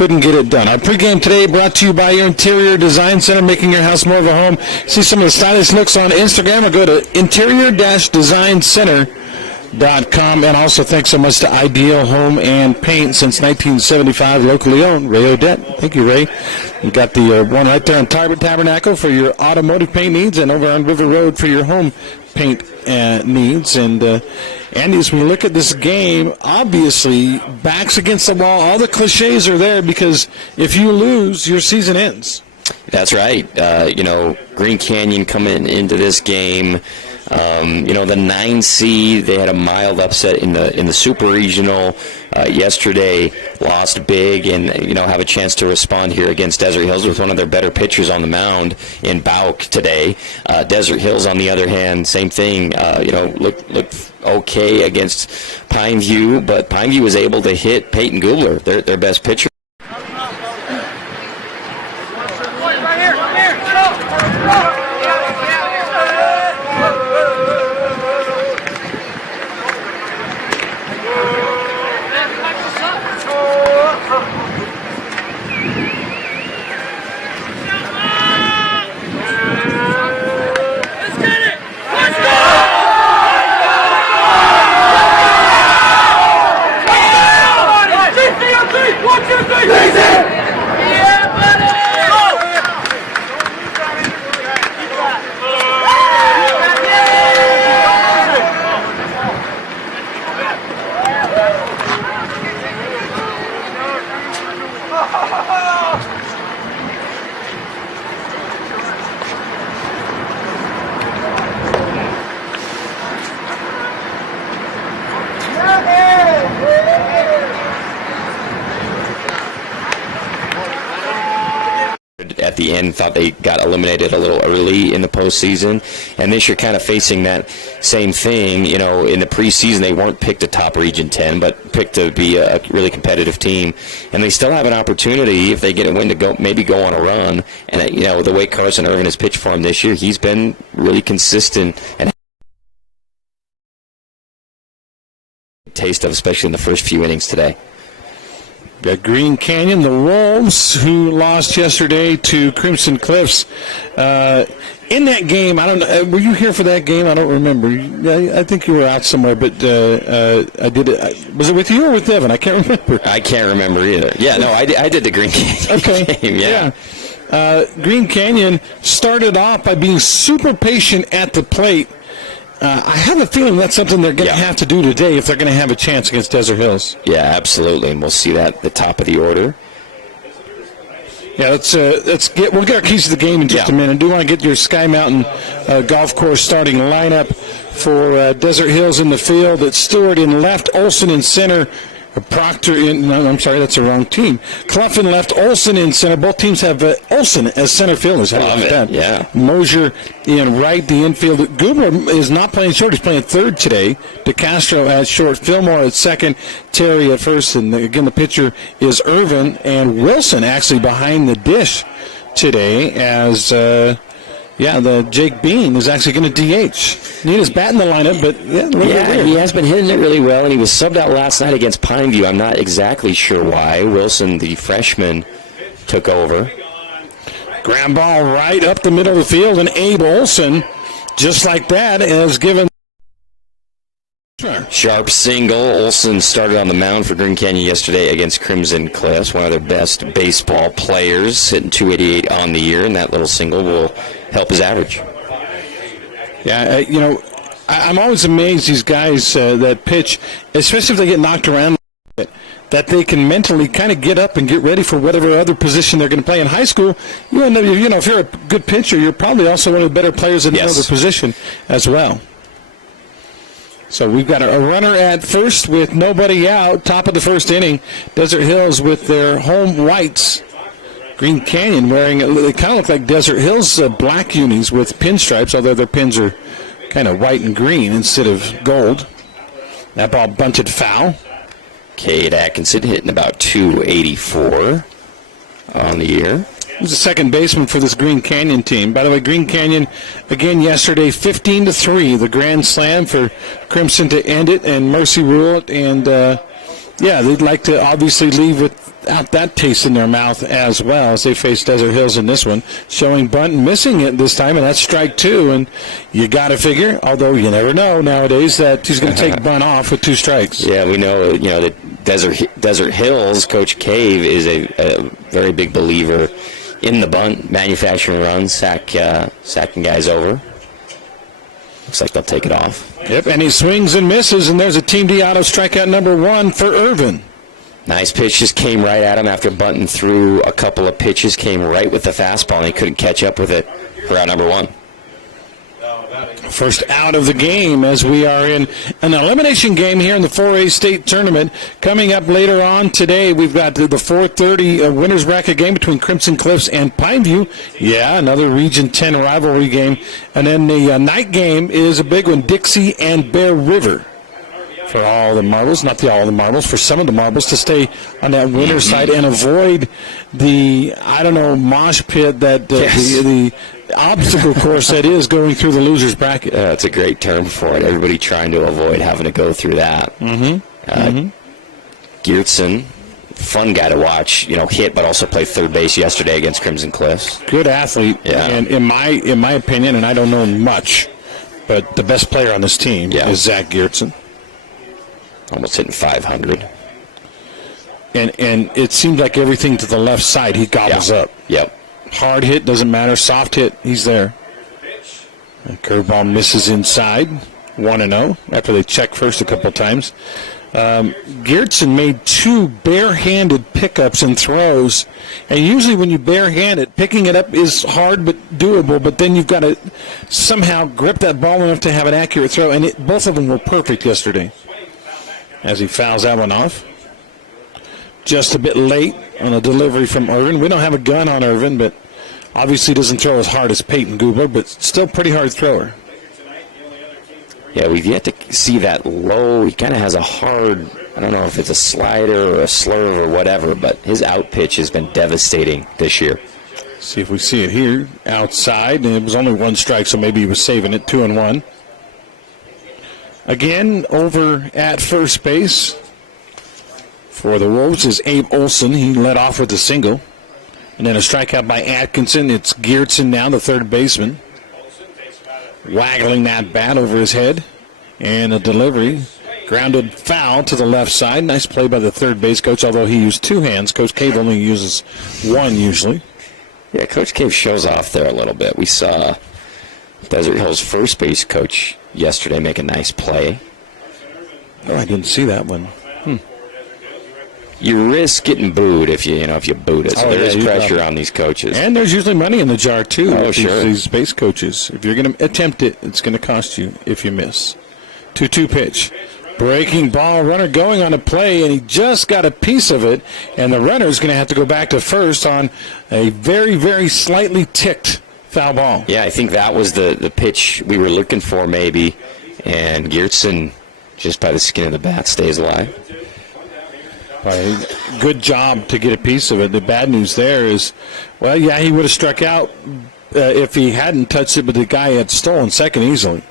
couldn't get it done. Our pregame today brought to you by your Interior Design Center, making your house more of a home. See some of the stylish looks on Instagram or go to interior-designcenter.com. And also thanks so much to Ideal Home and Paint since 1975, locally owned. Ray Odette. Thank you, Ray. You got the one right there on Tarbert Tabernacle for your automotive paint needs, and over on River Road for your home paint needs. And Andy, as we look at this game, obviously backs against the wall. All the cliches are there because if you lose, your season ends. That's right. Green Canyon coming into this game. The 9 seed, they had a mild upset in the Super Regional yesterday, lost big, and have a chance to respond here against Desert Hills with one of their better pitchers on the mound in Bauk today. Desert Hills, on the other hand, same thing. Looked okay against Pineview, but Pineview was able to hit Peyton Gubler, their best pitcher. At the end, thought they got eliminated a little early in the postseason, and this year kind of facing that same thing. In the preseason, they weren't picked to top Region 10, but picked to be a really competitive team, and they still have an opportunity if they get a win to go on a run. And the way Carson Ergen has pitched for him this year, he's been really consistent and taste of, especially in the first few innings today. Got Green Canyon, the Wolves, who lost yesterday to Crimson Cliffs. In that game, I don't know, were you here for that game? I don't remember. I think you were out somewhere, but I did it. Was it with you or with Evan? I can't remember. I can't remember either. Yeah, no, I did the Green Canyon game. Yeah. Green Canyon started off by being super patient at the plate. I have a feeling that's something they're going to have to do today if they're going to have a chance against Desert Hills. Yeah, absolutely, and we'll see that at the top of the order. Yeah, we'll get our keys to the game in just a minute. I do want to get your Sky Mountain Golf Course starting lineup for Desert Hills in the field. It's Stewart in left, Olson in center, Proctor in, no, I'm sorry, that's the wrong team. Clough in left, Olson in center. Both teams have Olson as center fielders. How about that? Yeah. Mosier in right, the infield. Gubler is not playing short. He's playing third today. DeCastro at short, Fillmore at second, Terry at first, and again the pitcher is Irvin, and Wilson actually behind the dish today as the Jake Bean is actually going to DH. Need his bat in the lineup, but he has been hitting it really well, and he was subbed out last night against Pineview. I'm not exactly sure why. Wilson, the freshman, took over. Ground ball right up the middle of the field, and Abe Olson, just like that, is given. Sharp single. Olson started on the mound for Green Canyon yesterday against Crimson Cliffs, one of their best baseball players, hitting .288 on the year, and that little single will help his average. Yeah, I'm always amazed these guys that pitch, especially if they get knocked around, that they can mentally kind of get up and get ready for whatever other position they're going to play. In high school, if you're a good pitcher, you're probably also one of the better players in another position as well. So we've got a runner at first with nobody out, top of the first inning. Desert Hills with their home whites. Green Canyon wearing, they kind of look like Desert Hills black unis with pinstripes, although their pins are kind of white and green instead of gold. That ball bunted foul. Cade Atkinson hitting about .284 on the year. He's the second baseman for this Green Canyon team. By the way, Green Canyon, again yesterday, 15-3, the grand slam for Crimson to end it, and Mercy ruled, and Yeah, they'd like to obviously leave without that taste in their mouth as well as they face Desert Hills in this one. Showing bunt and missing it this time, and that's strike two. And you got to figure, although you never know nowadays, that he's going to take bunt off with 2 strikes. Yeah, we know, that Desert Hills, Coach Cave is a very big believer in the bunt, manufacturing runs, sacking guys over. Looks like they'll take it off. Yep, and he swings and misses, and there's a Team D auto strikeout number 1 for Irvin. Nice pitch, just came right at him after bunting through a couple of pitches, came right with the fastball, and he couldn't catch up with it for out number 1. First out of the game as we are in an elimination game here in the 4A state tournament. Coming up later on today, we've got the 4:30 winners bracket game between Crimson Cliffs and Pineview. Yeah, another Region 10 rivalry game. And then the night game is a big one, Dixie and Bear River. For all the marbles, not all the marbles, for some of the marbles to stay on that winner's side and avoid the, mosh pit that the obstacle course that is going through the loser's bracket. That's a great term for it. Everybody trying to avoid having to go through that. Geertsen, fun guy to watch, hit but also play third base yesterday against Crimson Cliffs. Good athlete. Yeah. And in my opinion, and I don't know much, but the best player on this team is Zach Geertsen. Almost hitting 500. And it seems like everything to the left side he gobbles up. Yep. Hard hit, doesn't matter. Soft hit, he's there. And curveball misses inside. 1-0 after they check first a couple times. Geertsen made 2 barehanded pickups and throws. And usually when you barehand it, picking it up is hard but doable, but then you've got to somehow grip that ball enough to have an accurate throw. And both of them were perfect yesterday. As he fouls that one off. Just a bit late on a delivery from Irvin. We don't have a gun on Irvin, but obviously doesn't throw as hard as Peyton Gubler, but still pretty hard thrower. Yeah, we've yet to see that low. He kind of has a hard, I don't know if it's a slider or a slurve or whatever, but his out pitch has been devastating this year. See if we see it here. Outside, and it was only 1 strike, so maybe he was saving it. 2-1. Again, over at first base for the Wolves is Abe Olson. He led off with a single. And then a strikeout by Atkinson. It's Geertsen now, the third baseman. Waggling that bat over his head. And a delivery. Grounded foul to the left side. Nice play by the third base coach, although he used 2 hands. Coach Cave only uses 1 usually. Yeah, Coach Cave shows off there a little bit. We saw Desert Hills first base coach yesterday make a nice play. Oh, I didn't see that one. You risk getting booed if you boot it. So there is pressure on these coaches. And there's usually money in the jar too. Oh, sure. These base coaches. If you're going to attempt it, it's going to cost you if you miss. 2-2 pitch. Breaking ball, runner going on a play, and he just got a piece of it. And the runner is going to have to go back to first on a very, very slightly ticked foul ball. Yeah, I think that was the pitch we were looking for maybe. And Geertsen, just by the skin of the bat, stays alive. Good job to get a piece of it. The bad news there is, well, yeah, he would have struck out if he hadn't touched it, but the guy had stolen second easily.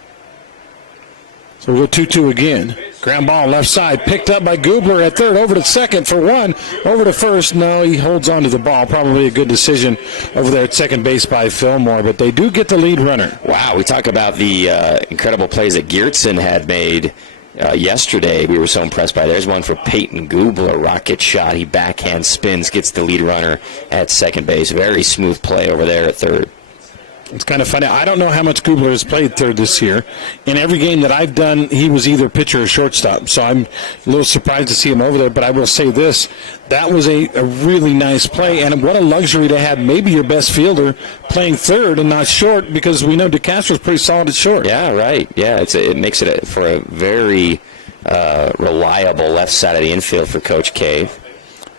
So we'll go 2-2 again. Ground ball left side, picked up by Gubler at third, over to second for 1, over to first. No, he holds on to the ball. Probably a good decision over there at second base by Fillmore, but they do get the lead runner. Wow, we talk about the incredible plays that Geertsen had made yesterday. We were so impressed by. There's one for Peyton Gubler, rocket shot. He backhand spins, gets the lead runner at second base. Very smooth play over there at third. It's kind of funny. I don't know how much Gubler has played third this year. In every game that I've done, he was either pitcher or shortstop. So I'm a little surprised to see him over there. But I will say this. That was a really nice play. And what a luxury to have maybe your best fielder playing third and not short, because we know DeCastro's pretty solid at short. Yeah, right. Yeah, it makes it for a very reliable left side of the infield for Coach Cave.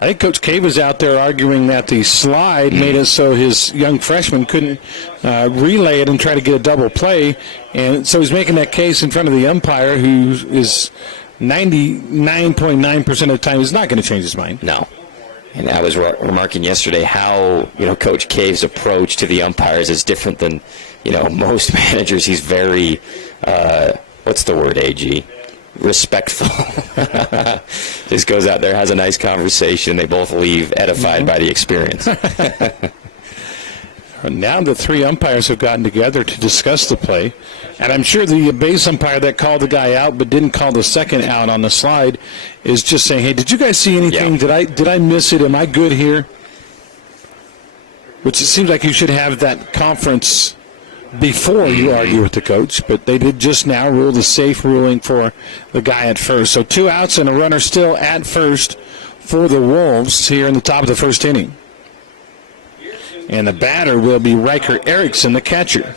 I think Coach Cave was out there arguing that the slide made it so his young freshman couldn't relay it and try to get a double play. And so he's making that case in front of the umpire, who is 99.9% of the time is not going to change his mind. No. And I was remarking yesterday how, Coach Cave's approach to the umpires is different than, most managers. He's very, what's the word, AG? respectful. Just goes out there, has a nice conversation. They both leave edified by the experience. Now the three umpires have gotten together to discuss the play, and I'm sure the base umpire that called the guy out but didn't call the second out on the slide is just saying, hey, did you guys see anything? Yeah. Did I miss it? Am I good here? Which it seems like you should have that conference before you argue with the coach, but they did just now rule the safe ruling for the guy at first. So 2 outs and a runner still at first for the Wolves here in the top of the first inning. And the batter will be Riker Erickson, the catcher.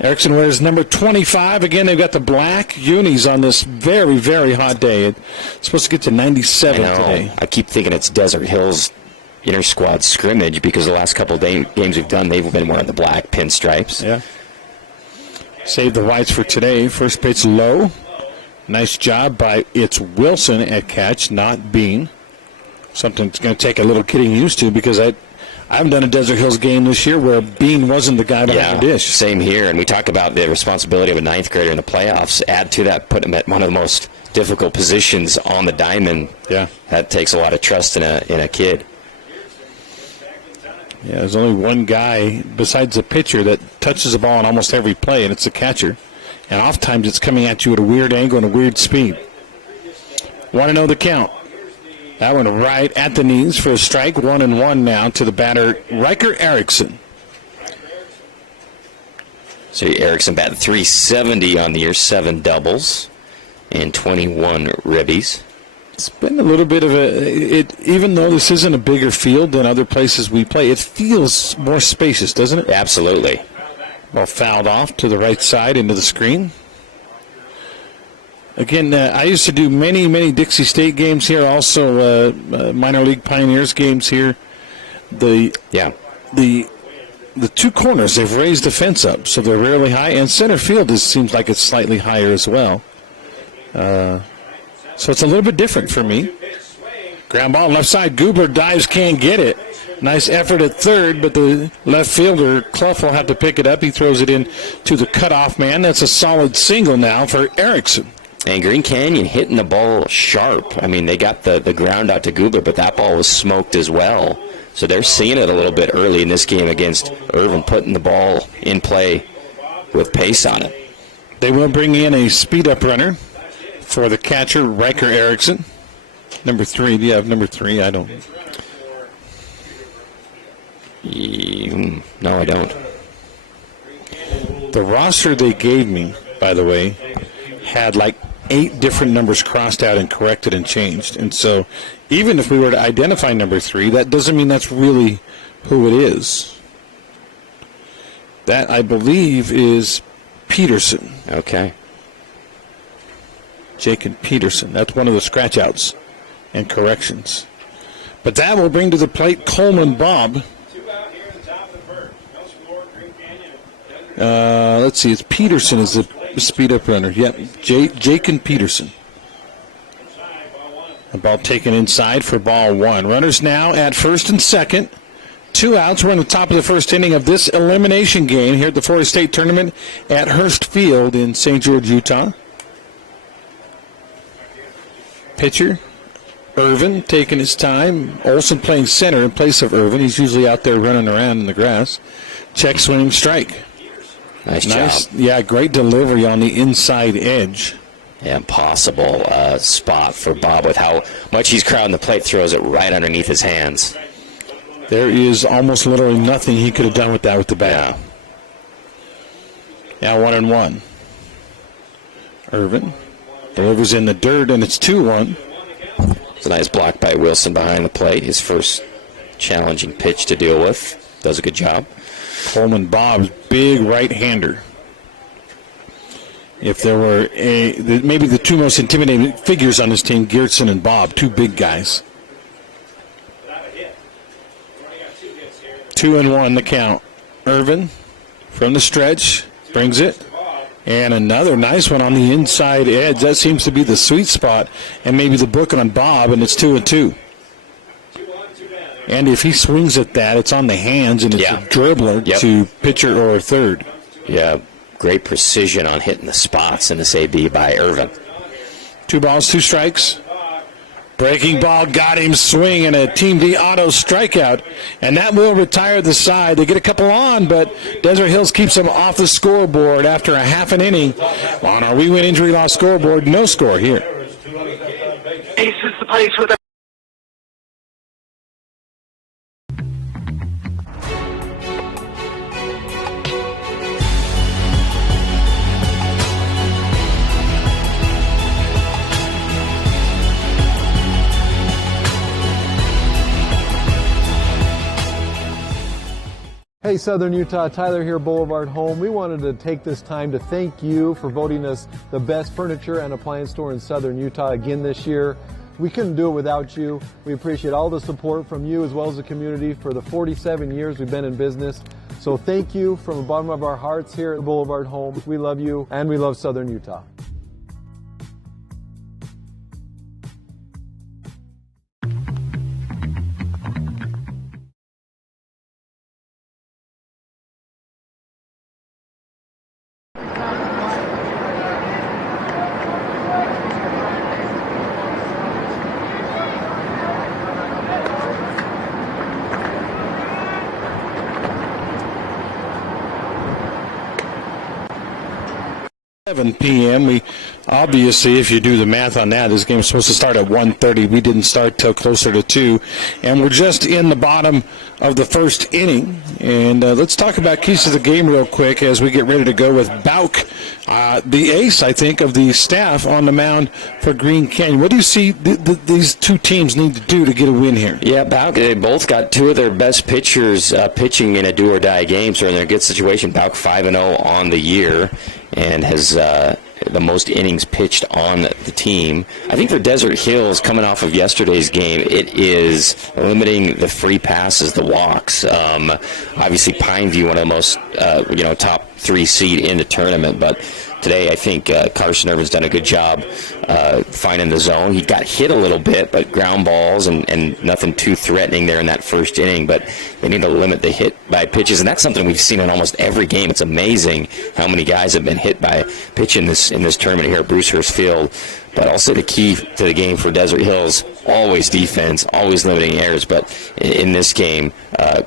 Erickson wears number 25. Again, they've got the black unis on this very, very hot day. It's supposed to get to 97 today. I keep thinking it's Desert Hills inter-squad scrimmage because the last couple of games we've done, they've been wearing the black pinstripes. Yeah. Save the whites for today. First pitch low. Nice job by Wilson at catch, not Bean. Something that's going to take a little getting used to because I haven't done a Desert Hills game this year where Bean wasn't the guy behind the dish. Same here. And we talk about the responsibility of a ninth grader in the playoffs. Add to that, put him at one of the most difficult positions on the diamond. Yeah. That takes a lot of trust in a kid. Yeah, there's only one guy besides the pitcher that touches the ball on almost every play, and it's the catcher. And oftentimes it's coming at you at a weird angle and a weird speed. Want to know the count? That one right at the knees for a strike. 1-1 now to the batter, Riker Erickson. So Erickson batted .370 on the year, 7 doubles and 21 ribbies. It's been a little bit of even though this isn't a bigger field than other places we play, it feels more spacious, doesn't it? Absolutely. Well, fouled off to the right side into the screen. Again, I used to do many, many Dixie State games here, also minor league Pioneers games here. The two corners, they've raised the fence up, so they're really high, and center field seems like it's slightly higher as well. So it's a little bit different for me. Ground ball left side, Goober dives, can't get it. Nice effort at third, but the left fielder, Clough, will have to pick it up. He throws it in to the cutoff man. That's a solid single now for Erickson. And Green Canyon hitting the ball sharp. I mean, they got the ground out to Goober, but that ball was smoked as well. So they're seeing it a little bit early in this game against Irvin, putting the ball in play with pace on it. They will bring in a speed-up runner for the catcher, Riker Erickson. Number 3. Do you have number 3? I don't. No, I don't. The roster they gave me, by the way, had like 8 different numbers crossed out and corrected and changed. And so even if we were to identify number 3, that doesn't mean that's really who it is. That, I believe, is Peterson. Okay. Jacob Peterson. That's one of the scratch-outs and corrections. But that will bring to the plate Coleman Bob. Let's see, it's Peterson is the speed-up runner. Yep, Jacob Peterson. The ball taken inside for ball 1. Runners now at first and second. 2 outs. We're in the top of the first inning of this elimination game here at the Florida State Tournament at Hurst Field in St. George, Utah. Pitcher, Irvin, taking his time. Olson playing center in place of Irvin. He's usually out there running around in the grass. Check, swing, strike. Nice job. Yeah, great delivery on the inside edge. Yeah, impossible spot for Bob with how much he's crowding the plate, throws it right underneath his hands. There is almost literally nothing he could have done with that with the bat. Now 1-1. Irvin delivers in the dirt, and it's 2-1. It's a nice block by Wilson behind the plate. His first challenging pitch to deal with. Does a good job. Coleman Bob's big right-hander. If there were maybe the 2 most intimidating figures on this team, Geertsen and Bob, 2 big guys. 2-1 the count. Irvin from the stretch brings it. And another nice one on the inside edge. That seems to be the sweet spot. And maybe the book on Bob, and it's 2-2. And if he swings at that, it's on the hands, and it's a dribbler to pitcher or third. Yeah, great precision on hitting the spots in this AB by Irvin. 2 balls, 2 strikes. Breaking ball got him swinging, a Team D auto strikeout, and that will retire the side. They get a couple on, but Desert Hills keeps them off the scoreboard after a half an inning. On our We Win Injury Loss scoreboard, no score here. Aces the place with a 'Hey Southern Utah, Tyler here, Boulevard Home. We wanted to take this time to thank you for voting us the best furniture and appliance store in Southern Utah again this year. We couldn't do it without you. We appreciate all the support from you as well as the community for the 47 years we've been in business. So thank you from the bottom of our hearts here at Boulevard Home. We love you and we love Southern Utah. p.m. We obviously, if you do the math on that, this game was supposed to start at 1:30. We didn't start till closer to 2, and we're just in the bottom of the first inning. And let's talk about keys to the game real quick as we get ready to go with Bauk, the ace, I think, of the staff on the mound for Green Canyon. What do you see these two teams need to do to get a win here? Yeah, Bauk, they both got 2 of their best pitchers pitching in a do-or-die game, so they're in a good situation. Bauk 5-0 on the year and has the most innings pitched on the team. I think for Desert Hills, coming off of yesterday's game, it is limiting the free passes, the walks. Obviously, Pineview, one of the most top 3 seed in the tournament, but today I think Carson Irvin's done a good job finding the zone. He got hit a little bit, but ground balls and nothing too threatening there in that first inning, but they need to limit the hit by pitches, and that's something we've seen in almost every game. It's amazing how many guys have been hit by pitch in this tournament here at Brucehurst Field. But also the key to the game for Desert Hills, always defense, always limiting errors. But in this game,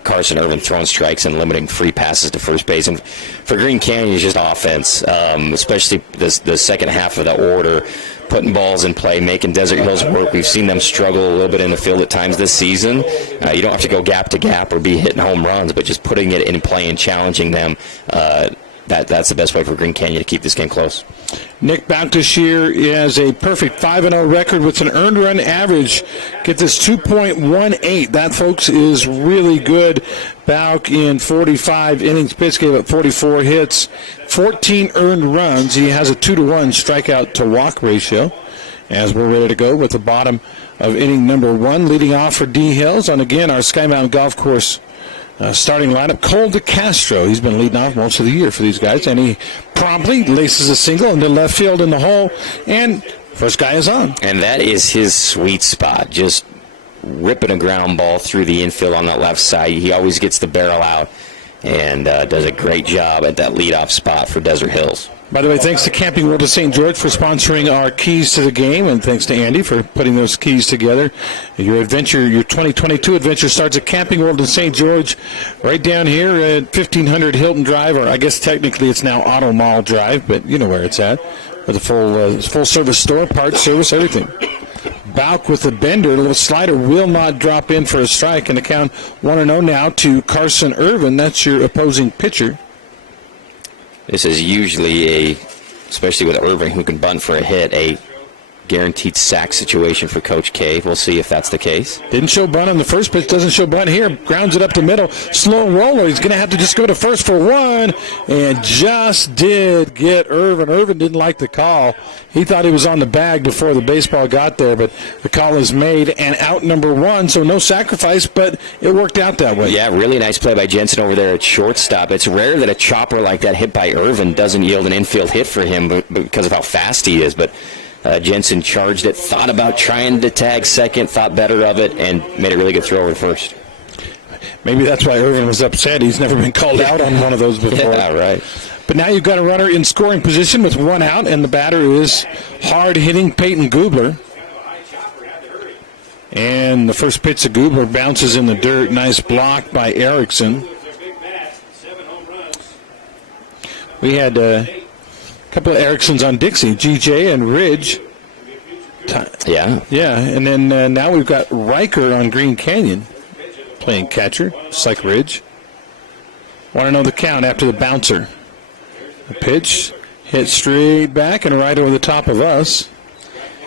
Carson Irvin throwing strikes and limiting free passes to first base. And for Green Canyon, it's just offense, especially the second half of the order, putting balls in play, making Desert Hills work. We've seen them struggle a little bit in the field at times this season. You don't have to go gap to gap or be hitting home runs, but just putting it in play and challenging them, that's the best way for Green Canyon to keep this game close. Nick Bauk this year has a perfect 5-0 record with an earned run average. Get this, 2.18. That, folks, is really good. Bauk in 45 innings pitched gave up 44 hits, 14 earned runs. He has a 2-to-1 strikeout to walk ratio. As we're ready to go with the bottom of inning number 1, leading off for D Hills on, again, our Sky Mountain Golf Course starting lineup, Cole DeCastro. He's been leading off most of the year for these guys, and he promptly laces a single into left field in the hole, and first guy is on. And that is his sweet spot, just ripping a ground ball through the infield on that left side. He always gets the barrel out and does a great job at that leadoff spot for Desert Hills. By the way, thanks to Camping World of St. George for sponsoring our keys to the game, and thanks to Andy for putting those keys together. Your 2022 adventure starts at Camping World of St. George, right down here at 1500 Hilton Drive, or I guess technically it's now Auto Mall Drive, but you know where it's at, with a full service store, parts, service, everything. Bauk with the bender, a little slider, will not drop in for a strike, and the count 1-0 now to Carson Irvin. That's your opposing pitcher. This is usually especially with Irving, who can bunt for a hit, a guaranteed sack situation for Coach K. We'll see if that's the case. Didn't show bunt on the first pitch, doesn't show bunt here. Grounds it up the middle. Slow roller. He's going to have to just go to first for 1, and just did get Irvin. Irvin didn't like the call. He thought he was on the bag before the baseball got there, but the call is made, and out number 1, so no sacrifice, but it worked out that way. Yeah, really nice play by Jensen over there at shortstop. It's rare that a chopper like that hit by Irvin doesn't yield an infield hit for him because of how fast he is, but Jensen charged it, thought about trying to tag second, thought better of it, and made a really good throw over first. Maybe that's why Irvin was upset. He's never been called out on one of those before. Yeah, right. But now you've got a runner in scoring position with one out, and the batter is hard-hitting Peyton Gubler. And the first pitch to Gubler bounces in the dirt. Nice block by Erickson. We had a couple of Ericksons on Dixie, GJ and Ridge. Yeah. Yeah, and then now we've got Riker on Green Canyon playing catcher, just like Ridge. Want to know the count after the bouncer. The pitch hit straight back and right over the top of us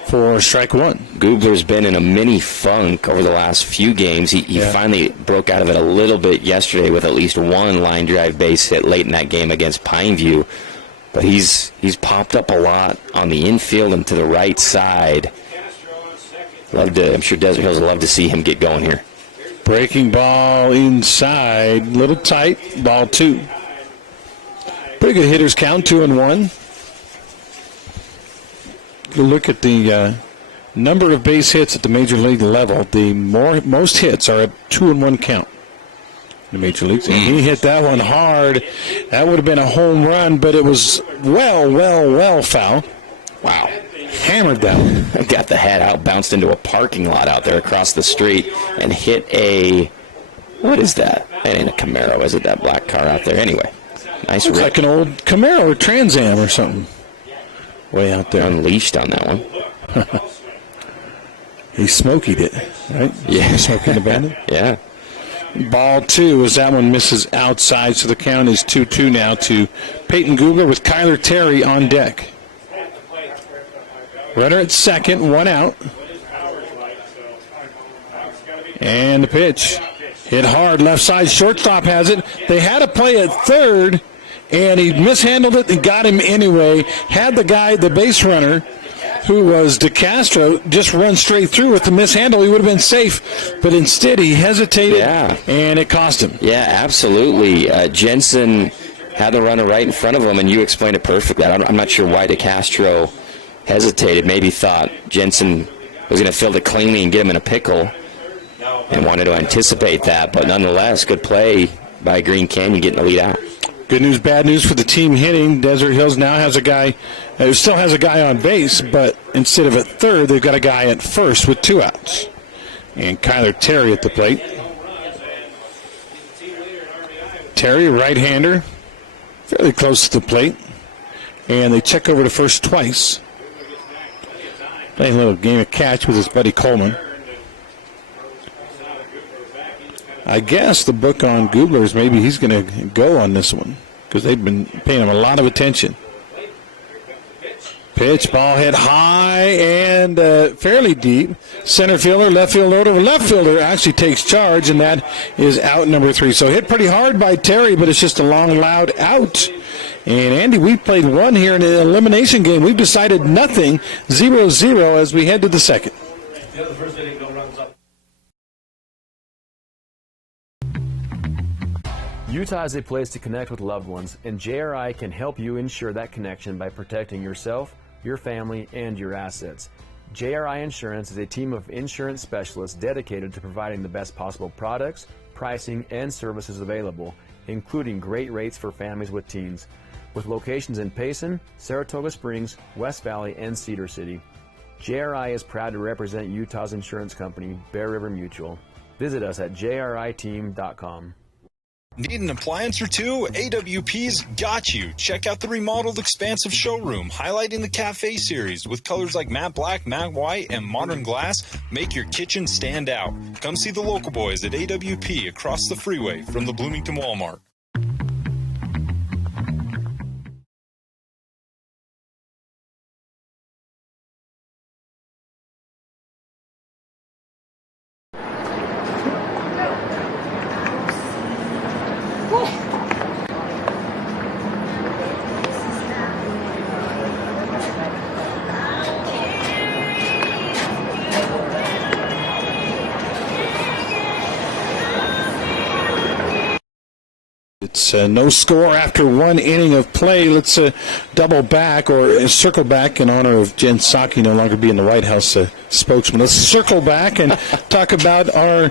for strike one. Gubler's been in a mini funk over the last few games. He finally broke out of it a little bit yesterday with at least one line drive base hit late in that game against Pineview. But he's popped up a lot on the infield and to the right side. I'm sure Desert Hills would love to see him get going here. Breaking ball inside, little tight, ball two. Pretty good hitters count, 2-1. You look at the number of base hits at the major league level. The most hits are at 2-1 count in the major leagues. And he hit that one hard. That would have been a home run, but it was well foul. Wow. Hammered that one. Got the head out, bounced into a parking lot out there across the street, and hit a, what is that? That ain't a Camaro, is it? That black car out there. Anyway, nice Looks rip. like an old Camaro or Trans Am or something. Way out there. Unleashed on that one. He smokied it, right? Yeah. Smoking the bandit. Yeah. Ball two as that one misses outside, so the count is 2-2 now to Peyton Gubler with Kyler Terry on deck. Runner at second, one out. And the pitch. Hit hard, left side, shortstop has it. They had a play at third, and he mishandled it and got him anyway. Had the guy, the base runner, who was DeCastro, just run straight through with the mishandle, he would have been safe. But instead, he hesitated, and it cost him. Yeah, absolutely. Jensen had the runner right in front of him, and you explained it perfectly. I'm not sure why DeCastro hesitated, maybe thought Jensen was going to field it cleanly and get him in a pickle and wanted to anticipate that. But nonetheless, good play by Green Canyon getting the lead out. Good news, bad news for the team hitting. Desert Hills now has a guy, still has a guy on base, but instead of at third, they've got a guy at first with two outs. And Kyler Terry at the plate. Terry, right-hander, fairly close to the plate. And they check over to first twice. Playing a little game of catch with his buddy Coleman. I guess the book on Gubler is maybe he's going to go on this one because they've been paying him a lot of attention. Pitch, ball hit high and fairly deep. Center fielder, left fielder, left fielder actually takes charge, and that is out number 3. So hit pretty hard by Terry, but it's just a long, loud out. And, Andy, we played one here in an elimination game. We've decided nothing, 0-0 as we head to the second. Utah is a place to connect with loved ones, and JRI can help you ensure that connection by protecting yourself, your family, and your assets. JRI Insurance is a team of insurance specialists dedicated to providing the best possible products, pricing, and services available, including great rates for families with teens. With locations in Payson, Saratoga Springs, West Valley, and Cedar City, JRI is proud to represent Utah's insurance company, Bear River Mutual. Visit us at jriteam.com. Need an appliance or two? AWP's got you. Check out the remodeled expansive showroom, highlighting the Cafe series with colors like matte black, matte white, and modern glass. Make your kitchen stand out. Come see the local boys at AWP across the freeway from the Bloomington Walmart. It's no score after one inning of play. Let's double back or circle back in honor of Jen Psaki no longer being the White House spokesman. Let's circle back and talk about our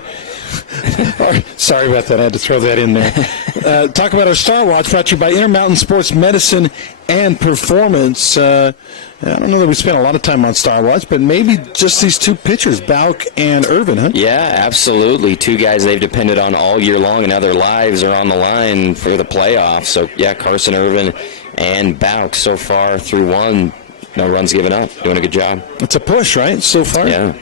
Sorry about that. I had to throw that in there. Talk about our Star Watch, brought to you by Intermountain Sports Medicine and Performance. I don't know that we spent a lot of time on Star Watch, but maybe just these two pitchers, Bauk and Irvin, huh? Yeah, absolutely. Two guys they've depended on all year long, and now their lives are on the line for the playoffs. So, yeah, Carson Irvin and Bauk so far through one. No runs given up. Doing a good job. It's a push, right, so far? Yeah.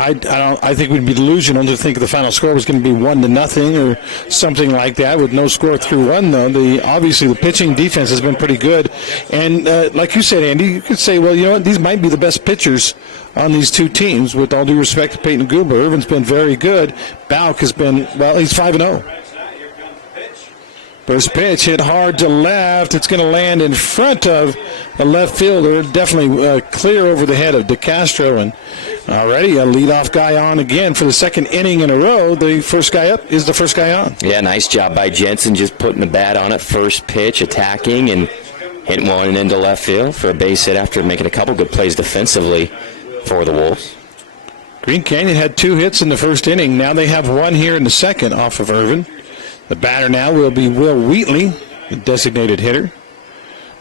I think we'd be delusional to think the final score was going to be 1-0 or something like that with no score through one, though. Obviously, the pitching defense has been pretty good. And like you said, Andy, you could say, well, you know what, these might be the best pitchers on these two teams, with all due respect to Peyton Goober. Irvin's been very good. Bauk has been, well, he's 5-0. First pitch hit hard to left. It's going to land in front of the left fielder. Definitely clear over the head of DeCastro. And already a leadoff guy on again for the second inning in a row. The first guy up is the first guy on. Yeah, nice job by Jensen, just putting the bat on it. First pitch, attacking, and hitting one into left field for a base hit after making a couple good plays defensively for the Wolves. Green Canyon had 2 hits in the first inning. Now they have 1 here in the second off of Irvin. The batter now will be Will Wheatley, the designated hitter.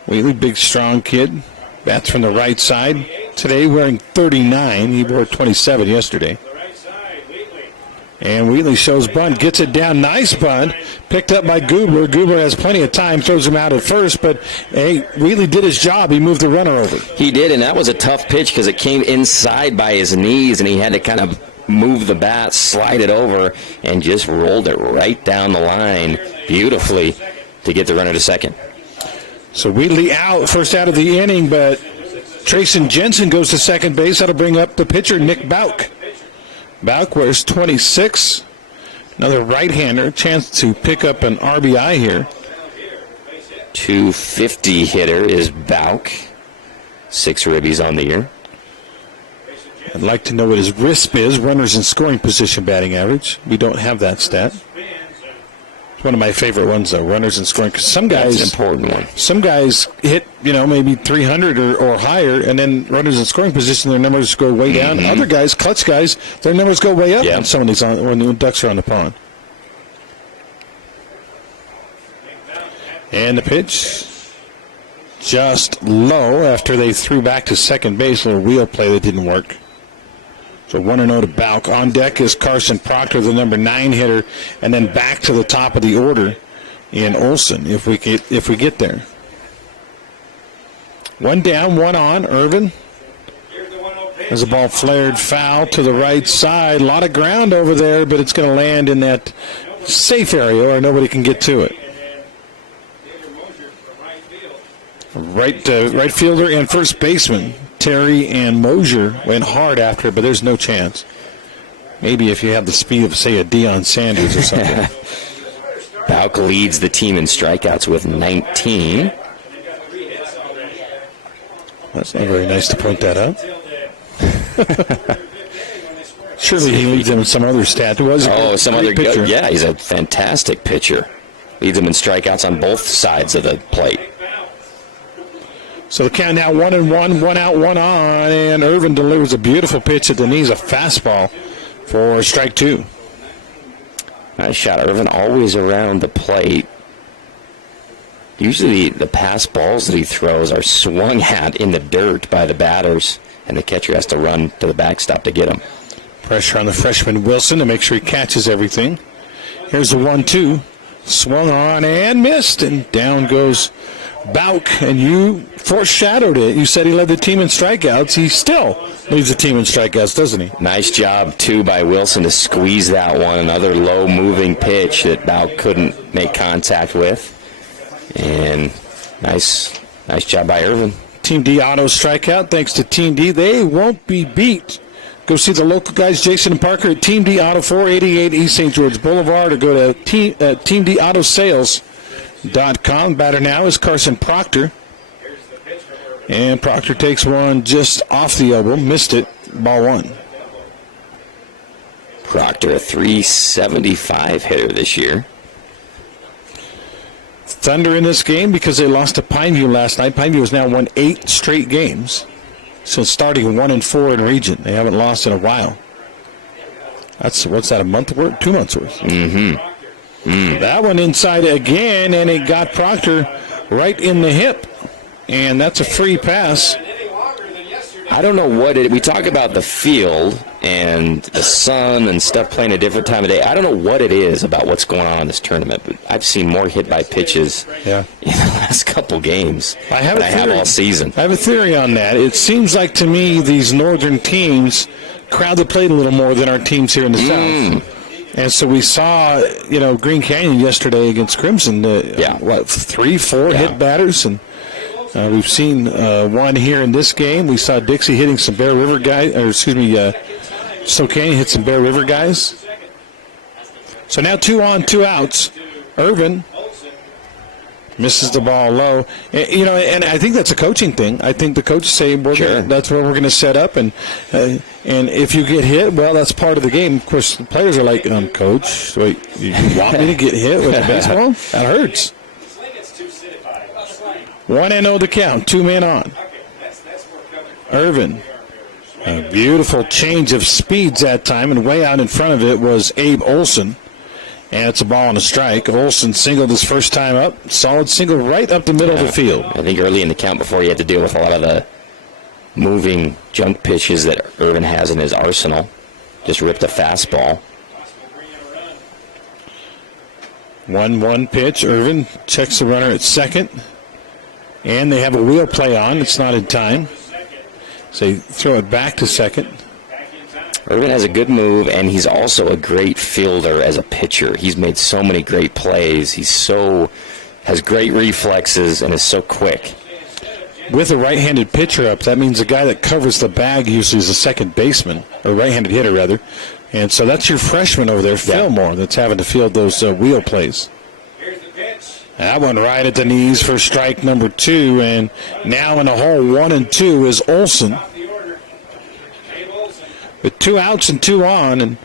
Wheatley, big, strong kid. Bats from the right side. Today wearing 39. He wore 27 yesterday. And Wheatley shows bunt, gets it down. Nice bunt. Picked up by Goober. Goober has plenty of time, throws him out at first. But, hey, Wheatley did his job. He moved the runner over. He did, and that was a tough pitch because it came inside by his knees, and he had to kind of move the bat, slide it over, and just rolled it right down the line beautifully to get the runner to second. So Wheatley out, first out of the inning, but Trayson Jensen goes to second base. That'll bring up the pitcher, Nick Bauk. Bauk wears 26. Another right-hander, chance to pick up an RBI here. 250 hitter is Bauk. 6 ribbies on the year. I'd like to know what his RISP is, runners in scoring position batting average. We don't have that stat. It's one of my favorite ones, though, runners in scoring. Because some guys, that's an important one. Some guys hit, maybe 300 or higher, and then runners in scoring position, their numbers go way down. Other guys, clutch guys, their numbers go way up when some of these when the ducks are on the pond. And the pitch, just low after they threw back to second base. A little wheel play that didn't work. So 1-0 to Bauk. On deck is Carson Proctor, the number 9 hitter, and then back to the top of the order in Olson if we get there. 1 down, 1 on. Irvin. As the ball flared foul to the right side. A lot of ground over there, but it's going to land in that safe area where nobody can get to it. Right fielder and first baseman Terry and Mosier went hard after it, but there's no chance. Maybe if you have the speed of, say, a Deion Sanders or something. Bauk leads the team in strikeouts with 19. That's not very nice to point that out. Surely he leads them in some other stat. Some other pitcher. Yeah, he's a fantastic pitcher. Leads them in strikeouts on both sides of the plate. So the count now 1-1, 1 out, 1 on, and Irvin delivers a beautiful pitch at the knees, a fastball for strike 2. Nice shot. Irvin always around the plate. Usually the pass balls that he throws are swung at in the dirt by the batters, and the catcher has to run to the backstop to get them. Pressure on the freshman Wilson to make sure he catches everything. Here's the 1-2. Swung on and missed, and down goes Bauk, and you foreshadowed it. You said he led the team in strikeouts. He still leads the team in strikeouts, doesn't he? Nice job, too, by Wilson to squeeze that one. Another low-moving pitch that Bauk couldn't make contact with. And nice job by Irvin. Team D auto strikeout. Thanks to Team D. They won't be beat. Go see the local guys, Jason and Parker, at Team D Auto, 488 East St. George Boulevard, or go to teamdautosales.com. Batter now is Carson Proctor. And Proctor takes one just off the elbow. Missed it. Ball 1. Proctor, a .375 hitter this year. Thunder in this game because they lost to Pineview last night. Pineview has now won 8 straight games. So starting 1-4 in region. They haven't lost in a while. What's that, a month worth? 2 months worth. That one inside again, and it got Proctor right in the hip. And that's a free pass. I don't know what we talk about the field and the sun and stuff playing a different time of day. I don't know what it is about what's going on in this tournament, but I've seen more hit by pitches in the last couple games than I have all season. I have a theory on that. It seems like to me these northern teams crowd the plate a little more than our teams here in the south. And so we saw, Green Canyon yesterday against Crimson, 3-4 hit batters, and we've seen one here in this game. We saw Dixie hitting some Bear River guys, Snow Canyon hit some Bear River guys. So now 2 on, 2 outs. Irvin misses the ball low. And I think that's a coaching thing. I think the coaches say that's where we're going to set up, and if you get hit, well, that's part of the game. Of course, the players are like, Coach, wait, you want me to get hit with a baseball? That hurts. 1-0 the count, 2 men on. Irvin, a beautiful change of speeds that time, and way out in front of it was Abe Olson. And it's a ball and a strike. Olson singled his first time up. Solid single right up the middle of the field. I think early in the count, before he had to deal with a lot of the moving junk pitches that Irvin has in his arsenal, just ripped a fastball. 1-1 pitch. Irvin checks the runner at second. And they have a wheel play on. It's not in time. So they throw it back to second. Irvin has a good move, and he's also a great fielder as a pitcher. He's made so many great plays. Has great reflexes and is so quick. With a right-handed pitcher up, that means the guy that covers the bag usually is a second baseman, or right-handed hitter, rather. And so that's your freshman over there, Fillmore, that's having to field those wheel plays. That one right at the knees for strike number 2, and now in the hole 1-2 is Olson. With 2 outs and 2 on, and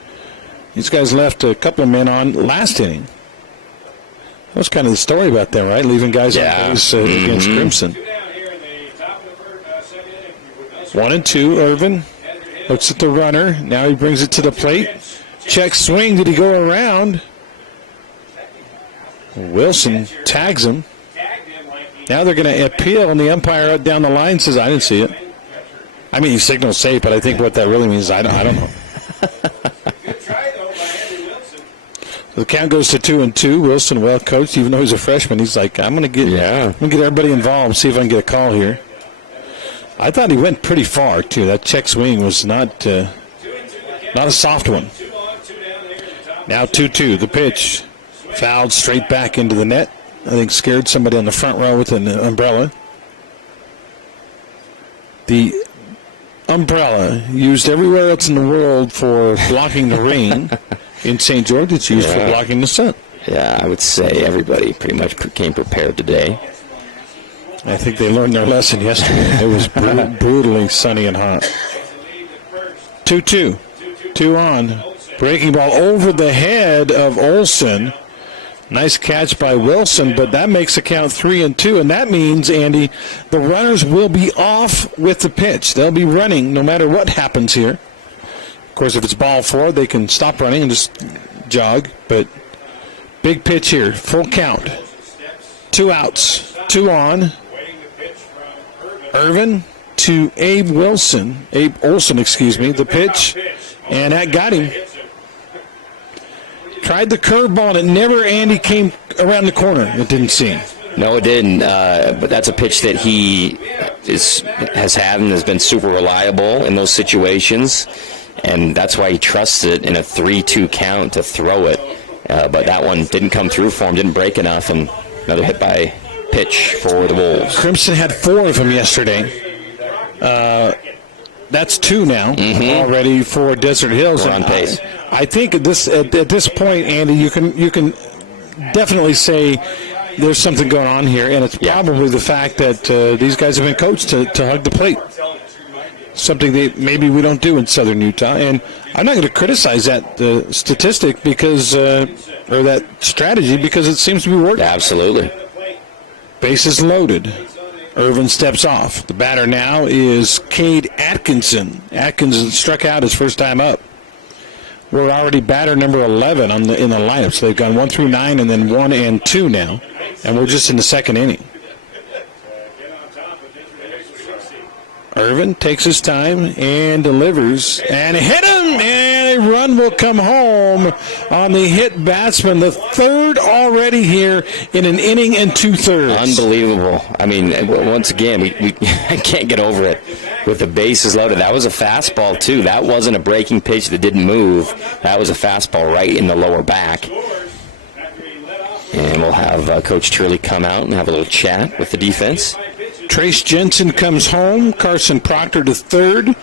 these guys left a couple of men on last inning. That was kind of the story about them, right? Leaving guys on base against Crimson. 1-2, Irvin looks at the runner. Now he brings it to the plate. Check swing. Did he go around? Wilson tags him. Now they're going to appeal, and the umpire down the line says, I didn't see it. I mean, he signals safe, but I think what that really means, I don't know. The count goes to 2-2. Wilson, well coached, even though he's a freshman. He's like, I'm going to get everybody involved, see if I can get a call here. I thought he went pretty far too. That check swing was not a soft one. Now 2-2. The pitch fouled straight back into the net. I think scared somebody on the front row with an umbrella. The umbrella used everywhere else in the world for blocking the rain. In St. George, it's used for blocking the sun. Yeah, I would say everybody pretty much came prepared today. I think they learned their lesson yesterday. It was brutally sunny and hot. 2-2. 2 on. Breaking ball over the head of Olson. Nice catch by Wilson, but that makes the count 3-2, and that means, Andy, the runners will be off with the pitch. They'll be running no matter what happens here. Of course, if it's ball 4, they can stop running and just jog, but big pitch here, full count. 2 outs, 2 on. Irvin to Abe Olson, the pitch, and that got him. Tried the curveball, and it never, Andy, came around the corner. It didn't seem. No, it didn't. But that's a pitch that he has had and has been super reliable in those situations, and that's why he trusts it in a 3-2 count to throw it. But that one didn't come through for him, didn't break enough, and another hit by pitch for the Wolves. Crimson had 4 of them yesterday. That's 2 now already for Desert Hills. We're on pace. I think at this point, Andy, you can definitely say there's something going on here, and it's probably the fact that these guys have been coached to hug the plate. Something that maybe we don't do in Southern Utah, and I'm not going to criticize that statistic because or that strategy because it seems to be working. Absolutely. Bases loaded. Irvin steps off. The batter now is Cade Atkinson. Atkinson struck out his first time up. were already batter number 11 in the lineup. So they've gone 1 through 9 and then 1 and 2 now. And we're just in the second inning. Irvin takes his time and delivers and hit him, and a run will come home on the hit batsman. The third already here in an inning and 2/3. Unbelievable. I mean, once again, we I can't get over it. With the bases loaded, that was a fastball too. That wasn't a breaking pitch that didn't move. That was a fastball right in the lower back. And we'll have Coach Turley come out and have a little chat with the defense. Trace Jensen comes home. Carson Proctor to third.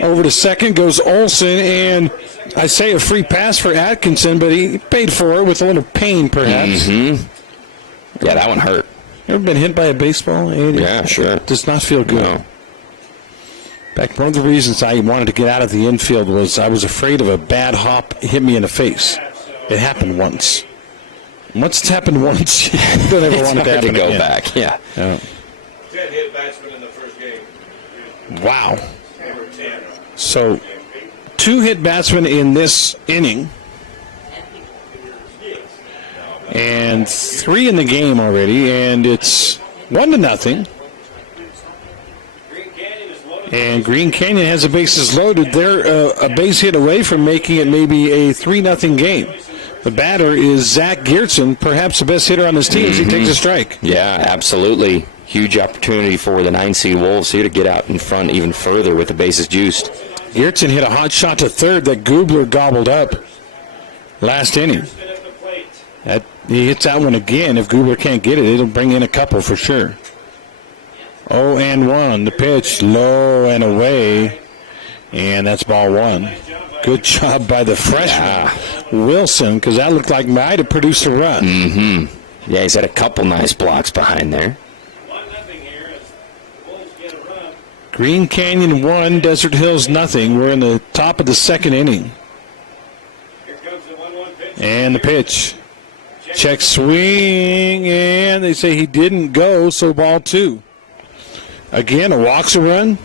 Over to second goes Olson, and I say a free pass for Atkinson, but he paid for it with a little pain, perhaps. Mm-hmm. Yeah, that one hurt. Ever been hit by a baseball, Andy? Yeah, sure. It does not feel good. No. In fact, one of the reasons I wanted to get out of the infield was I was afraid of a bad hop hit me in the face. It happened once. Once it's happened once, you don't ever want it to happen go again. back. Yeah. 10 hit batsmen in the first game. Wow. Number 10. So, 2 hit batsmen in this inning, and 3 in the game already, and it's 1-0. And Green Canyon has the bases loaded. They're a base hit away from making it maybe a 3-0 game. The batter is Zach Geertsen, perhaps the best hitter on this team as he takes a strike. Yeah, absolutely. Huge opportunity for the 9-seed Wolves here to get out in front even further with the bases juiced. Geertsen hit a hot shot to third that Gubler gobbled up last inning. He hits that one again. If Gubler can't get it, it'll bring in a couple for sure. 0-1. The pitch low and away, and that's ball 1. Good job by the freshman, Wilson, because that looked like might have produced a run. Mm-hmm. Yeah, he's had a couple nice blocks behind there. Green Canyon 1, Desert Hills nothing. We're in the top of the second inning. And the pitch. Check swing, and they say he didn't go, so ball 2. Again, a walk's a run.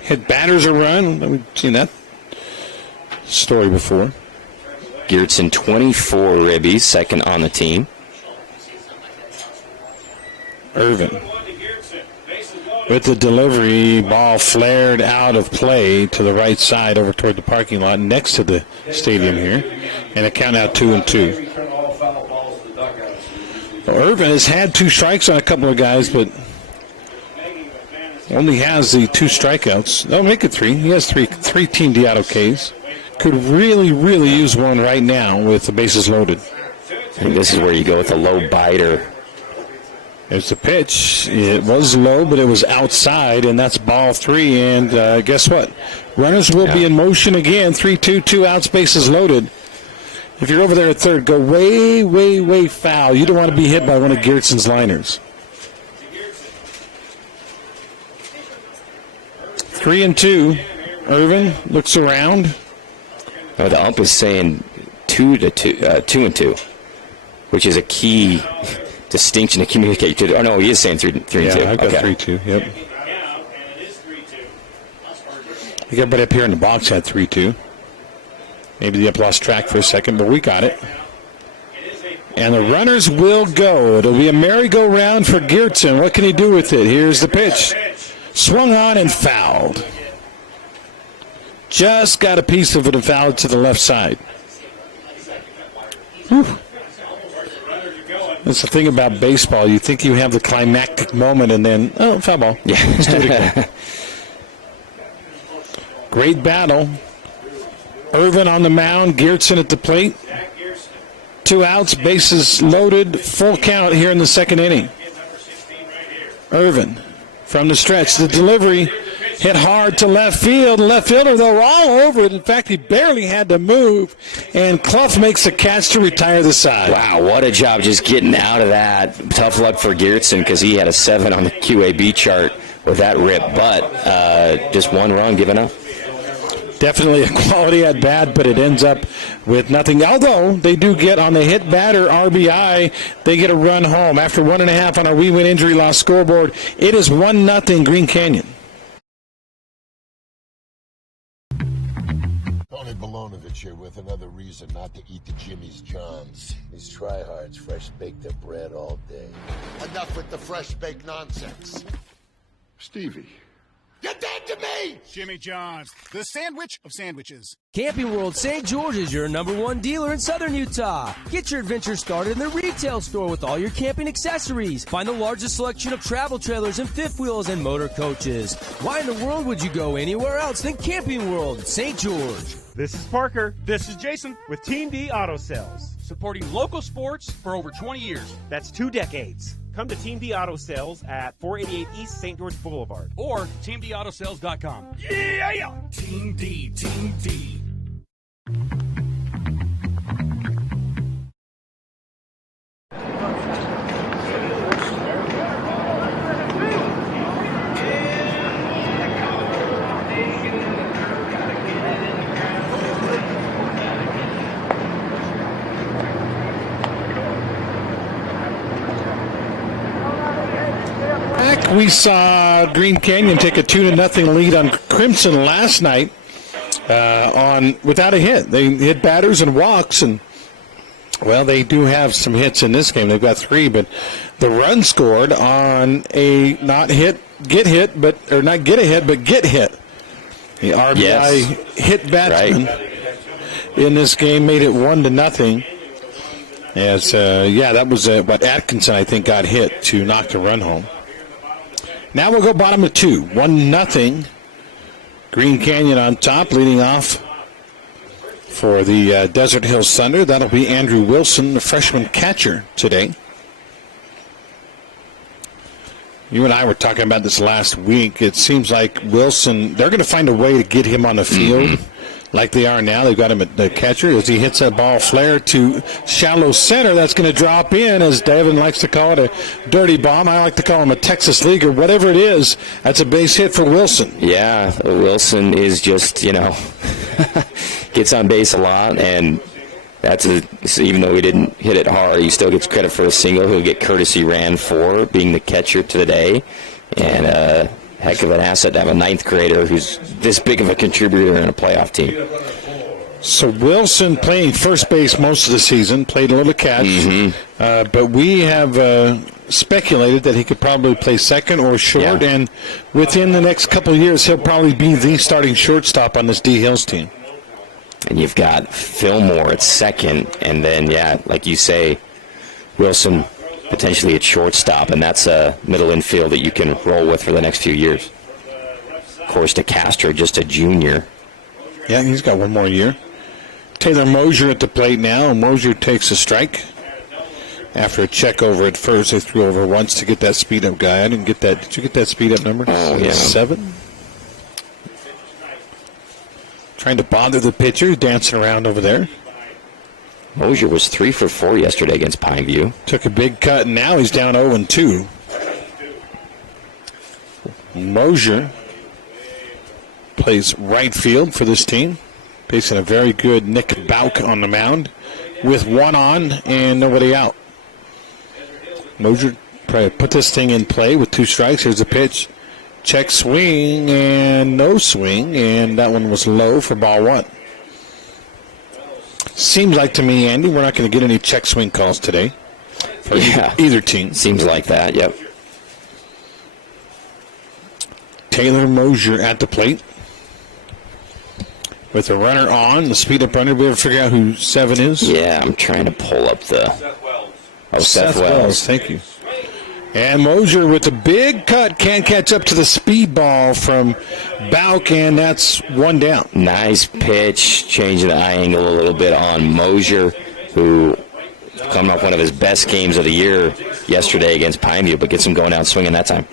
Hit batters a run. We've seen that story before. Geertsen, 24 ribbies, second on the team. Irvin with the delivery, ball flared out of play to the right side over toward the parking lot next to the stadium here, and a count out 2-2. Well, Irvin has had 2 strikes on a couple of guys, but only has the 2 strikeouts. No, make it 3. He has 3 Team Deotto Ks. Could really, really use one right now with the bases loaded. I think this is where you go with a low biter. There's the pitch. It was low, but it was outside, and that's ball 3. And guess what? Runners will be in motion again. 3-2, 2 outs, bases loaded. If you're over there at third, go way, way, way foul. You don't want to be hit by one of Geertsen's liners. 3-2. Irvin looks around. Oh, the ump is saying 2-2, which is a key distinction to communicate. Oh, no, he is saying 3-2. Yeah, I've got 3-2, yep. I think everybody up here in the box had 3-2. Maybe the up lost track for a second, but we got it. And the runners will go. It'll be a merry-go-round for Geertsen. What can he do with it? Here's the pitch. Swung on and fouled. Just got a piece of it and fouled to the left side. Whew. That's the thing about baseball. You think you have the climactic moment, and then, oh, foul ball. Yeah. Let's do it again. Great battle. Irvin on the mound, Geertsen at the plate. 2 outs, bases loaded, full count here in the second inning. Irvin from the stretch. The delivery hit hard to left field. Left fielder, though, all over it. In fact, he barely had to move. And Clough makes a catch to retire the side. Wow, what a job just getting out of that. Tough luck for Geertsen because he had a 7 on the QAB chart with that rip. But just 1 run given up. Definitely a quality at bat, but it ends up with nothing. Although they do get on the hit batter RBI, they get a run home. After 1.5 on our We Win Injury Loss scoreboard, it is 1-0 Green Canyon. Tony Balonovich pitcher with another reason not to eat the Jimmy's Johns. These tryhards fresh bake their bread all day. Enough with the fresh baked nonsense. Stevie. You're dead to me! Jimmy John's, the sandwich of sandwiches. Camping World St. George is your #1 dealer in southern Utah. Get your adventure started in the retail store with all your camping accessories. Find the largest selection of travel trailers and fifth wheels and motor coaches. Why in the world would you go anywhere else than Camping World St. George? This is Parker. This is Jason with Team D Auto Sales. Supporting local sports for over 20 years. That's 2 decades. Come to Team D Auto Sales at 488 East St. George Boulevard or teamdautosales.com. Yeah! Team D, Team D. We saw Green Canyon take a 2-0 lead on Crimson last night without a hit. They hit batters and walks, and well, they do have some hits in this game. They've got 3, but the run scored on a not hit, get hit, but or not get a hit, but get hit. The RBI hit batsman in this game made it 1-0. As that was what Atkinson I think got hit to knock the run home. Now we'll go bottom of 2, 1-0. Green Canyon on top, leading off for the Desert Hills Thunder. That'll be Andrew Wilson, the freshman catcher today. You and I were talking about this last week. It seems like Wilson, they're going to find a way to get him on the field like they are now. They've got him at the catcher as he hits that ball flare to shallow center. That's going to drop in, as Devin likes to call it, a dirty bomb. I like to call him a Texas leaguer. Whatever it is, that's a base hit for Wilson. Yeah, Wilson is just, gets on base a lot, and even though he didn't hit it hard, he still gets credit for a single. He'll get courtesy ran for being the catcher today, and heck of an asset to have a 9th grader who's this big of a contributor in a playoff team. So Wilson playing first base most of the season, played a little catch, but we have speculated that he could probably play second or short, and within the next couple of years, he'll probably be the starting shortstop on this D Hills team. And you've got Fillmore at second, and then, like you say, Wilson potentially at shortstop, and that's a middle infield that you can roll with for the next few years. Of course, DeCastro, just a junior. Yeah, he's got one more year. Taylor Mosier at the plate now. Mosier takes a strike. After a check over at first, they threw over once to get that speed up guy. I didn't get that. Did you get that speed up number? Oh, yeah. 7? Trying to bother the pitcher, dancing around over there. Mosier was 3 for 4 yesterday against Pineview. Took a big cut, and now he's down 0-2. Mosier plays right field for this team, facing a very good Nick Bauk on the mound with 1 on and nobody out. Mosier probably put this thing in play with 2 strikes. Here's a pitch. Check swing and no swing, and that one was low for ball 1. Seems like to me, Andy, we're not going to get any check swing calls today for either team. Seems like that, yep. Taylor Mosier at the plate with a runner on, the speed up runner. We ever figure out who 7 is? Yeah, I'm trying to pull up the... Seth Wells. Thank you. And Mosier with a big cut, can't catch up to the speed ball from Bauk, and that's 1 down. Nice pitch, changing the eye angle a little bit on Mosier, who coming off one of his best games of the year yesterday against Pineview, but gets him going out swinging that time.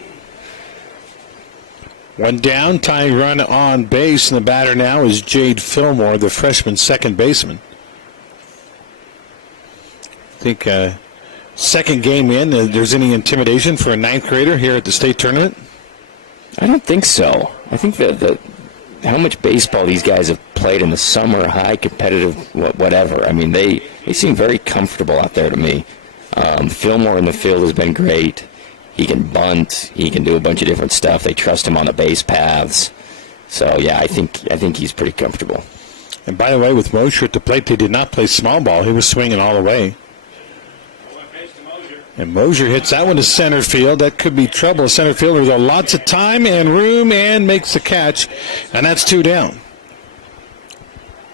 1 down, tying run on base, and the batter now is Jade Fillmore, the freshman second baseman. I think second game in, there's any intimidation for a 9th grader here at the state tournament? I don't think so. I think that how much baseball these guys have played in the summer, high competitive, whatever. I mean, they seem very comfortable out there to me. Fillmore in the field has been great. He can bunt. He can do a bunch of different stuff. They trust him on the base paths. So, yeah, I think he's pretty comfortable. And by the way, with Mosher at the plate, they did not play small ball. He was swinging all the way. And Mosher hits that one to center field. That could be trouble. Center fielder with lots of time and room and makes the catch. And that's 2 down.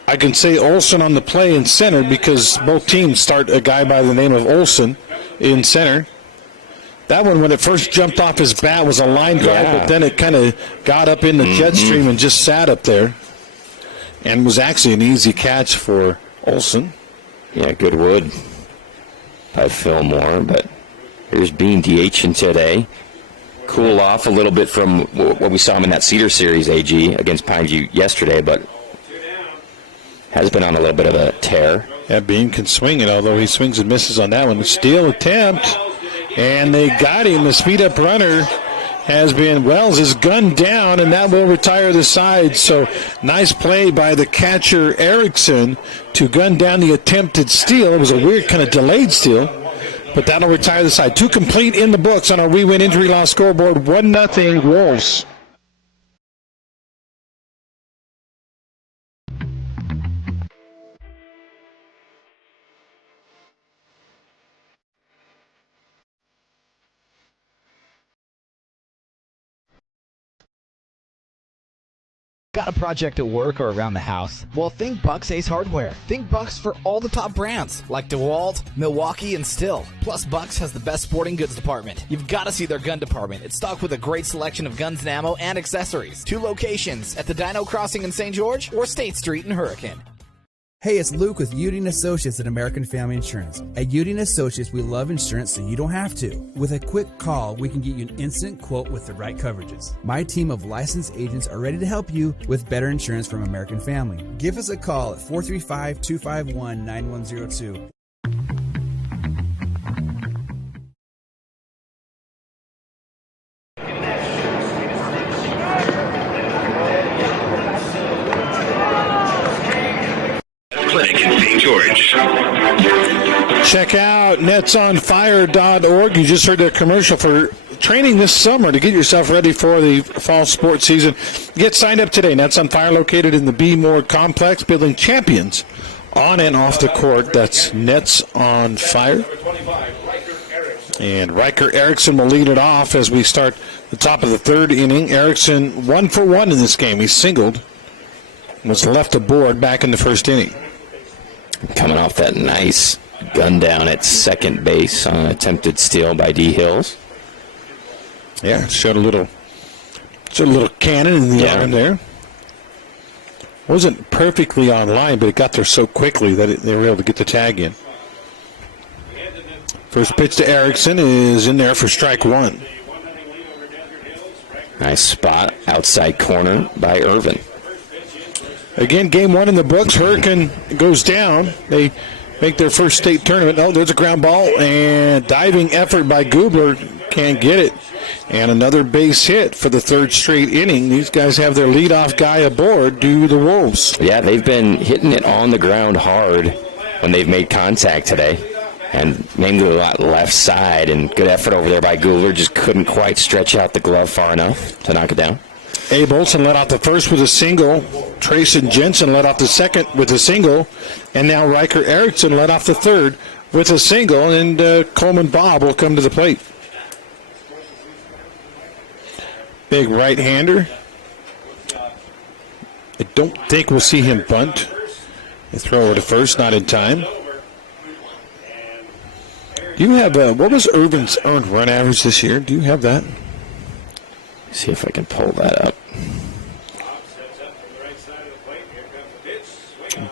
I can say Olson on the play in center because both teams start a guy by the name of Olson in center. That one, when it first jumped off his bat, was a line drive, but then it kind of got up in the jet stream and just sat up there. And was actually an easy catch for Olson. Yeah, good wood by Fillmore, but here's Bean DHing today. Cool off a little bit from what we saw him in that Cedar Series, AG, against Pineview yesterday, but has been on a little bit of a tear. Yeah, Bean can swing it, although he swings and misses on that one. The steal attempt, and they got him. The speed-up runner has been, Wells is gunned down, and that will retire the side. So nice play by the catcher, Erickson, to gun down the attempted steal. It was a weird kind of delayed steal, but that'll retire the side. 2 complete in the books on our We Win Injury Loss scoreboard. 1-0 Wolves. Got a project at work or around the house? Well, think Bucks Ace Hardware. Think Bucks for all the top brands like DeWalt, Milwaukee, and Stihl. Plus, Bucks has the best sporting goods department. You've got to see their gun department. It's stocked with a great selection of guns and ammo and accessories. 2 locations at the Dino Crossing in St. George or State Street in Hurricane. Hey, it's Luke with Udine Associates at American Family Insurance. At Udine Associates, we love insurance so you don't have to. With a quick call, we can get you an instant quote with the right coverages. My team of licensed agents are ready to help you with better insurance from American Family. Give us a call at 435-251-9102. Clinic in St. George. Check out netsonfire.org. You just heard a commercial for training this summer to get yourself ready for the fall sports season. Get signed up today. Nets on Fire, located in the B. Moore Complex, building champions on and off the court. That's Nets on Fire. And Riker Erickson will lead it off as we start the top of the 3rd inning. Erickson 1 for 1 in this game. He singled, was left aboard back in the 1st inning. Coming off that nice gun down at second base on an attempted steal by D. Hills. Yeah, showed a little cannon in the arm there. Wasn't perfectly on line, but it got there so quickly that they were able to get the tag in. First pitch to Erickson is in there for strike 1. Nice spot outside corner by Irvin. Again, game 1 in the books. Hurricane goes down. They make their first state tournament. Oh, there's a ground ball, and diving effort by Gubler. Can't get it. And another base hit for the 3rd straight inning. These guys have their leadoff guy aboard due to the Wolves. Yeah, they've been hitting it on the ground hard when they've made contact today. And mainly a lot left side, and good effort over there by Gubler. Just couldn't quite stretch out the glove far enough to knock it down. Abe Olson led off the first with a single. Trayson Jensen led off the second with a single. And now Riker Erickson led off the 3rd with a single. And Coleman Bob will come to the plate. Big right-hander. I don't think we'll see him bunt. They throw over to first, not in time. Do you have, what was Irvin's earned run average this year? Do you have that? See if I can pull that up.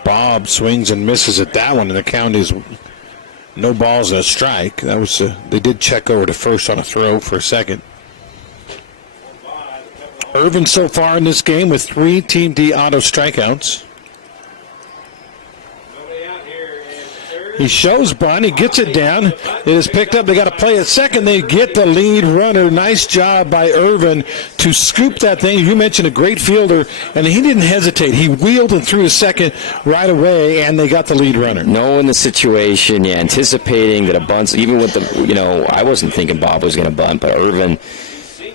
Bob swings and misses at that one, and the count is no balls and a strike. That was they did check over to first on a throw for a second. Irvin so far in this game with 3 Team D auto strikeouts. He shows bunt. He gets it down. It is picked up. They got to play at second. They get the lead runner. Nice job by Irvin to scoop that thing. You mentioned a great fielder, and he didn't hesitate. He wheeled and threw a second right away, and they got the lead runner. Knowing the situation, yeah, anticipating that a bunt, even with the, I wasn't thinking Bob was going to bunt, but Irvin,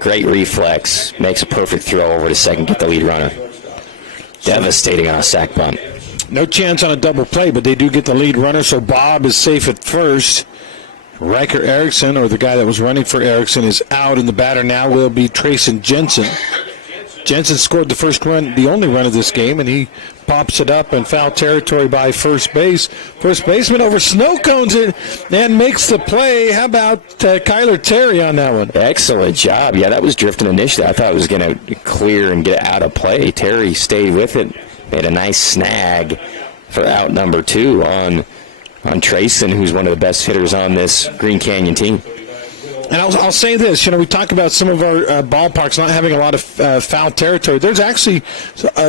great reflex, makes a perfect throw over to second, get the lead runner. Devastating on a sack bunt. No chance on a double play, but they do get the lead runner, so Bob is safe at first. Riker Erickson, or the guy that was running for Erickson, is out, and the batter now will be Trayson Jensen. Jensen scored the first run, the only run of this game, and he pops it up in foul territory by first base. First baseman over snow cones it and makes the play. How about Kyler Terry on that one? Excellent job. Yeah, that was drifting initially. I thought it was going to clear and get out of play. Terry stayed with it, made a nice snag for out number 2 on Trayson, who's one of the best hitters on this Green Canyon team. And I'll say this, we talk about some of our ballparks not having a lot of foul territory. There's actually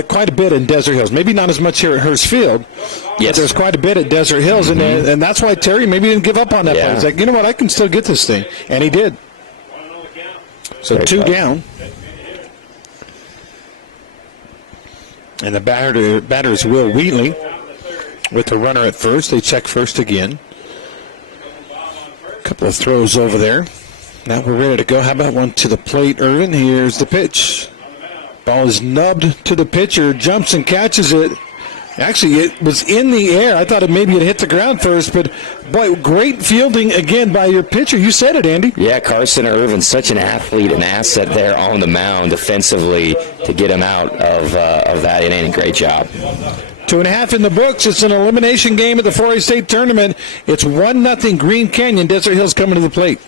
quite a bit in Desert Hills. Maybe not as much here at Hearst Field, but there's quite a bit at Desert Hills, and that's why Terry maybe didn't give up on that play. He's like, you know what, I can still get this thing. And he did. So Very 2 tough. down. And the batter is Will Wheatley with the runner at first. They check first again. A couple of throws over there. Now we're ready to go. How about one to the plate, Irvin? Here's the pitch. Ball is nubbed to the pitcher. Jumps and catches it. Actually, it was in the air. I thought maybe it hit the ground first, but boy, great fielding again by your pitcher. You said it, Andy. Yeah, Carson Irvin, such an athlete, an asset there on the mound defensively to get him out of that inning. Great job. 2.5 in the books. It's an elimination game at the 4A State Tournament. It's 1-0 Green Canyon. Desert Hills coming to the plate.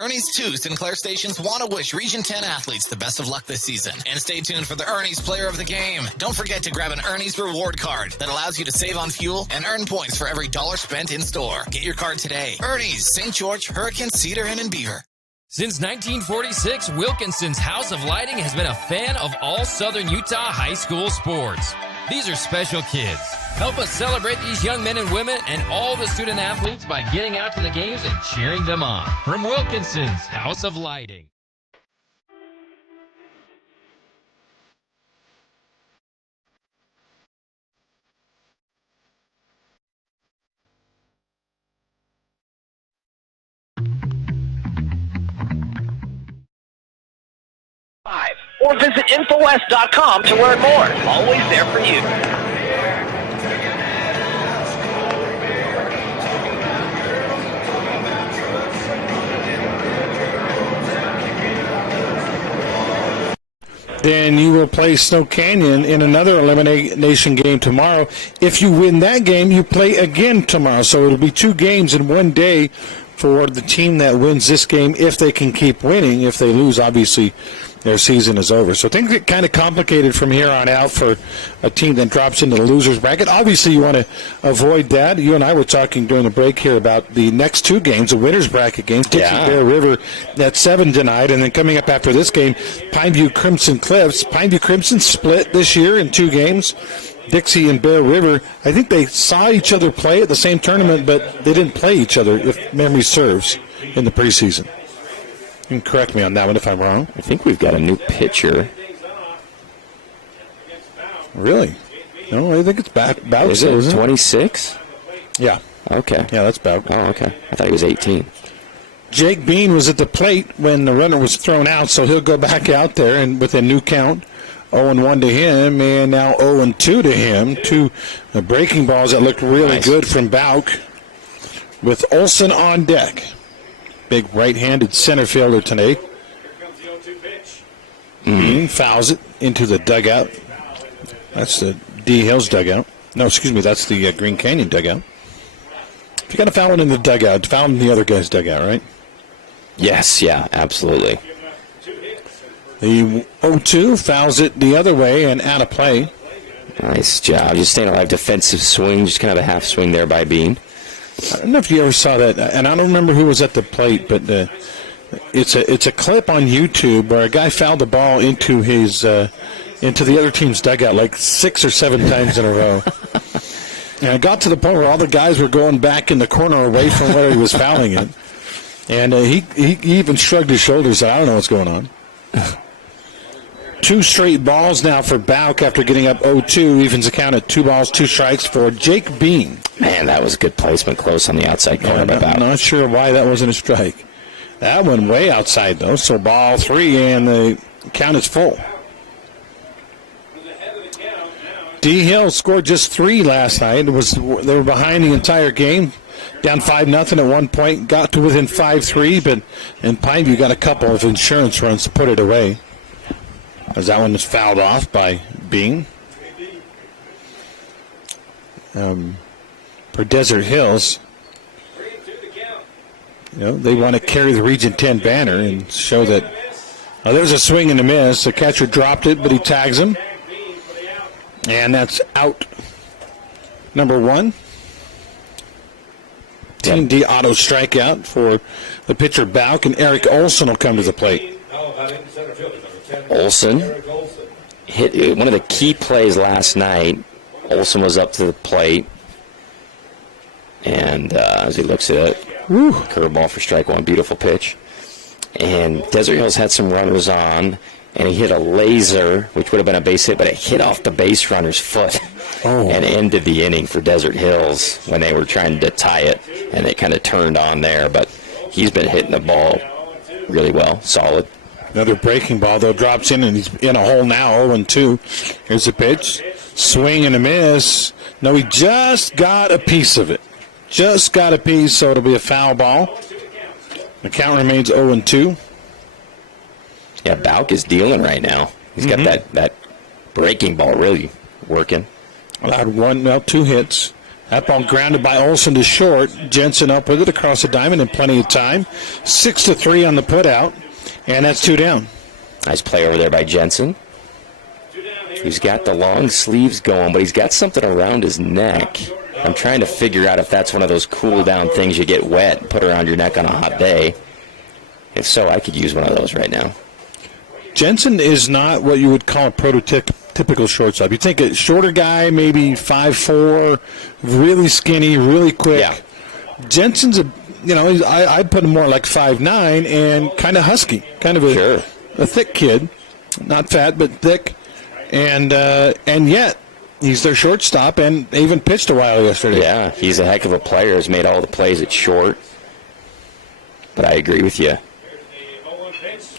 Ernie's 2 Sinclair stations want to wish Region 10 athletes the best of luck this season. And stay tuned for the Ernie's Player of the Game. Don't forget to grab an Ernie's reward card that allows you to save on fuel and earn points for every $1 spent in store. Get your card today. Ernie's, St. George, Hurricane, Cedar Inn, and Beaver. Since 1946, Wilkinson's House of Lighting has been a fan of all Southern Utah high school sports. These are special kids. Help us celebrate these young men and women and all the student athletes by getting out to the games and cheering them on. From Wilkinson's House of Lighting. Or visit InfoWest.com to learn more. Always there for you. Then you will play Snow Canyon in another elimination game tomorrow. If you win that game, you play again tomorrow. So it'll be 2 games in one day for the team that wins this game if they can keep winning. If they lose, obviously, their season is over. So things get kind of complicated from here on out for a team that drops into the loser's bracket. Obviously, you want to avoid that. You and I were talking during the break here about the next 2 games, the winner's bracket games. Dixie Bear River at 7 tonight, and then coming up after this game, Pineview Crimson Cliffs. Pineview Crimson split this year in 2 games. Dixie and Bear River, I think they saw each other play at the same tournament, but they didn't play each other, if memory serves, in the preseason. You can correct me on that one if I'm wrong. I think we've got a new pitcher. Really? No, I think it's Bout. Is it 26? Yeah. Okay. Yeah, that's Bout. Oh, okay. I thought he was 18. Jake Bean was at the plate when the runner was thrown out, so he'll go back out there and with a new count. 0-1 to him, and now 0-2 to him. 2 breaking balls that looked really good from Bauk with Olson on deck. Big right-handed center fielder today. Bean fouls it into the dugout. That's the D Hills dugout. No, excuse me, that's the Green Canyon dugout. If you're going to foul it in the dugout, foul it in the other guy's dugout, right? Yes, yeah, absolutely. The 0-2 fouls it the other way and out of play. Nice job. Just staying alive. Defensive swing, just kind of a half swing there by Bean. I don't know if you ever saw that, and I don't remember who was at the plate, but it's a clip on YouTube where a guy fouled the ball into the other team's dugout like 6 or 7 times in a row. And it got to the point where all the guys were going back in the corner away from where he was fouling it. And he even shrugged his shoulders and said, I don't know what's going on. 2 straight balls now for Bauk after getting up 0-2. Evens the count at 2 balls, 2 strikes for Jake Bean. Man, that was a good placement close on the outside corner by Bauk. I'm not sure why that wasn't a strike. That one way outside, though. So ball 3, and the Count is full. D. Hill scored just 3 last night. They were behind the entire game, down 5-0 at one point, got to within 5-3, but in Pineview got a couple of insurance runs to put it away, as that one was fouled off by Bing. For Desert Hills, they want to carry the Region 10 banner and show that. There's a swing and a miss. The catcher dropped it, but he tags him. And that's out. Number 1. Team D auto strikeout for the pitcher Bauk, and Eric Olson will come to the plate. Olson hit one of the key plays last night. Olson was up to the plate, and as he looks at it, curveball for strike 1, beautiful pitch. And Desert Hills had some runners on, and he hit a laser, which would have been a base hit, but it hit off the base runner's foot and ended the inning for Desert Hills when they were trying to tie it, and they kind of turned on there. But he's been hitting the ball really well, solid. Another breaking ball, though, drops in, and he's in a hole now, 0-2. Here's the pitch. Swing and a miss. No, he just got a piece of it. Just got a piece, so it'll be a foul ball. The count remains 0-2. Yeah, Bauk is dealing right now. He's got that breaking ball really working. Allowed 2 hits. That ball grounded by Olson to short. Jensen up with it across the diamond in plenty of time. 6-3 on the putout, and that's 2 down. Nice play over there by Jensen. He's got the long sleeves going, but he's got something around his neck. I'm trying to figure out if that's one of those cool-down things you get wet and put around your neck on a hot day. If so, I could use one of those right now. Jensen is not what you would call a prototypical shortstop. You think a shorter guy, maybe 5'4", really skinny, really quick. Yeah. Jensen's I'd put him more like 5'9", and kind of husky, kind of a thick kid, not fat but thick, and yet he's their shortstop, and even pitched a while yesterday. Yeah, he's a heck of a player. He's made all the plays at short. But I agree with you.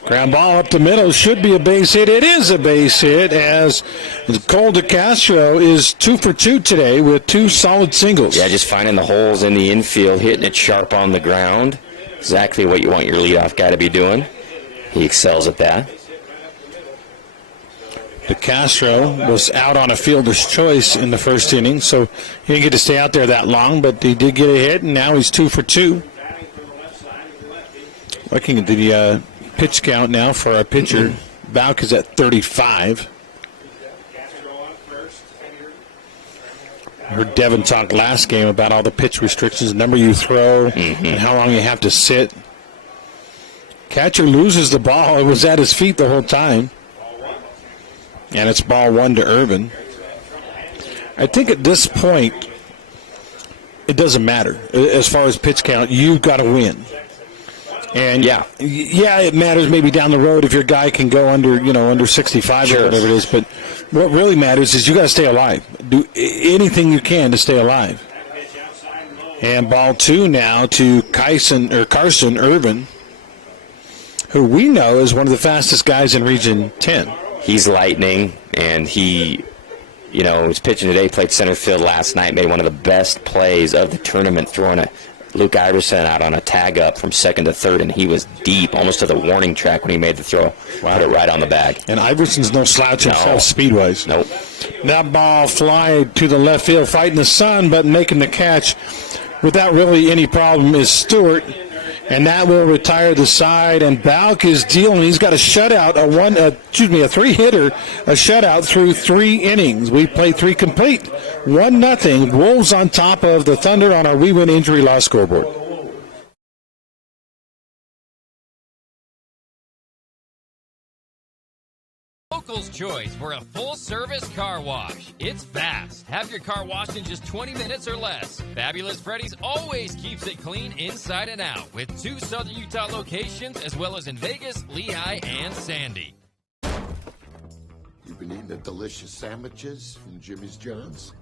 Ground ball up the middle, should be a base hit. It is a base hit, as Cole DeCastro is 2 for 2 today with 2 solid singles. Yeah, just finding the holes in the infield, hitting it sharp on the ground. Exactly what you want your leadoff guy to be doing. He excels at that. DeCastro was out on a fielder's choice in the first inning, so he didn't get to stay out there that long, but he did get a hit, and now he's 2 for 2. Looking at the pitch count now for our pitcher, Bauk is at 35. I heard Devin talk last game about all the pitch restrictions, the number you throw, and how long you have to sit. Catcher loses the ball. It was at his feet the whole time. And it's ball 1 to Irvin. I think at this point, it doesn't matter. As far as pitch count, you've got to win. And yeah, it matters maybe down the road if your guy can go under 65 or whatever it is. But what really matters is you got to stay alive. Do anything you can to stay alive. And ball 2 now to Carson Irvin, who we know is one of the fastest guys in Region 10. He's lightning, and he, was pitching today, played center field last night, made one of the best plays of the tournament, throwing Luke Iverson out on a tag up from second to third, and he was deep, almost to the warning track when he made the throw. Put it right on the bag. And Iverson's no slouch himself speed-wise. Nope. That ball fly to the left field, fighting the sun, but making the catch without really any problem is Stewart. And that will retire the side, and Bauk is dealing. He's got a shutout, a 3-hitter, a shutout through 3 innings. We played 3 complete. 1-0. Wolves on top of the Thunder on our We Win Injury Loss scoreboard. Locals Choice for a full-service car wash. It's fast. Have your car washed in just 20 minutes or less. Fabulous Freddy's always keeps it clean inside and out with 2 Southern Utah locations as well as in Vegas, Lehigh, and Sandy. You've been eating the delicious sandwiches from Jimmy's John's?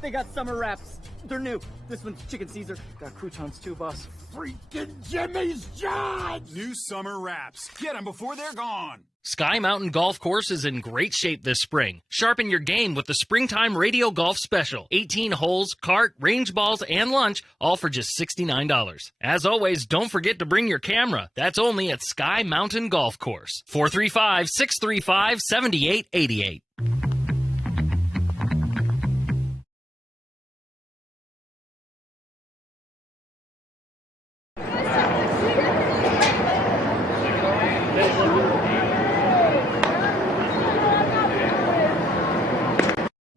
They got summer wraps. They're new. This one's chicken Caesar. Got croutons too, boss. Freaking Jimmy's John! New summer wraps. Get them before they're gone. Sky Mountain Golf Course is in great shape this spring. Sharpen your game with the Springtime Radio Golf Special. 18 holes, cart, range balls, and lunch, all for just $69. As always, don't forget to bring your camera. That's only at Sky Mountain Golf Course. 435-635-7888.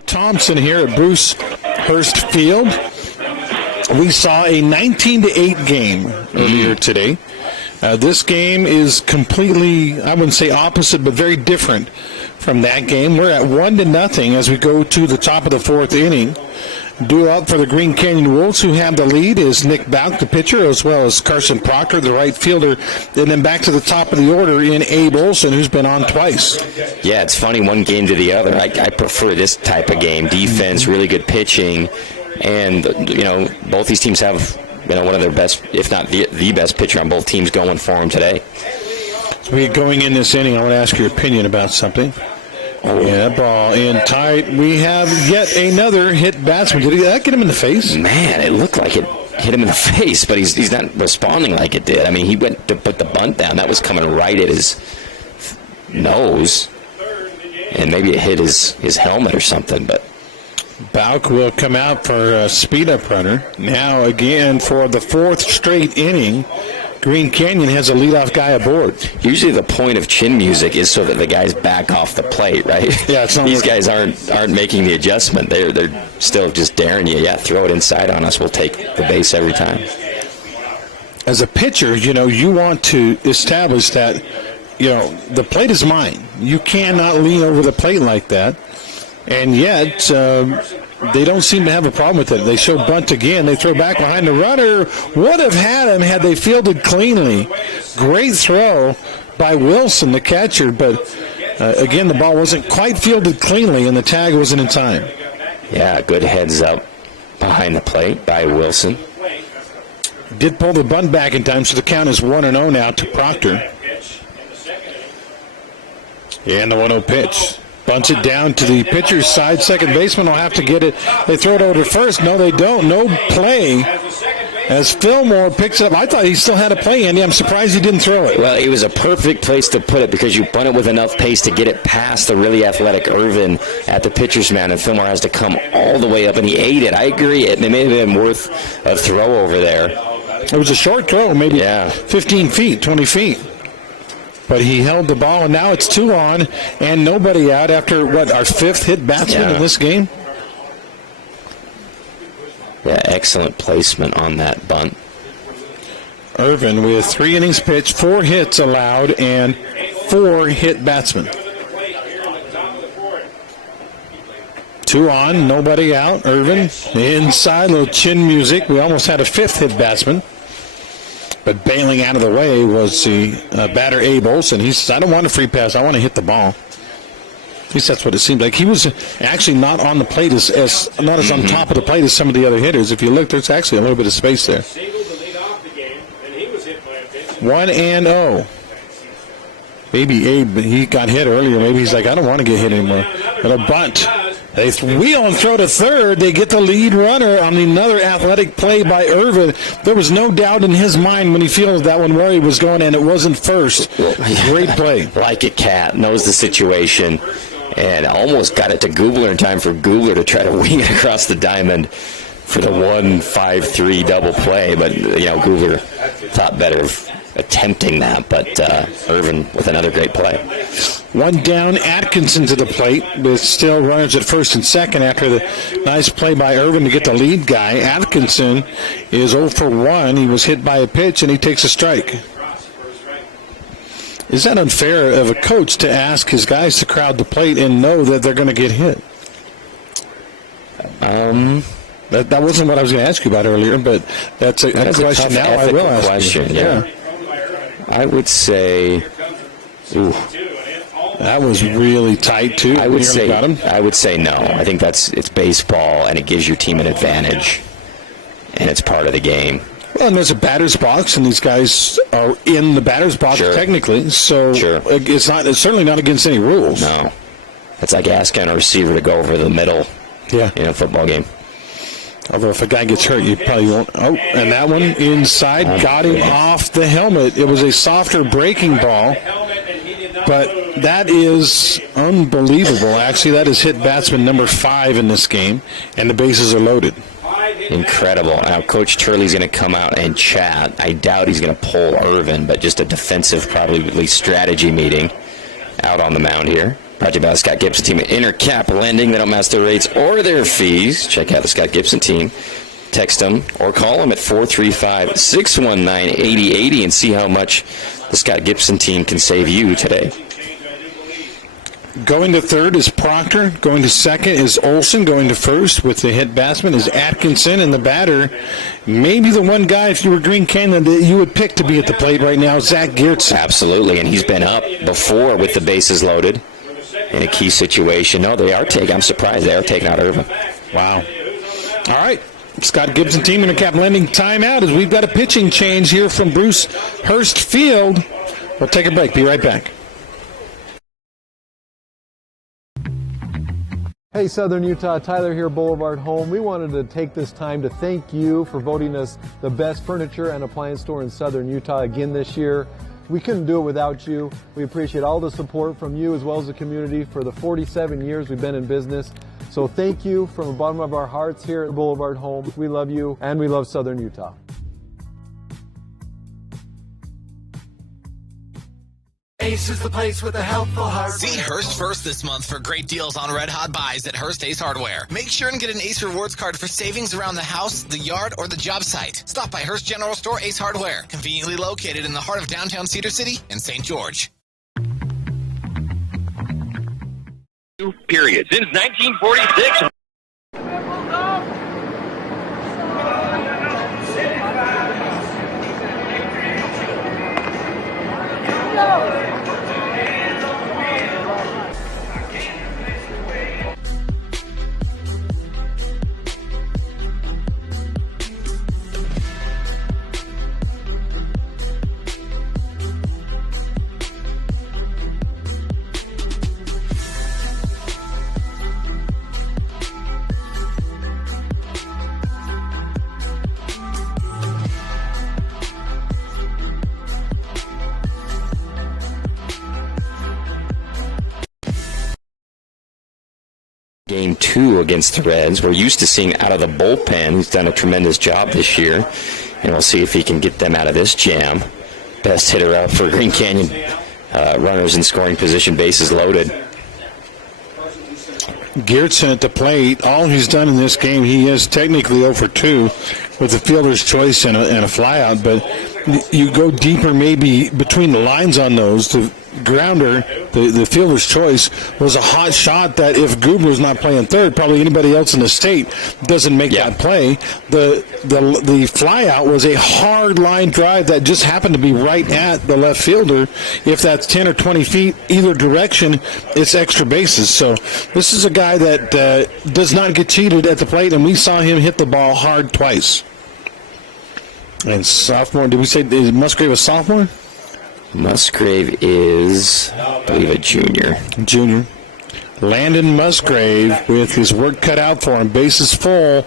Thompson here at Bruce Hurst Field. We saw a 19-8 game earlier today. This game is completely, I wouldn't say opposite, but very different from that game. We're at 1-0 as we go to the top of the fourth inning. Due up for the Green Canyon Wolves, who have the lead, is Nick Bauk, the pitcher, as well as Carson Proctor, the right fielder. And then back to the top of the order in Abe Olson, who's been on twice. Yeah, it's funny, one game to the other. I prefer this type of game. Defense, really good pitching. And, both these teams have, one of their best, if not the best pitcher on both teams going for them today. So we going in this inning, I want to ask your opinion about something. Yeah, ball in tight. We have yet another hit batsman. Did that get him in the face? Man, it looked like it hit him in the face, but he's not responding like it did. I mean, he went to put the bunt down. That was coming right at his nose, and maybe it hit his helmet or something. But Bauk will come out for a speed-up runner. Now again for the fourth straight inning. Green Canyon has a leadoff guy aboard. Usually the point of chin music is so that the guys back off the plate, right? Yeah, it's not These guys aren't making the adjustment. They're still just daring you. Yeah, throw it inside on us. We'll take the base every time. As a pitcher, you want to establish that, the plate is mine. You cannot lean over the plate like that. And yet, they don't seem to have a problem with it. They show bunt again. They throw back behind the runner. Would have had him had they fielded cleanly. Great throw by Wilson, the catcher, but again, the ball wasn't quite fielded cleanly, and the tag wasn't in time. Yeah, good heads up behind the plate by Wilson. Did pull the bunt back in time, so the count is 1-0 now to Proctor. And the 1-0 pitch. Bunts it down to the pitcher's side. Second baseman will have to get it. They throw it over to first. No, they don't. No play as Fillmore picks up. I thought he still had a play, Andy. I'm surprised he didn't throw it. Well, it was a perfect place to put it because you bunt it with enough pace to get it past the really athletic Irvin at the pitcher's mound, and Fillmore has to come all the way up, and he ate it. I agree. It may have been worth a throw over there. It was a short throw, maybe 15 feet, 20 feet. But he held the ball, and now it's 2 on and nobody out after, our fifth hit batsman in this game? Yeah, excellent placement on that bunt. Irvin with 3 innings pitched, 4 hits allowed, and 4 hit batsmen. 2 on, nobody out. Irvin inside, little chin music. We almost had a 5th hit batsman. But bailing out of the way was the batter Abe Olson. He says, I don't want a free pass. I want to hit the ball. At least that's what it seemed like. He was actually not on the plate as on top of the plate as some of the other hitters. If you look, there's actually a little bit of space there. 1-0. Maybe Abe, he got hit earlier. Maybe he's like, I don't want to get hit anymore. But a bunt. They wheel and throw to third. They get the lead runner on another athletic play by Irvin. There was no doubt in his mind when he fielded that one where he was going, and it wasn't first. Great play. Like a cat, knows the situation, and almost got it to Gubler in time for Gubler to try to wing it across the diamond for the 1-5-3 double play. But, Gubler thought better of attempting that, but Irvin with another great play. 1 down, Atkinson to the plate with still runners at first and second after the nice play by Irvin to get the lead guy. Atkinson is 0 for 1. He was hit by a pitch, and he takes a strike. Is that unfair of a coach to ask his guys to crowd the plate and know that they're going to get hit? That wasn't what I was going to ask you about earlier, but that's a question now I will ask question, you. Yeah. I would say, That was really tight, too. I would say no. I think it's baseball, and it gives your team an advantage, and it's part of the game. Well, and there's a batter's box, and these guys are in the batter's box technically, so it's certainly not against any rules. No. It's like asking a receiver to go over the middle in a football game. Although if a guy gets hurt, you probably won't. Oh, and that one inside got him off the helmet. It was a softer breaking ball, but that is unbelievable. Actually, that has hit batsman number 5 in this game, and the bases are loaded. Incredible. Now, Coach Turley's going to come out and chat. I doubt he's going to pull Irvin, but just a defensive, probably strategy meeting out on the mound here. Brought to you by the Scott Gibson team at Intercap Lending. They don't mess their rates or their fees. Check out the Scott Gibson team. Text them or call them at 435-619-8080 and see how much the Scott Gibson team can save you today. Going to third is Proctor. Going to second is Olson. Going to first with the hit batsman is Atkinson. And the batter, maybe the one guy, if you were Green Canyon, that you would pick to be at the plate right now, Zach Geertsen. Absolutely, and he's been up before with the bases loaded in a key situation. No, I'm surprised they are taking out Irvin. Wow. All right. Scott Gibson team Intercap Lending timeout as we've got a pitching change here from Bruce Hurst Field. We'll take a break. Be right back. Hey Southern Utah, Tyler here, Boulevard Home. We wanted to take this time to thank you for voting us the best furniture and appliance store in Southern Utah again this year. We couldn't do it without you. We appreciate all the support from you as well as the community for the 47 years we've been in business. So thank you from the bottom of our hearts here at Boulevard Home. We love you and we love Southern Utah. Ace is the place with a helpful heart. See Hearst first this month for great deals on red hot buys at Hearst Ace Hardware. Make sure and get an Ace Rewards card for savings around the house, the yard, or the job site. Stop by Hearst General Store Ace Hardware, conveniently located in the heart of downtown Cedar City and St. George. Period. Since 1946. Game 2 against the Reds. We're used to seeing out of the bullpen. He's done a tremendous job this year, and we'll see if he can get them out of this jam. Best hitter out for Green Canyon. Runners in scoring position, bases loaded. Geertsen at the plate. All he's done in this game, he is technically 0 for 2 with a fielder's choice and a flyout, but you go deeper maybe between the lines on those. The grounder, the fielder's choice, was a hot shot that if Gubler's not playing third, probably anybody else in the state doesn't make that play. The flyout was a hard line drive that just happened to be right at the left fielder. If that's 10 or 20 feet either direction, it's extra bases. So this is a guy that does not get cheated at the plate, and we saw him hit the ball hard twice. And sophomore, did we say is Musgrave a sophomore? Musgrave is, I believe, a junior. Junior. Landon Musgrave with his work cut out for him. Bases full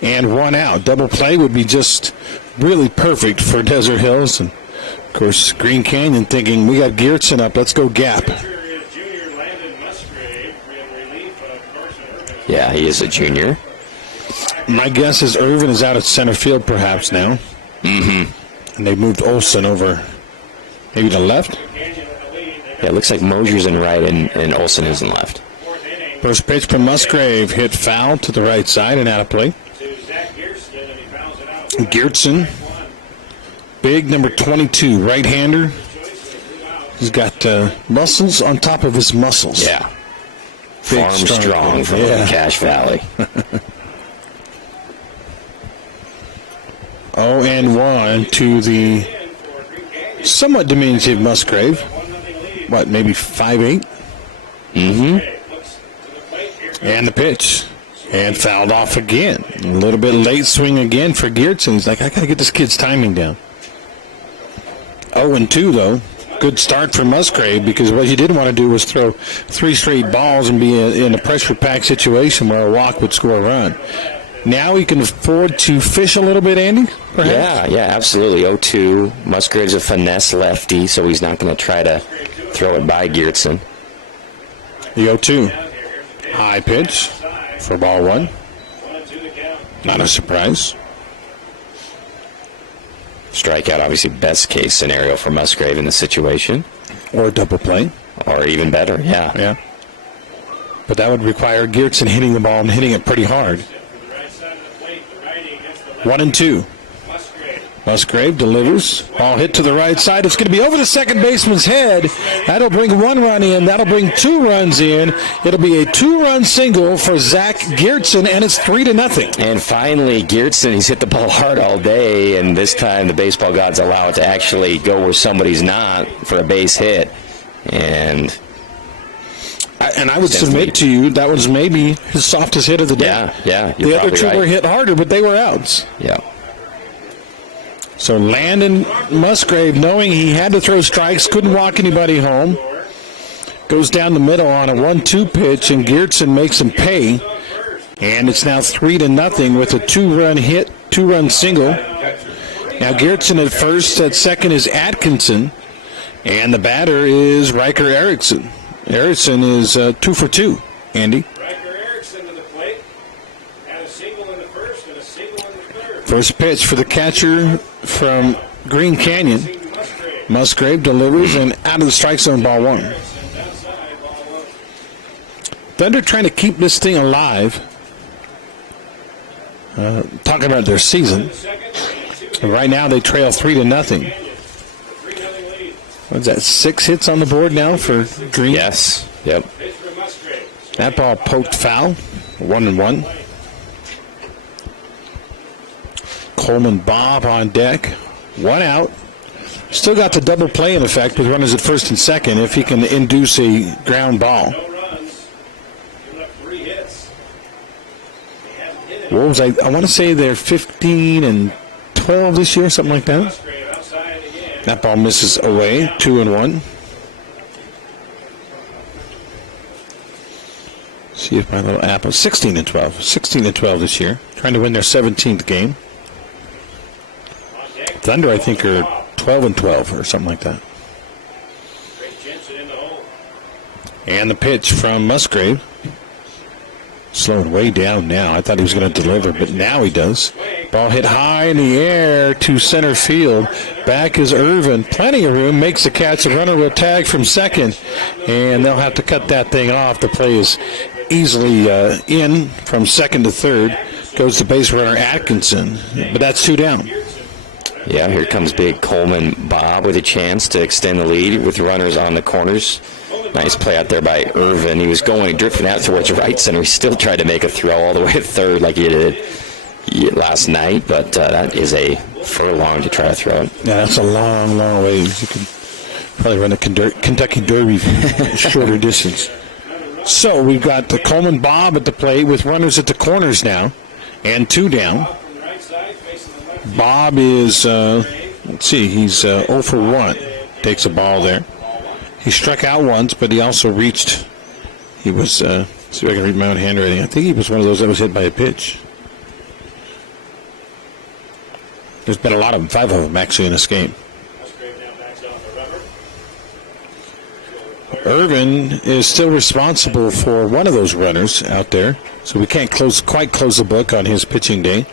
and 1 out. Double play would be just really perfect for Desert Hills. And, of course, Green Canyon thinking, we got Geertsen up. Let's go gap. Yeah, he is a junior. My guess is Irvin is out at center field perhaps now. Mm-hmm. And they moved Olson over maybe to left. Yeah, it looks like Mosier's in right and Olson is in left. First pitch from Musgrave hit foul to the right side and out of play. Geertsen, big number 22, right-hander. He's got muscles on top of his muscles. Yeah. Big, farm strong from the Cache Valley. 0-1 to the somewhat diminutive Musgrave. What, maybe 5'8"? And the pitch. And fouled off again. A little bit late swing again for Geertsen. He's like, I got to get this kid's timing down. 0-2, though. Good start for Musgrave, because what he didn't want to do was throw 3 straight balls and be in a pressure-packed situation where a walk would score a run. Now he can afford to fish a little bit, Andy, perhaps? Yeah, absolutely. 0-2. Musgrave's a finesse lefty, so he's not going to try to throw it by Geertsen. The 0-2. High pitch for ball 1. Not a surprise. Strikeout, obviously, best case scenario for Musgrave in the situation. Or a double play. Or even better, yeah. Yeah. But that would require Geertsen hitting the ball and hitting it pretty hard. 1-2. Musgrave delivers. Ball hit to the right side. It's going to be over the second baseman's head. That'll bring 1 run in. That'll bring 2 runs in. It'll be a 2-run single for Zach Geertsen, and it's 3-0. And finally, Geertsen, he's hit the ball hard all day, and this time the baseball gods allow it to actually go where somebody's not for a base hit. And I would submit to you that was maybe his softest hit of the day. Yeah. The other 2 were hit harder, but they were outs. Yeah. So Landon Musgrave, knowing he had to throw strikes, couldn't walk anybody home, goes down the middle on a 1-2 pitch, and Geertsen makes him pay. And it's now 3-0 with a 2-run hit, 2-run single. Now Geertsen at first, at second is Atkinson, and the batter is Riker Erickson. Erickson is 2 for 2. Andy? First pitch for the catcher from Green Canyon. Musgrave delivers and out of the strike zone, ball 1. Thunder trying to keep this thing alive. Talking about their season. And right now they trail 3-0. What's that, 6 hits on the board now for Green? Yes. Yep. That ball poked foul. 1-1. Coleman Bob on deck. 1 out. Still got the double play in effect with runners at first and second if he can induce a ground ball. Wolves, I want to say they're 15-12 this year, something like that. That ball misses away. 2-1. See if my little app is 16-12. 16-12 this year. Trying to win their 17th game. Thunder, I think, are 12-12 or something like that. And the pitch from Musgrave. Slowing way down now. I thought he was going to deliver, but now he does. Ball hit high in the air to center field. Back is Irvin. Plenty of room. Makes the catch. The runner will tag from second, and they'll have to cut that thing off. The play is easily in from second to third. Goes to base runner Atkinson, but that's 2 down. Yeah, here comes big Coleman Bob with a chance to extend the lead with runners on the corners. Nice play out there by Irvin. He was drifting out towards right center. He still tried to make a throw all the way to third like he did last night, but that is a furlong to try to throw it. Yeah, that's a long, long ways. You can probably run a Kentucky Derby shorter distance. So we've got the Coleman Bob at the plate with runners at the corners now, and 2 down. Bob is, let's see, he's 0 for 1. Takes a ball there. He struck out once, but he also reached. He was, see if I can read my own handwriting. I think he was one of those that was hit by a pitch. There's been a lot of them, 5 of them actually in this game. Irvin is still responsible for one of those runners out there, so we can't quite close the book on his pitching day.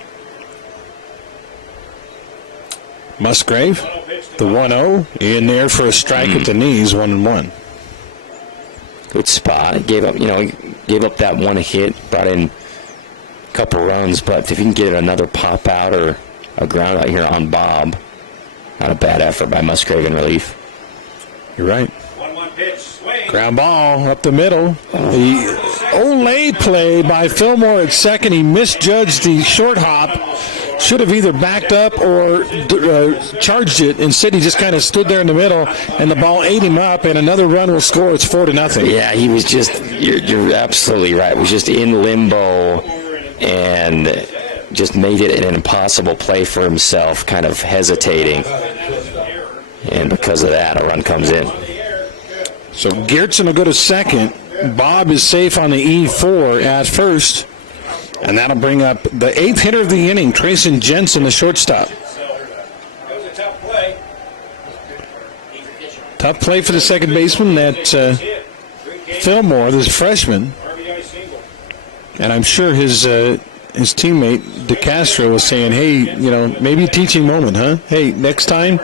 Musgrave, the 1-0, in there for a strike at the knees, 1-1. Good spot. Gave up that 1 hit, brought in a couple runs, but if you can get another pop out or a ground out here on Bob, not a bad effort by Musgrave in relief. You're right. Ground ball up the middle. The Olay play by Fillmore at second. He misjudged the short hop. should have either backed up or charged it. Instead, he just kind of stood there in the middle, and the ball ate him up, and another run will score. It's 4-0. Yeah, he was just, you're absolutely right. He was just in limbo and just made it an impossible play for himself, kind of hesitating. And because of that, a run comes in. So Geertsen will go to second. Bob is safe on the E4 at first. And that'll bring up the 8th hitter of the inning, Trayson Jensen, the shortstop. Tough play for the second baseman, that Fillmore, this freshman. And I'm sure his teammate, DeCastro, was saying, hey, maybe a teaching moment, huh? Hey, next time,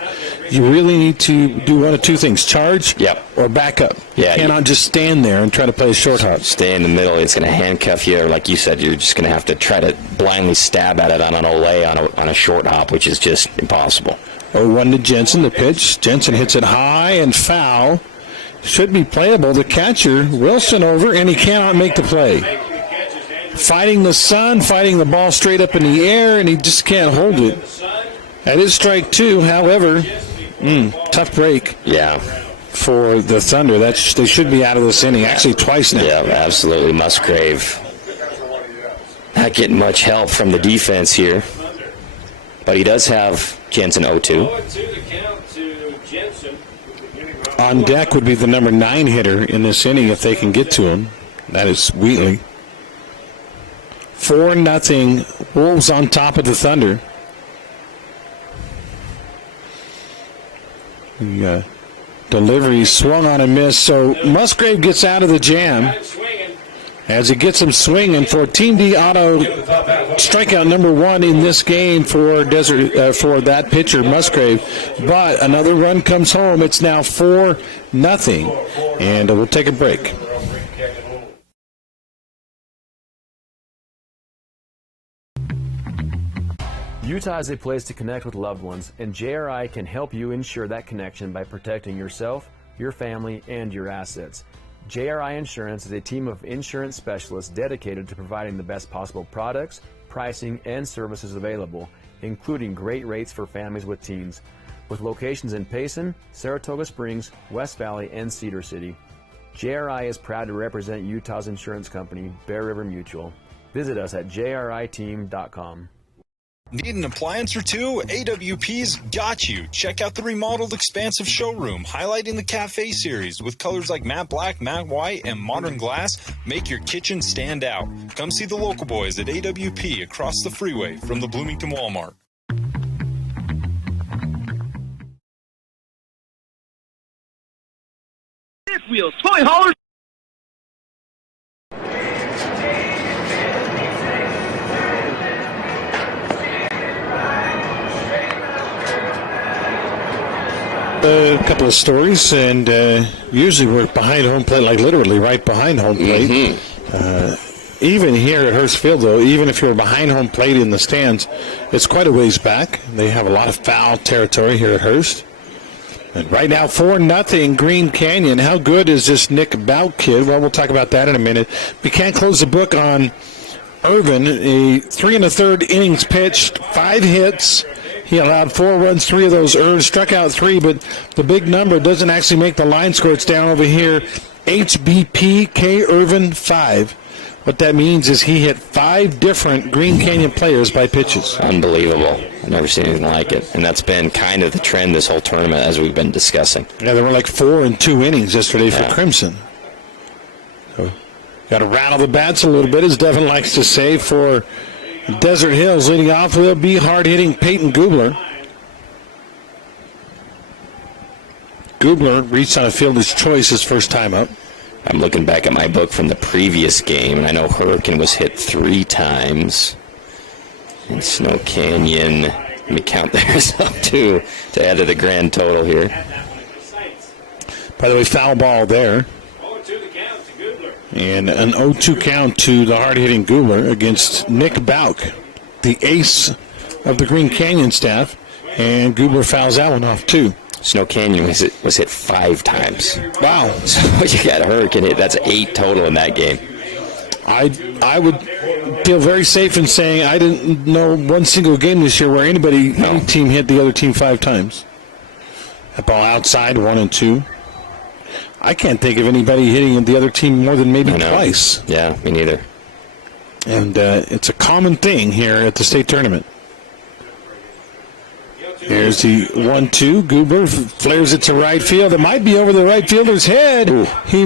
you really need to do one of two things, charge or back up. Yeah, you cannot just stand there and try to play a short hop. Stay in the middle. It's going to handcuff you. Or like you said, you're just going to have to try to blindly stab at it on an Olay on a short hop, which is just impossible. 0-1 to Jensen, the pitch. Jensen hits it high and foul. Should be playable. The catcher, Wilson, over, and he cannot make the play. Fighting the sun, fighting the ball straight up in the air, and he just can't hold it. That is strike two. However, tough break. Yeah. For the Thunder. They should be out of this inning. Actually, twice now. Yeah, absolutely. Musgrave not getting much help from the defense here. But he does have Jensen 0-2. On deck would be the number 9 hitter in this inning if they can get to him. That is Wheatley. 4-0. Wolves on top of the Thunder. The delivery swung on a miss, so Musgrave gets out of the jam as he gets him swinging for Team D Auto strikeout number 1 in this game for for that pitcher, Musgrave. But another run comes home. It's now 4-0, and we'll take a break. Utah is a place to connect with loved ones, and JRI can help you ensure that connection by protecting yourself, your family, and your assets. JRI Insurance is a team of insurance specialists dedicated to providing the best possible products, pricing, and services available, including great rates for families with teens. With locations in Payson, Saratoga Springs, West Valley, and Cedar City, JRI is proud to represent Utah's insurance company, Bear River Mutual. Visit us at jriteam.com. Need an appliance or two? AWP's got you. Check out the remodeled expansive showroom, highlighting the Cafe series with colors like matte black, matte white, and modern glass. Make your kitchen stand out. Come see the local boys at AWP across the freeway from the Bloomington Walmart. Fifth Wheels, toy haulers. A couple of stories, and usually we're behind home plate, like literally right behind home plate. Even here at Hurst Field, though, even if you're behind home plate in the stands, it's quite a ways back. They have a lot of foul territory here at Hurst. And right now, 4-0 Green Canyon. How good is this Nick Bout kid? Well, we'll talk about that in a minute. We can't close the book on Irvin. A 3 1/3 innings pitched, 5 hits. He allowed 4 runs, 3 of those earned, struck out 3, but the big number doesn't actually make the line score. It's down over here. HBP K. Irvin 5. What that means is he hit 5 different Green Canyon players by pitches. Unbelievable. I've never seen anything like it. And that's been kind of the trend this whole tournament as we've been discussing. Yeah, there were like 4 and 2 innings yesterday for Crimson. So, got to rattle the bats a little bit, as Devin likes to say, for Desert Hills. Leading off will be hard-hitting Peyton Gubler. Gubler reached on a fielder's choice his first time up. I'm looking back at my book from the previous game, and I know Hurricane was hit 3 times. And Snow Canyon, let me count theirs up too to add to the grand total here. By the way, foul ball there. And an 0-2 count to the hard-hitting Gubler against Nick Bauk, the ace of the Green Canyon staff. And Gubler fouls that one off, too. Snow Canyon was hit 5 times. Wow. So you got a Hurricane hit. That's 8 total in that game. I would feel very safe in saying I didn't know one single game this year where any team hit the other team 5 times. That ball outside, 1 and 2. I can't think of anybody hitting the other team more than maybe twice. Yeah, me neither. And it's a common thing here at the state tournament. Here's the 1-2. Gubler flares it to right field. It might be over the right fielder's head. Ooh. He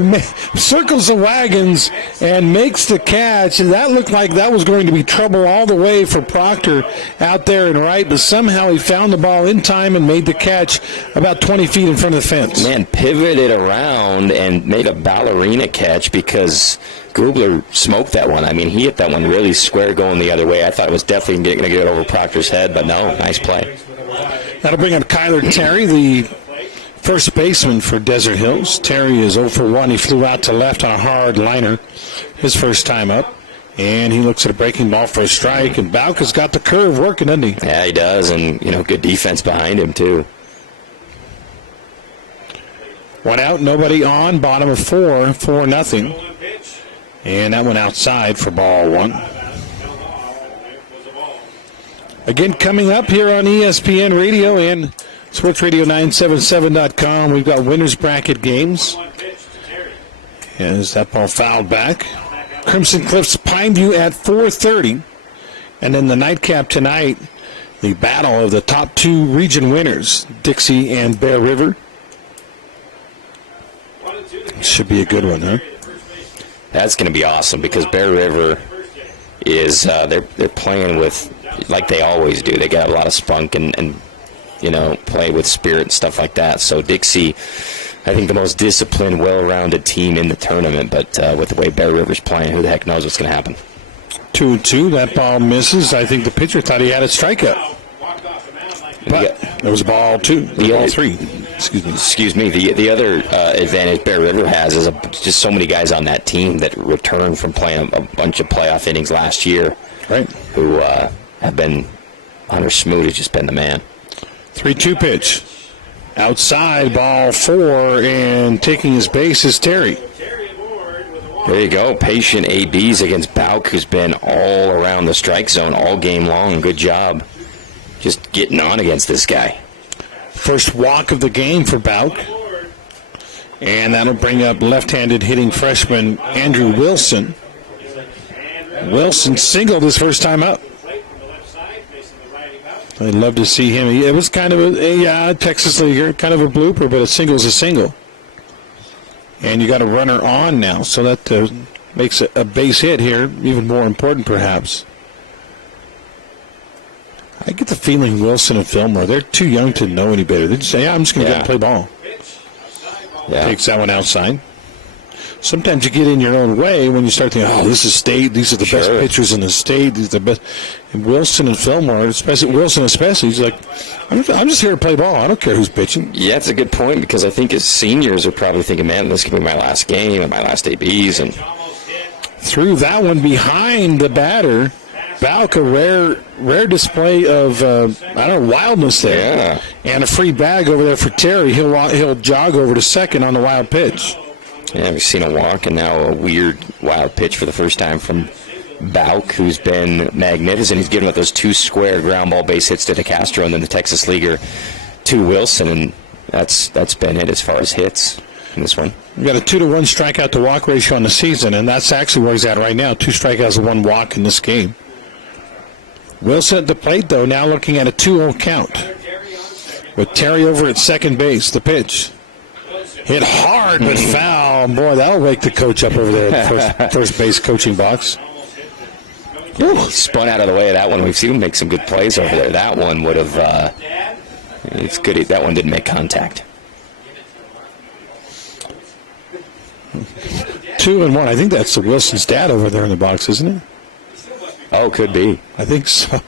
circles the wagons and makes the catch. And that looked like that was going to be trouble all the way for Proctor out there in right, but somehow he found the ball in time and made the catch about 20 feet in front of the fence. Man, pivoted around and made a ballerina catch because Gubler smoked that one. I mean, he hit that one really square going the other way. I thought it was definitely going to get over Proctor's head, but no, nice play. That'll bring up Kyler Terry, the first baseman for Desert Hills. Terry is 0 for 1. He flew out to left on a hard liner his first time up. And he looks at a breaking ball for a strike. And Bauk has got the curve working, doesn't he? Yeah, he does. And, good defense behind him, too. 1 out, nobody on. Bottom of 4, 4-0. And that one outside for ball 1. Again, coming up here on ESPN Radio and SportsRadio977.com, we've got winners bracket games. As that ball fouled back. Crimson Cliffs Pineview at 4:30. And then the nightcap tonight, the battle of the top 2 region winners, Dixie and Bear River. Should be a good one, huh? That's going to be awesome because Bear River is they're playing with, like they always do. They got a lot of spunk and play with spirit and stuff like that. So Dixie, I think the most disciplined, well-rounded team in the tournament. But with the way Bear River's playing, who the heck knows what's going to happen? 2-2. That ball misses. I think the pitcher thought he had a strikeout. But there was a ball 2. Ball 3. Excuse me. The other advantage Bear River has is just so many guys on that team that returned from playing a bunch of playoff innings last year. Right. Who have been, Hunter Smoot has just been the man. 3-2 pitch. Outside, ball 4, and taking his base is Terry. There you go. Patient ABs against Bauk, who's been all around the strike zone all game long. Good job. Just getting on against this guy. First walk of the game for Bauk. And that'll bring up left-handed hitting freshman Andrew Wilson. Wilson singled his first time up. I'd love to see him. It was kind of a Texas Leaguer, kind of a blooper, but a single's a single. And you got a runner on now, so that makes a base hit here even more important, perhaps. I get the feeling Wilson and Fillmore, they're too young to know any better. They just say, I'm just going to get and play ball. Yeah. Takes that one outside. Sometimes you get in your own way when you start thinking, this is state, these are the best pitchers in the state, these are the best. And Wilson and Fillmore, Wilson especially, he's like, I'm just here to play ball. I don't care who's pitching. Yeah, that's a good point because I think his seniors are probably thinking, man, this could be my last game and my last ABs. And threw that one behind the batter. Bauk, a rare display of wildness there. Yeah. And a free bag over there for Terry. He'll jog over to second on the wild pitch. Yeah, we've seen a walk and now a weird wild pitch for the first time from Bauk, who's been magnificent. He's given up those 2 square ground ball base hits to DeCastro and then the Texas Leaguer to Wilson, and that's been it as far as hits in this one. We've got a 2-to-1 strikeout to walk ratio on the season, and that's actually where he's at right now. 2 strikeouts and 1 walk in this game. Wilson at the plate, though, now looking at a 2-0 count. With Terry over at second base, the pitch. Hit hard but foul. Boy, that'll wake the coach up over there at the first base coaching box. He spun out of the way of that one. We've seen him make some good plays over there. That one would have, it's good that one didn't make contact. 2-1. I think that's the Wilson's dad over there in the box, isn't it? Oh, could be. I think so.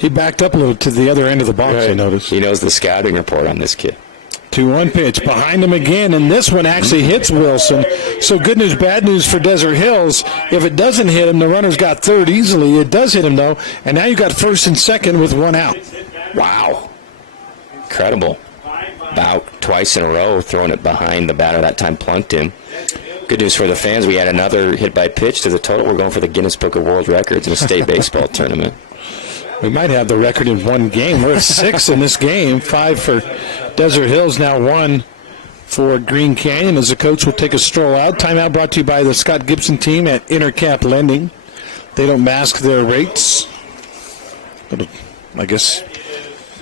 He backed up a little to the other end of the box, I noticed. He knows the scouting report on this kid. 2-1 pitch behind him again, and this one actually hits Wilson. So good news, bad news for Desert Hills. If it doesn't hit him, the runner's got third easily. It does hit him, though, and now you got first and second with 1 out. Wow. Incredible. Bauk twice in a row throwing it behind the batter. That time plunked him. Good news for the fans. We had another hit by pitch to the total. We're going for the Guinness Book of World Records in a state baseball tournament. We might have the record in one game. We're at 6 in this game. 5 for Desert Hills, now 1 for Green Canyon. As the coach will take a stroll out. Timeout brought to you by the Scott Gibson team at Intercap Lending. They don't mask their rates. I guess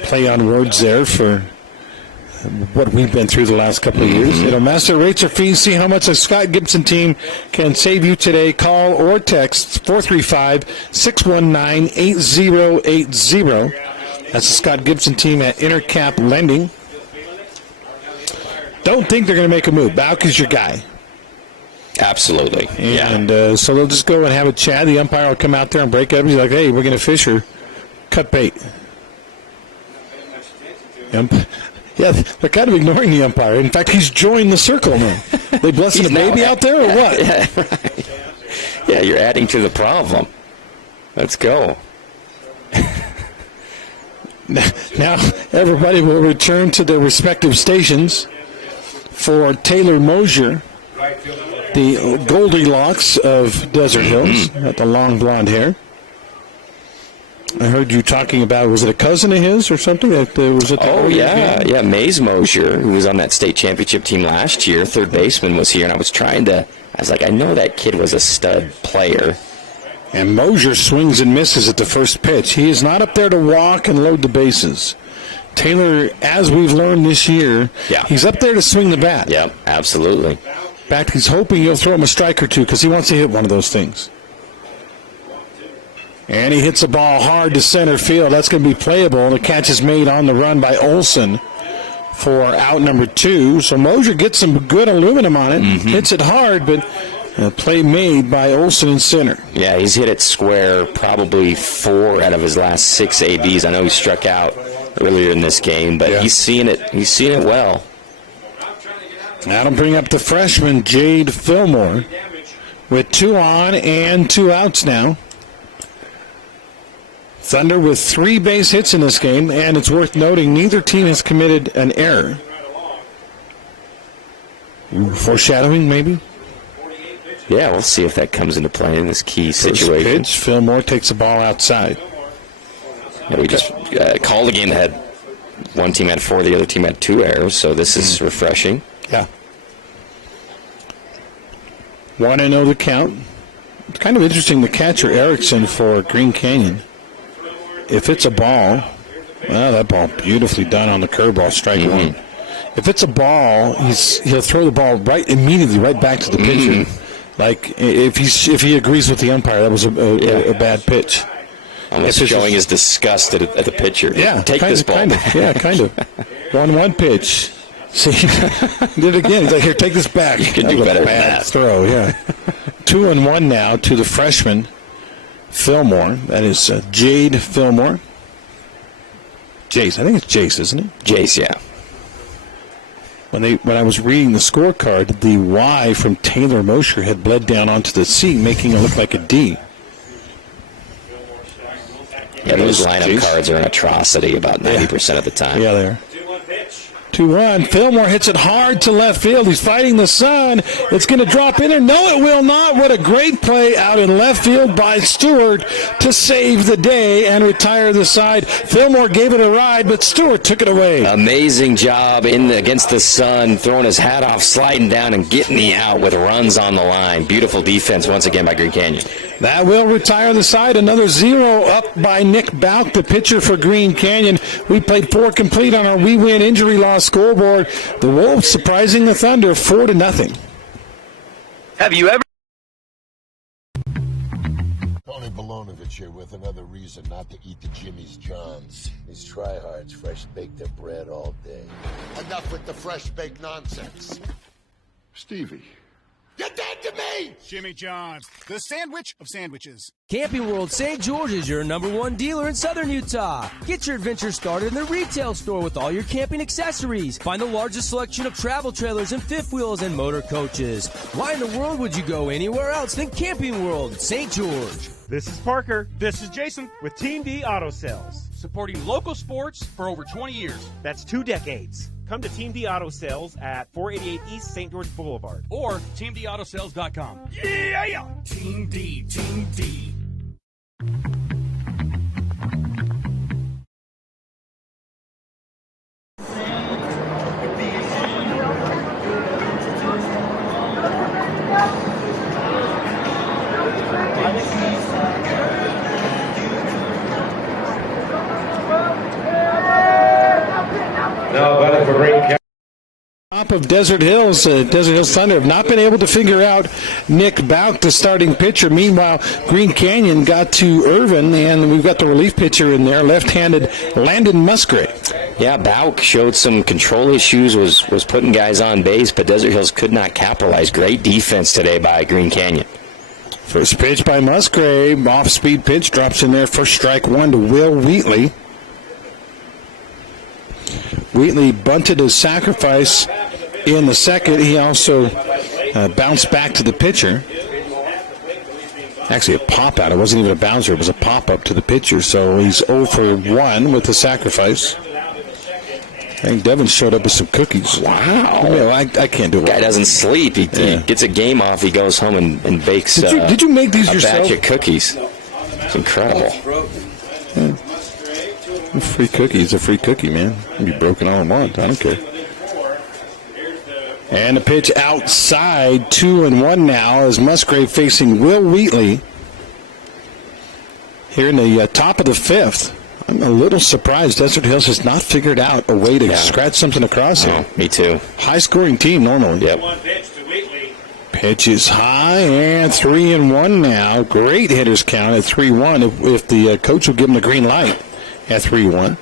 play on words there for what we've been through the last couple of years. They don't mask their rates or fees. See how much a Scott Gibson team can save you today. Call or text 435-619-8080. That's the Scott Gibson team at Intercap Lending. Don't think they're going to make a move. Bauk is your guy. Absolutely. And so they'll just go and have a chat. The umpire will come out there and break it up. He's like, hey, we're going to fish or cut bait. Yeah, they're kind of ignoring the umpire. In fact, he's joined the circle now. They blessing a baby out there or what? Yeah, right. Yeah, you're adding to the problem. Let's go. Now everybody will return to their respective stations for Taylor Mosier, the Goldilocks of Desert Hills, got the long blonde hair. I heard you talking about, was it a cousin of his or something? Yeah, Maze Mosier, who was on that state championship team last year, third baseman, was here, and I was like, I know that kid was a stud player. And Mosier swings and misses at the first pitch. He is not up there to walk and load the bases. Taylor, as we've learned this year, he's up there to swing the bat. Yep, absolutely. In fact, he's hoping you'll throw him a strike or two because he wants to hit one of those things. And he hits the ball hard to center field. That's going to be playable. The catch is made on the run by Olson for out number 2. So Mosier gets some good aluminum on it. Hits it hard, but a play made by Olson in center. Yeah, he's hit it square probably 4 out of his last 6 ABs. I know he struck out earlier in this game, but he's seen it. He's seen it well. That'll bring up the freshman, Jade Fillmore, with 2 on and 2 outs now. Thunder with 3 base hits in this game, and it's worth noting neither team has committed an error. Foreshadowing, maybe? Yeah, we'll see if that comes into play in this key situation. First pitch, Fillmore takes the ball outside. Yeah, we just called a game that had one team had 4, the other team had 2 errors, so this is refreshing. Yeah. 1-0 the count. It's kind of interesting, the catcher Erickson for Green Canyon. If it's a ball, well, that ball beautifully done on the curveball, strike 1. If it's a ball, he'll throw the ball immediately right back to the pitcher. Like if he agrees with the umpire, that was a bad pitch. Almost showing his disgust at the pitcher. Yeah, take this ball. Kind of. 1-1 pitch. See, he did it again. He's like, here, take this back. You can do better than that. Throw, yeah. 2-1 now to the freshman Fillmore. That is Jade Fillmore. Jace, I think it's Jace, isn't it? Jace, yeah. When I was reading the scorecard, the Y from Taylor Mosier had bled down onto the C, making it look like a D. Yeah, those lineup cards are an atrocity about 90% of the time. Yeah, they are. 2-1. Fillmore hits it hard to left field. He's fighting the sun. It's going to drop in there. No, it will not. What a great play out in left field by Stewart to save the day and retire the side. Fillmore gave it a ride, but Stewart took it away. Amazing job against the sun, throwing his hat off, sliding down, and getting the out with runs on the line. Beautiful defense once again by Green Canyon. That will retire the side. Another 0 up by Nick Bauk, the pitcher for Green Canyon. We played 4 complete on our We Win injury loss scoreboard. The Wolves surprising the Thunder 4-0. Have you ever? Tony Bolonovich here with another reason not to eat the Jimmy's Johns. These tryhards fresh bake their bread all day. Enough with the fresh baked nonsense. Stevie. You're dead to me! Jimmy John's, the sandwich of sandwiches. Camping World St. George is your #1 dealer in Southern Utah. Get your adventure started in the retail store with all your camping accessories. Find the largest selection of travel trailers and fifth wheels and motor coaches. Why in the world would you go anywhere else than Camping World St. George? This is Parker. This is Jason with Team D Auto Sales. Supporting local sports for over 20 years. That's 2 decades. Come to Team D Auto Sales at 488 East St. George Boulevard Or teamdautosales.com. Yeah! Team D, Team D. No, but for Green top of Desert Hills Thunder have not been able to figure out Nick Bauk, the starting pitcher. Meanwhile, Green Canyon got to Irvin, and we've got the relief pitcher in there, left-handed Landon Musgrave. Yeah, Bauk showed some control issues, was putting guys on base, but Desert Hills could not capitalize. Great defense today by Green Canyon. First pitch by Musgrave, off-speed pitch, drops in there for strike one to Will Wheatley. Wheatley bunted his sacrifice in the second. He also bounced back to the pitcher. Actually, a pop-out. It wasn't even a bouncer. It was a pop-up to the pitcher. So he's 0 for 1 with the sacrifice. I think Devin showed up with some cookies. Wow. I can't do it. Guy doesn't sleep. He gets a game off. He goes home and bakes did you make these a yourself? batch of cookies. It's incredible. Yeah. Free cookie is a free cookie, man. It'll be broken all at once. I don't care. And the pitch outside, 2-1 now, as Musgrave facing Will Wheatley. Here in the top of the fifth. I'm a little surprised Desert Hills has not figured out a way to scratch something across here. Me too. High-scoring team normally. Yep. Pitch is high, and 3-1 now. Great hitters count at 3-1 if the coach will give him the green light at 3-1.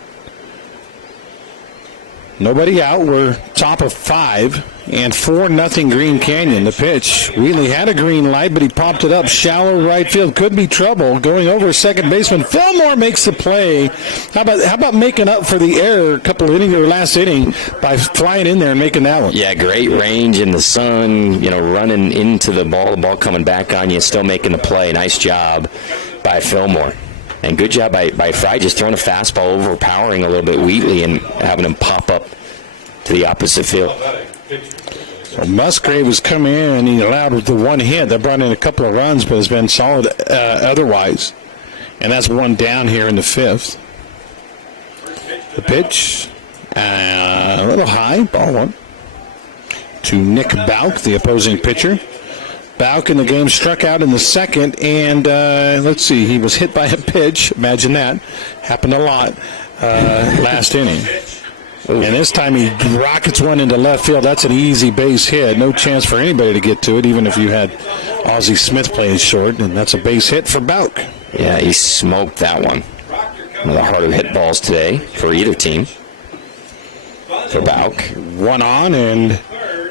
Nobody out. We're top of 5 and 4-0 Green Canyon. The pitch. Wheatley had a green light, but he popped it up. Shallow right field. Could be trouble. Going over second baseman. Fillmore makes the play. How about making up for the error a couple of innings or last inning by flying in there and making that one? Yeah, great range in the sun, running into the ball coming back on you, still making the play. Nice job by Fillmore. And good job by Fry, just throwing a fastball, overpowering a little bit Wheatley and having him pop up to the opposite field. So Musgrave was coming in, and he allowed the one hit. That brought in a couple of runs, but has been solid otherwise. And that's one down here in the fifth. The pitch, a little high, ball one. To Nick Bauk, the opposing pitcher. Bauk in the game struck out in the second, and let's see, he was hit by a pitch. Imagine that. Happened a lot last inning. And this time he rockets one into left field. That's an easy base hit. No chance for anybody to get to it, even if you had Ozzie Smith playing short, and that's a base hit for Bauk. Yeah, he smoked that one. One of the harder hit balls today for either team. For Bauk. One on and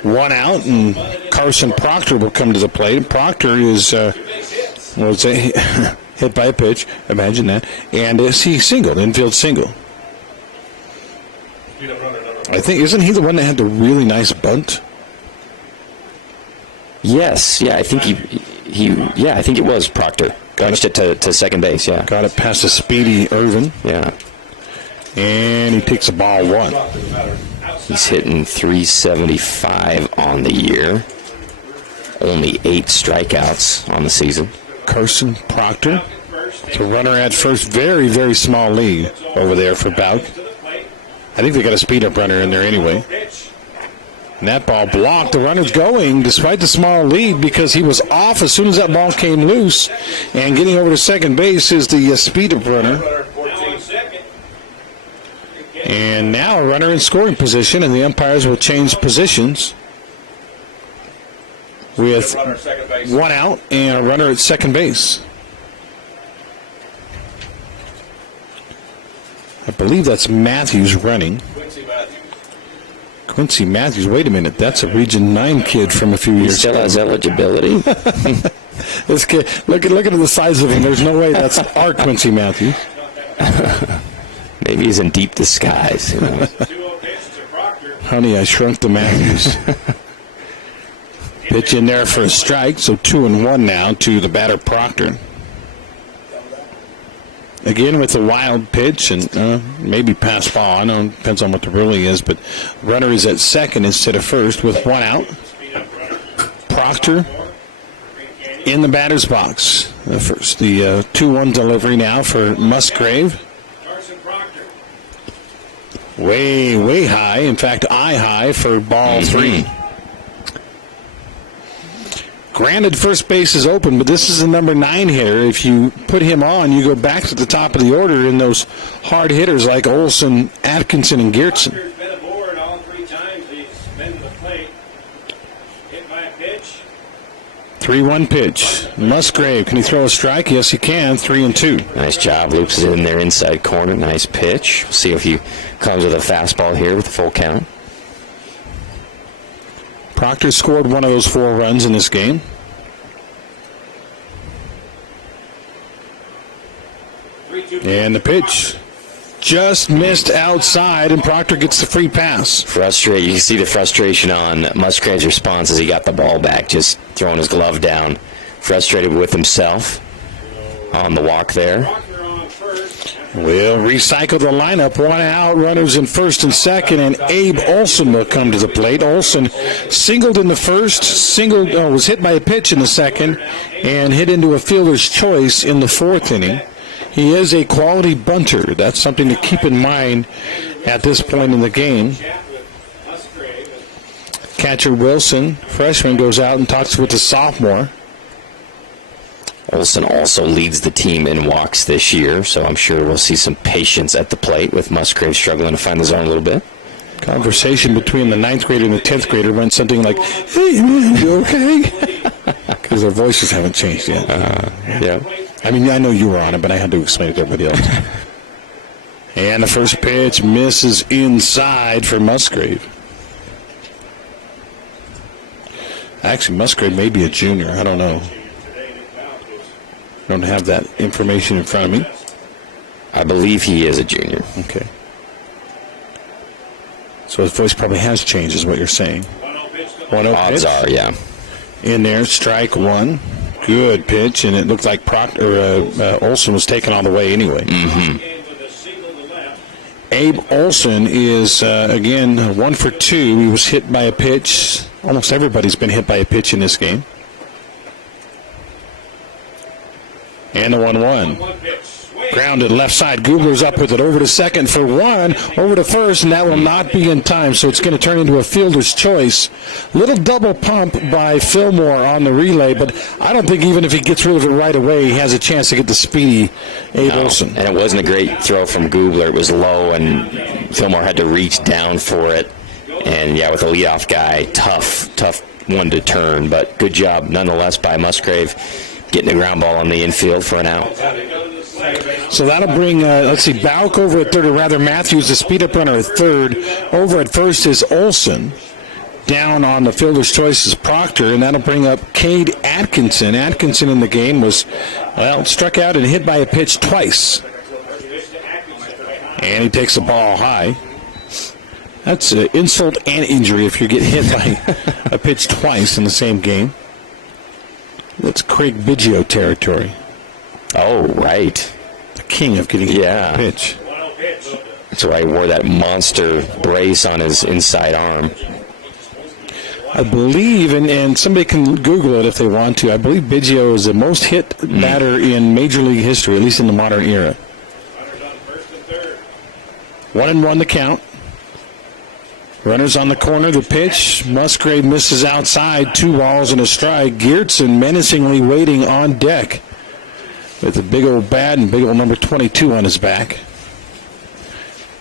one out, and Carson Proctor will come to the plate. Proctor is hit by a pitch. Imagine that. And he singled, infield single. I think, isn't he the one that had the really nice bunt? Yes, yeah, I think I think it was Proctor. Punched it to second base, yeah. Got it past a speedy Irvin. Yeah. And he takes a ball one. He's hitting 375 on the year. Only 8 strikeouts on the season. Carson Proctor. The runner at first. Very, very small lead over there for Bauk. I think they got a speed-up runner in there anyway. And that ball blocked. The runner's going despite the small lead because he was off as soon as that ball came loose. And getting over to second base is the speed-up runner. And now a runner in scoring position, and the umpires will change positions with one out and a runner at second base. I believe that's Matthews running. Quincy Matthews. Wait a minute. That's a Region 9 kid from a few years ago. He still has eligibility. This kid, look at the size of him. There's no way that's our Quincy Matthews. Maybe he's in deep disguise. Honey, I shrunk the Matthews. Pitch in there for a strike, so 2-1 now to the batter Proctor. Again with a wild pitch and maybe pass ball. I know it depends on what the ruling is, but runner is at second instead of first with one out. Proctor in the batter's box. The 2-1 delivery now for Musgrave. Way high. In fact, eye high for ball 3. Granted, first base is open, but this is a number 9 hitter. If you put him on, you go back to the top of the order in those hard hitters like Olson, Atkinson, and Geertsen. 3-1 pitch. Musgrave, can he throw a strike? Yes, he can. 3-2. Nice job. Loops it in there inside corner. Nice pitch. We'll see if he comes with a fastball here with a full count. Proctor scored one of those 4 runs in this game. And the pitch just missed outside, and Proctor gets the free pass. Frustrated. You can see the frustration on Musgrave's response as he got the ball back, just throwing his glove down. Frustrated with himself on the walk there. We'll recycle the lineup. 1 out, runners in first and second, and Abe Olson will come to the plate. Olson singled in the first, was hit by a pitch in the second, and hit into a fielder's choice in the 4th inning. He is a quality bunter. That's something to keep in mind at this point in the game. Catcher Wilson, freshman, goes out and talks with the sophomore. Olson also leads the team in walks this year, so I'm sure we'll see some patience at the plate with Musgrave struggling to find the zone a little bit. Conversation between the 9th grader and the 10th grader went something like, "Hey, man, you okay?" Because their voices haven't changed yet. Yeah. I mean, I know you were on it, but I had to explain it to everybody else. And the first pitch misses inside for Musgrave. Actually, Musgrave may be a junior. I don't know. I don't have that information in front of me. I believe he is a junior. Okay. So his voice probably has changed, is what you're saying. 1-0 Odds pitch. are, yeah. In there, strike 1. Good pitch, and it looked like Olson was taken all the way anyway. Abe Olson is, again, 1 for 2. He was hit by a pitch. Almost everybody's been hit by a pitch in this game. And the 1-1. Grounded left side. Goobler's up with it over to second for 1, over to first, and that will not be in time, so it's going to turn into a fielder's choice. Little double pump by Fillmore on the relay, but I don't think even if he gets rid of it right away, he has a chance to get the speedy Abe Olson. And it wasn't a great throw from Goobler. It was low, and Fillmore had to reach down for it. And, yeah, with a leadoff guy, tough one to turn, but good job nonetheless by Musgrave getting the ground ball on the infield for an out. So that'll bring, Bauk over at third, or rather Matthews, the speed-up runner at third. Over at first is Olson. Down on the fielder's choice is Proctor, and that'll bring up Cade Atkinson. Atkinson in the game was, struck out and hit by a pitch twice. And he takes the ball high. That's insult and injury if you get hit by a pitch twice in the same game. That's Craig Biggio territory. Oh, right. The king of getting hit by a pitch. That's why he wore that monster brace on his inside arm. I believe, and somebody can Google it if they want to, I believe Biggio is the most hit batter in Major League history, at least in the modern era. 1-1 the count. Runners on the corner, the pitch. Musgrave misses outside, 2 balls and a strike. Geertsen menacingly waiting on deck with a big old bat and big old number 22 on his back.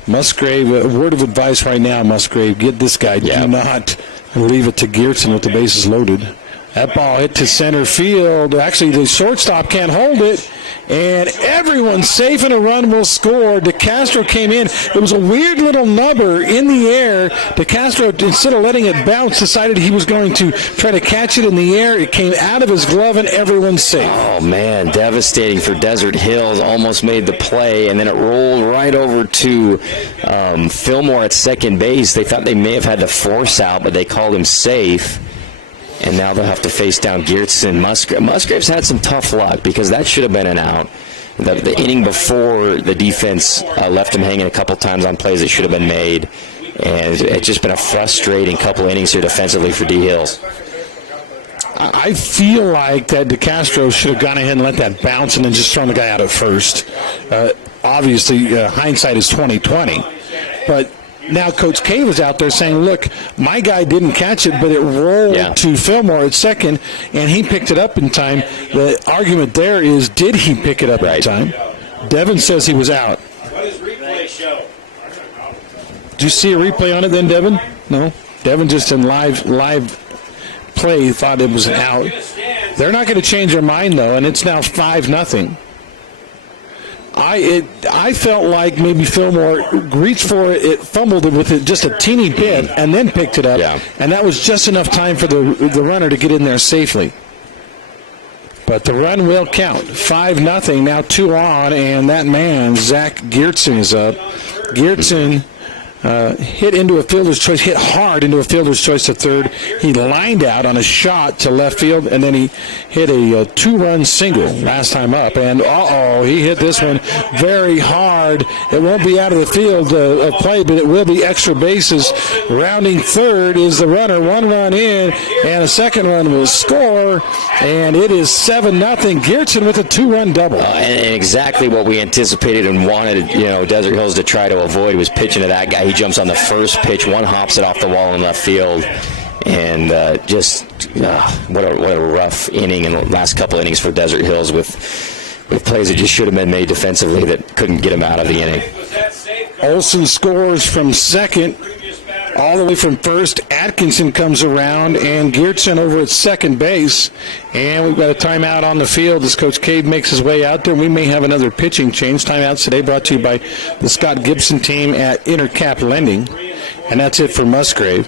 Musgrave, a word of advice right now, Musgrave, get this guy. Do not leave it to Geertsen with the bases loaded. That ball hit to center field. Actually, the shortstop can't hold it, and everyone's safe and a run will score. DeCastro came in. It was a weird little nubber in the air. DeCastro, instead of letting it bounce, decided he was going to try to catch it in the air. It came out of his glove, and everyone's safe. Oh, man, devastating for Desert Hills. Almost made the play, and then it rolled right over to Fillmore at second base. They thought they may have had to force out, but they called him safe. And now they'll have to face down Geertsen. Musgrave's had some tough luck because that should have been an out. the inning before, the defense left him hanging a couple times on plays that should have been made. And it's just been a frustrating couple innings here defensively for D. Hills. I feel like that DeCastro should have gone ahead and let that bounce and then just thrown the guy out at first. Obviously, hindsight is 20/20. But now Coach K was out there saying, look, my guy didn't catch it, but it rolled to Fillmore at second, and he picked it up in time. The argument there is, did he pick it up in time? Devin says he was out. What does replay show? Did you see a replay on it then, Devin? No? Devin just in live play thought it was an out. They're not going to change their mind, though, and it's now 5-0. I felt like maybe Fillmore reached for it, fumbled it with just a teeny bit, and then picked it up, and that was just enough time for the runner to get in there safely. But the run will count. 5-0, now 2 on, and that man, Zach Geertsen, is up. Geertsen hit into a fielder's choice, hit hard into a fielder's choice to third. He lined out on a shot to left field, and then he hit a 2-run single last time up. And, he hit this one very hard. It won't be out of the field of play, but it will be extra bases. Rounding third is the runner. 1 run in, and a second run will score, and it is 7-0. Geertsen with a 2-run double. And exactly what we anticipated and wanted, Desert Hills to try to avoid was pitching to that guy. He jumps on the first pitch, one hops it off the wall in left field, and what a rough inning in the last couple innings for Desert Hills with plays that just should have been made defensively that couldn't get him out of the inning. Olson scores from second, all the way from first. Atkinson comes around, and Geertsen over at second base. And we've got a timeout on the field as Coach Cade makes his way out there. We may have another pitching change. Timeouts today brought to you by the Scott Gibson team at Intercap Lending. And that's it for Musgrave.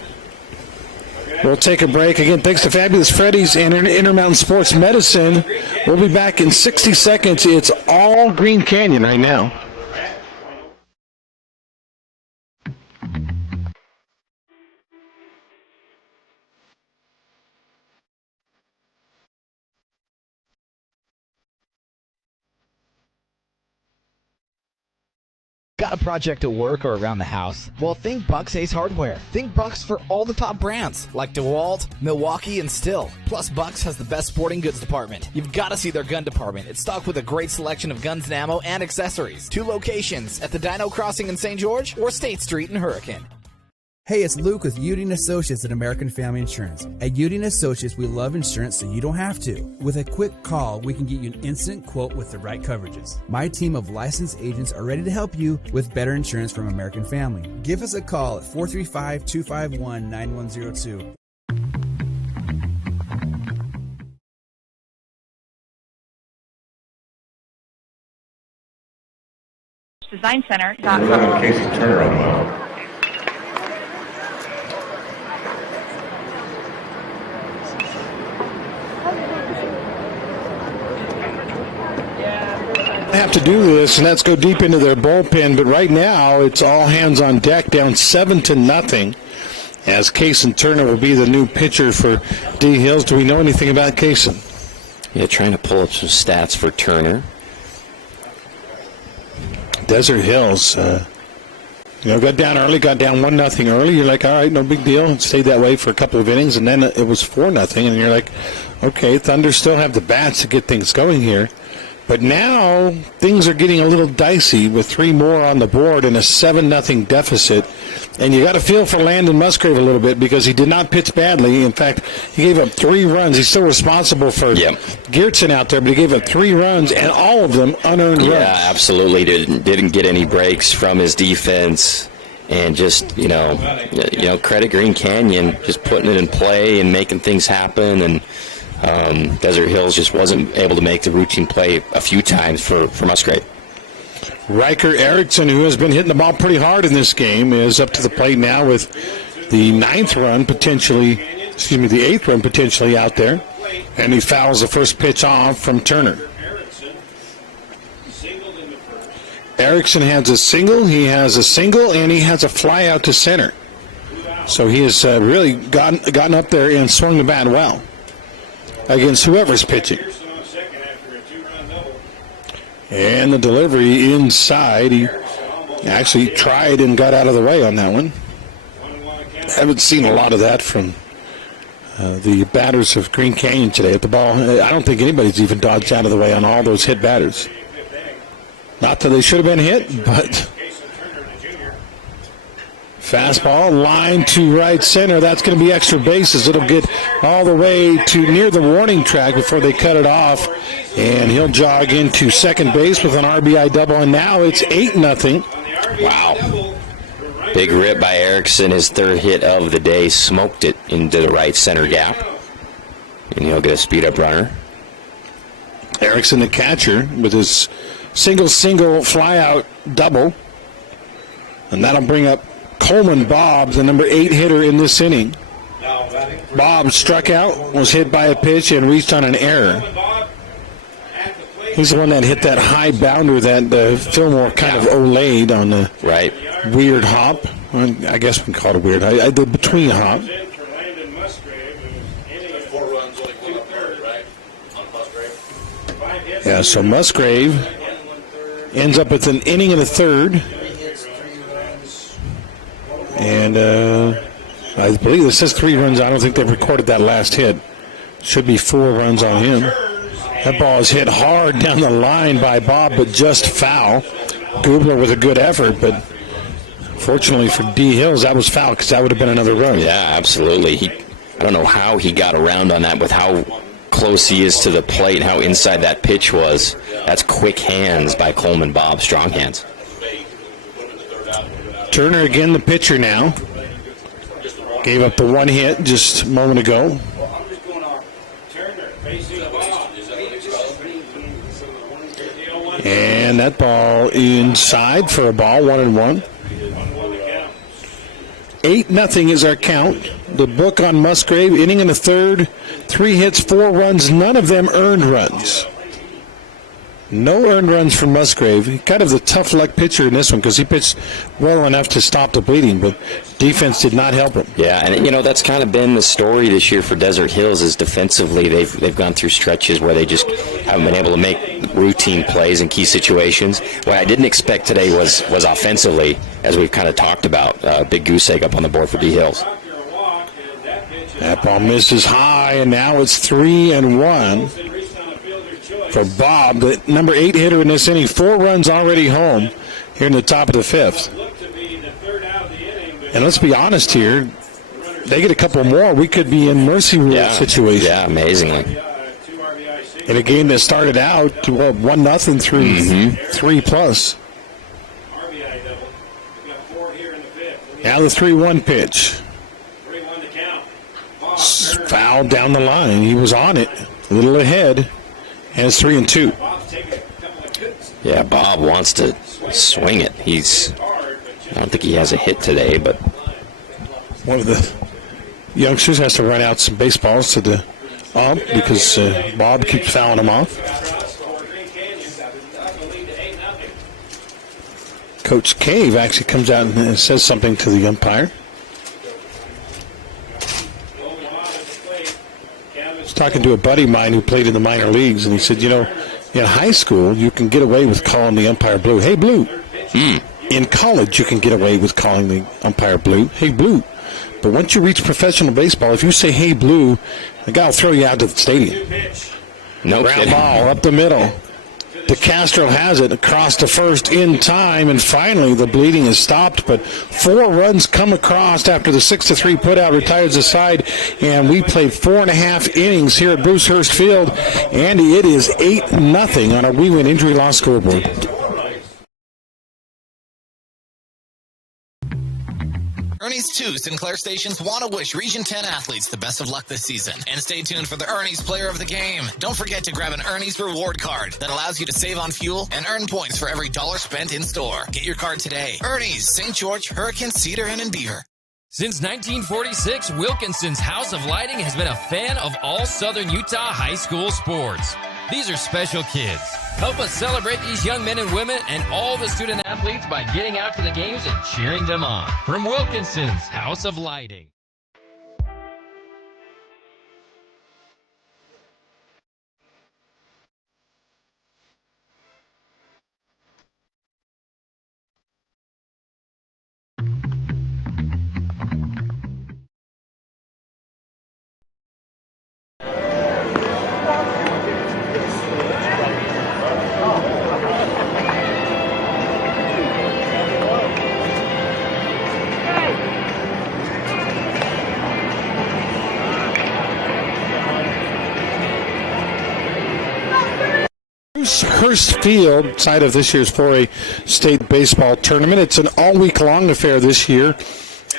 We'll take a break. Again, thanks to Fabulous Freddy's and Intermountain Sports Medicine. We'll be back in 60 seconds. It's all Green Canyon right now. Got a project at work or around the house? Well, think Bucks Ace Hardware. Think Bucks for all the top brands like DeWalt, Milwaukee, and Stihl. Plus, Bucks has the best sporting goods department. You've got to see their gun department. It's stocked with a great selection of guns and ammo and accessories. 2 locations at the Dino Crossing in St. George or State Street in Hurricane. Hey, it's Luke with Udine Associates at American Family Insurance. At Udine Associates, we love insurance so you don't have to. With a quick call, we can get you an instant quote with the right coverages. My team of licensed agents are ready to help you with better insurance from American Family. Give us a call at 435-251-9102. DesignCenter.com. Casey Turner on the mound. Have to do this, and let's go deep into their bullpen. But right now, it's all hands on deck, down 7-0. As Kaysen Turner will be the new pitcher for D. Hills. Do we know anything about Kaysen? Yeah, trying to pull up some stats for Turner. Desert Hills, got down early, got down 1-0 early. You're like, all right, no big deal. It stayed that way for a couple of innings, and then it was 4-0, and you're like, okay, Thunder still have the bats to get things going here. But now things are getting a little dicey with 3 more on the board and a 7-0 deficit. And you got to feel for Landon Musgrave a little bit because he did not pitch badly. In fact, he gave up 3 runs. He's still responsible for Geertsen out there, but he gave up 3 runs and all of them unearned runs. Yeah, absolutely. Didn't get any breaks from his defense. And just, credit Green Canyon, just putting it in play and making things happen. And Desert Hills just wasn't able to make the routine play a few times for Musgrave. Riker Erickson, who has been hitting the ball pretty hard in this game, is up to the plate now with the 8th run potentially out there. And he fouls the first pitch off from Turner. Erickson has a single, and he has a fly out to center. So he has really gotten up there and swung the bat well against whoever's pitching. And the delivery inside. He actually tried and got out of the way on that one. Haven't seen a lot of that from the batters of Green Canyon today at the ball. I don't think anybody's even dodged out of the way on all those hit batters. Not that they should have been hit, but fastball, line to right center. That's going to be extra bases. It'll get all the way to near the warning track before they cut it off. And he'll jog into second base with an RBI double. And now it's 8-0. Wow. Big rip by Erickson, his third hit of the day. Smoked it into the right center gap. And he'll get a speed-up runner. Erickson, the catcher, with his single fly-out double. And that'll bring up Coleman Bob, the number 8 hitter in this inning. Bob struck out, was hit by a pitch, and reached on an error. He's the one that hit that high bounder that Fillmore kind of olayed on the weird hop. I guess we can call it a weird. I did between hop. Yeah, so Musgrave ends up with an inning and a third. And I believe it says 3 runs. I don't think they've recorded that last hit. Should be 4 runs on him. That ball is hit hard down the line by Bob, but just foul. Gubler with a good effort, but fortunately for D. Hills, that was foul because that would have been another run. Yeah, absolutely. I don't know how he got around on that with how close he is to the plate and how inside that pitch was. That's quick hands by Coleman Bob, strong hands. Turner again, the pitcher now. Gave up the 1 hit just a moment ago. And that ball inside for a ball, 1-1. 8-0 is our count. The book on Musgrave, inning in the third, 3 hits, 4 runs, none of them earned runs. No earned runs from Musgrave. Kind of the tough luck pitcher in this one because he pitched well enough to stop the bleeding, but defense did not help him. Yeah, and that's kind of been the story this year for Desert Hills is defensively they've gone through stretches where they just haven't been able to make routine plays in key situations. What I didn't expect today was offensively, as we've kind of talked about, big goose egg up on the board for D Hills. That ball misses high, and now it's 3-1. For Bob, the number 8 hitter in this inning, 4 runs already home here in the top of the 5th. And let's be honest here, they get a couple more, we could be in mercy rule situation. Yeah, amazingly. In a game that started out 1-0 through 3+. Now the 3-1 pitch. Foul down the line. He was on it, a little ahead. And it's 3-2. Yeah, Bob wants to swing it. I don't think he has a hit today, but one of the youngsters has to run out some baseballs to the ump because Bob keeps fouling them off. Coach Cave actually comes out and says something to the umpire. Talking to a buddy of mine who played in the minor leagues, and he said, in high school, you can get away with calling the umpire blue. Hey, blue. In college, you can get away with calling the umpire blue. Hey, blue. But once you reach professional baseball, if you say, hey, blue, the guy will throw you out to the stadium. No ground kidding. Ball up the middle. DeCastro has it across to first in time, and finally the bleeding is stopped, but 4 runs come across after the 6-3 putout retires the side, and we played 4.5 innings here at Brucehurst Field. Andy, it is 8-0 on a We Win injury loss scoreboard. Ernie's 2 Sinclair stations want to wish Region 10 athletes the best of luck this season. And stay tuned for the Ernie's Player of the Game. Don't forget to grab an Ernie's reward card that allows you to save on fuel and earn points for every $1 spent in store. Get your card today. Ernie's, St. George, Hurricane, Cedar, and in Beaver. Since 1946, Wilkinson's House of Lighting has been a fan of all Southern Utah high school sports. These are special kids. Help us celebrate these young men and women and all the student athletes by getting out to the games and cheering them on. From Wilkinson's House of Lighting. Bruce Hurst Field, side of this year's 4A state baseball tournament. It's an all-week-long affair this year.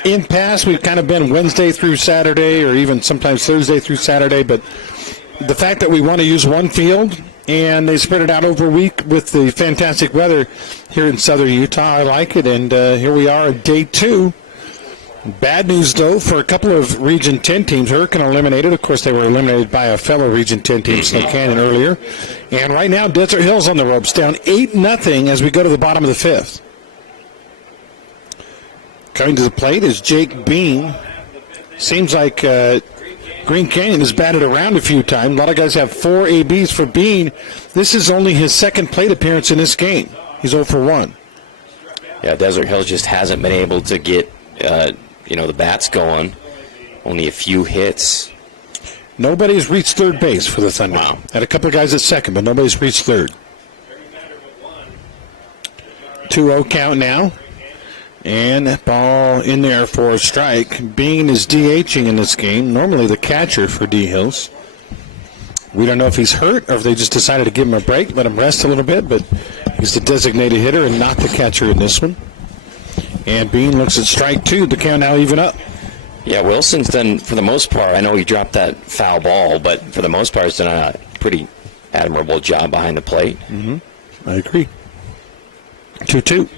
In past, we've kind of been Wednesday through Saturday or even sometimes Thursday through Saturday, but the fact that we want to use one field and they spread it out over a week with the fantastic weather here in southern Utah, I like it. And here we are at day 2. Bad news, though, for a couple of Region 10 teams. Hurricane eliminated. Of course, they were eliminated by a fellow Region 10 team, Snow Canyon, earlier. And right now, Desert Hills on the ropes, down 8-0 as we go to the bottom of the 5th. Coming to the plate is Jake Bean. Seems like Green Canyon has batted around a few times. A lot of guys have 4 ABs for Bean. This is only his second plate appearance in this game. He's 0 for 1. Yeah, Desert Hills just hasn't been able to get the bats going. Only a few hits. Nobody's reached third base for the Thunder. Wow. Had a couple of guys at second, but nobody's reached third. 2-0 count now. And that ball in there for a strike. Bean is DHing in this game. Normally the catcher for D Hills. We don't know if he's hurt or if they just decided to give him a break, let him rest a little bit, but he's the designated hitter and not the catcher in this one. And Bean looks at strike 2. The count now even up. Yeah, Wilson's done, for the most part, I know he dropped that foul ball, but for the most part, he's done a pretty admirable job behind the plate. Mm-hmm. I agree. 2-2.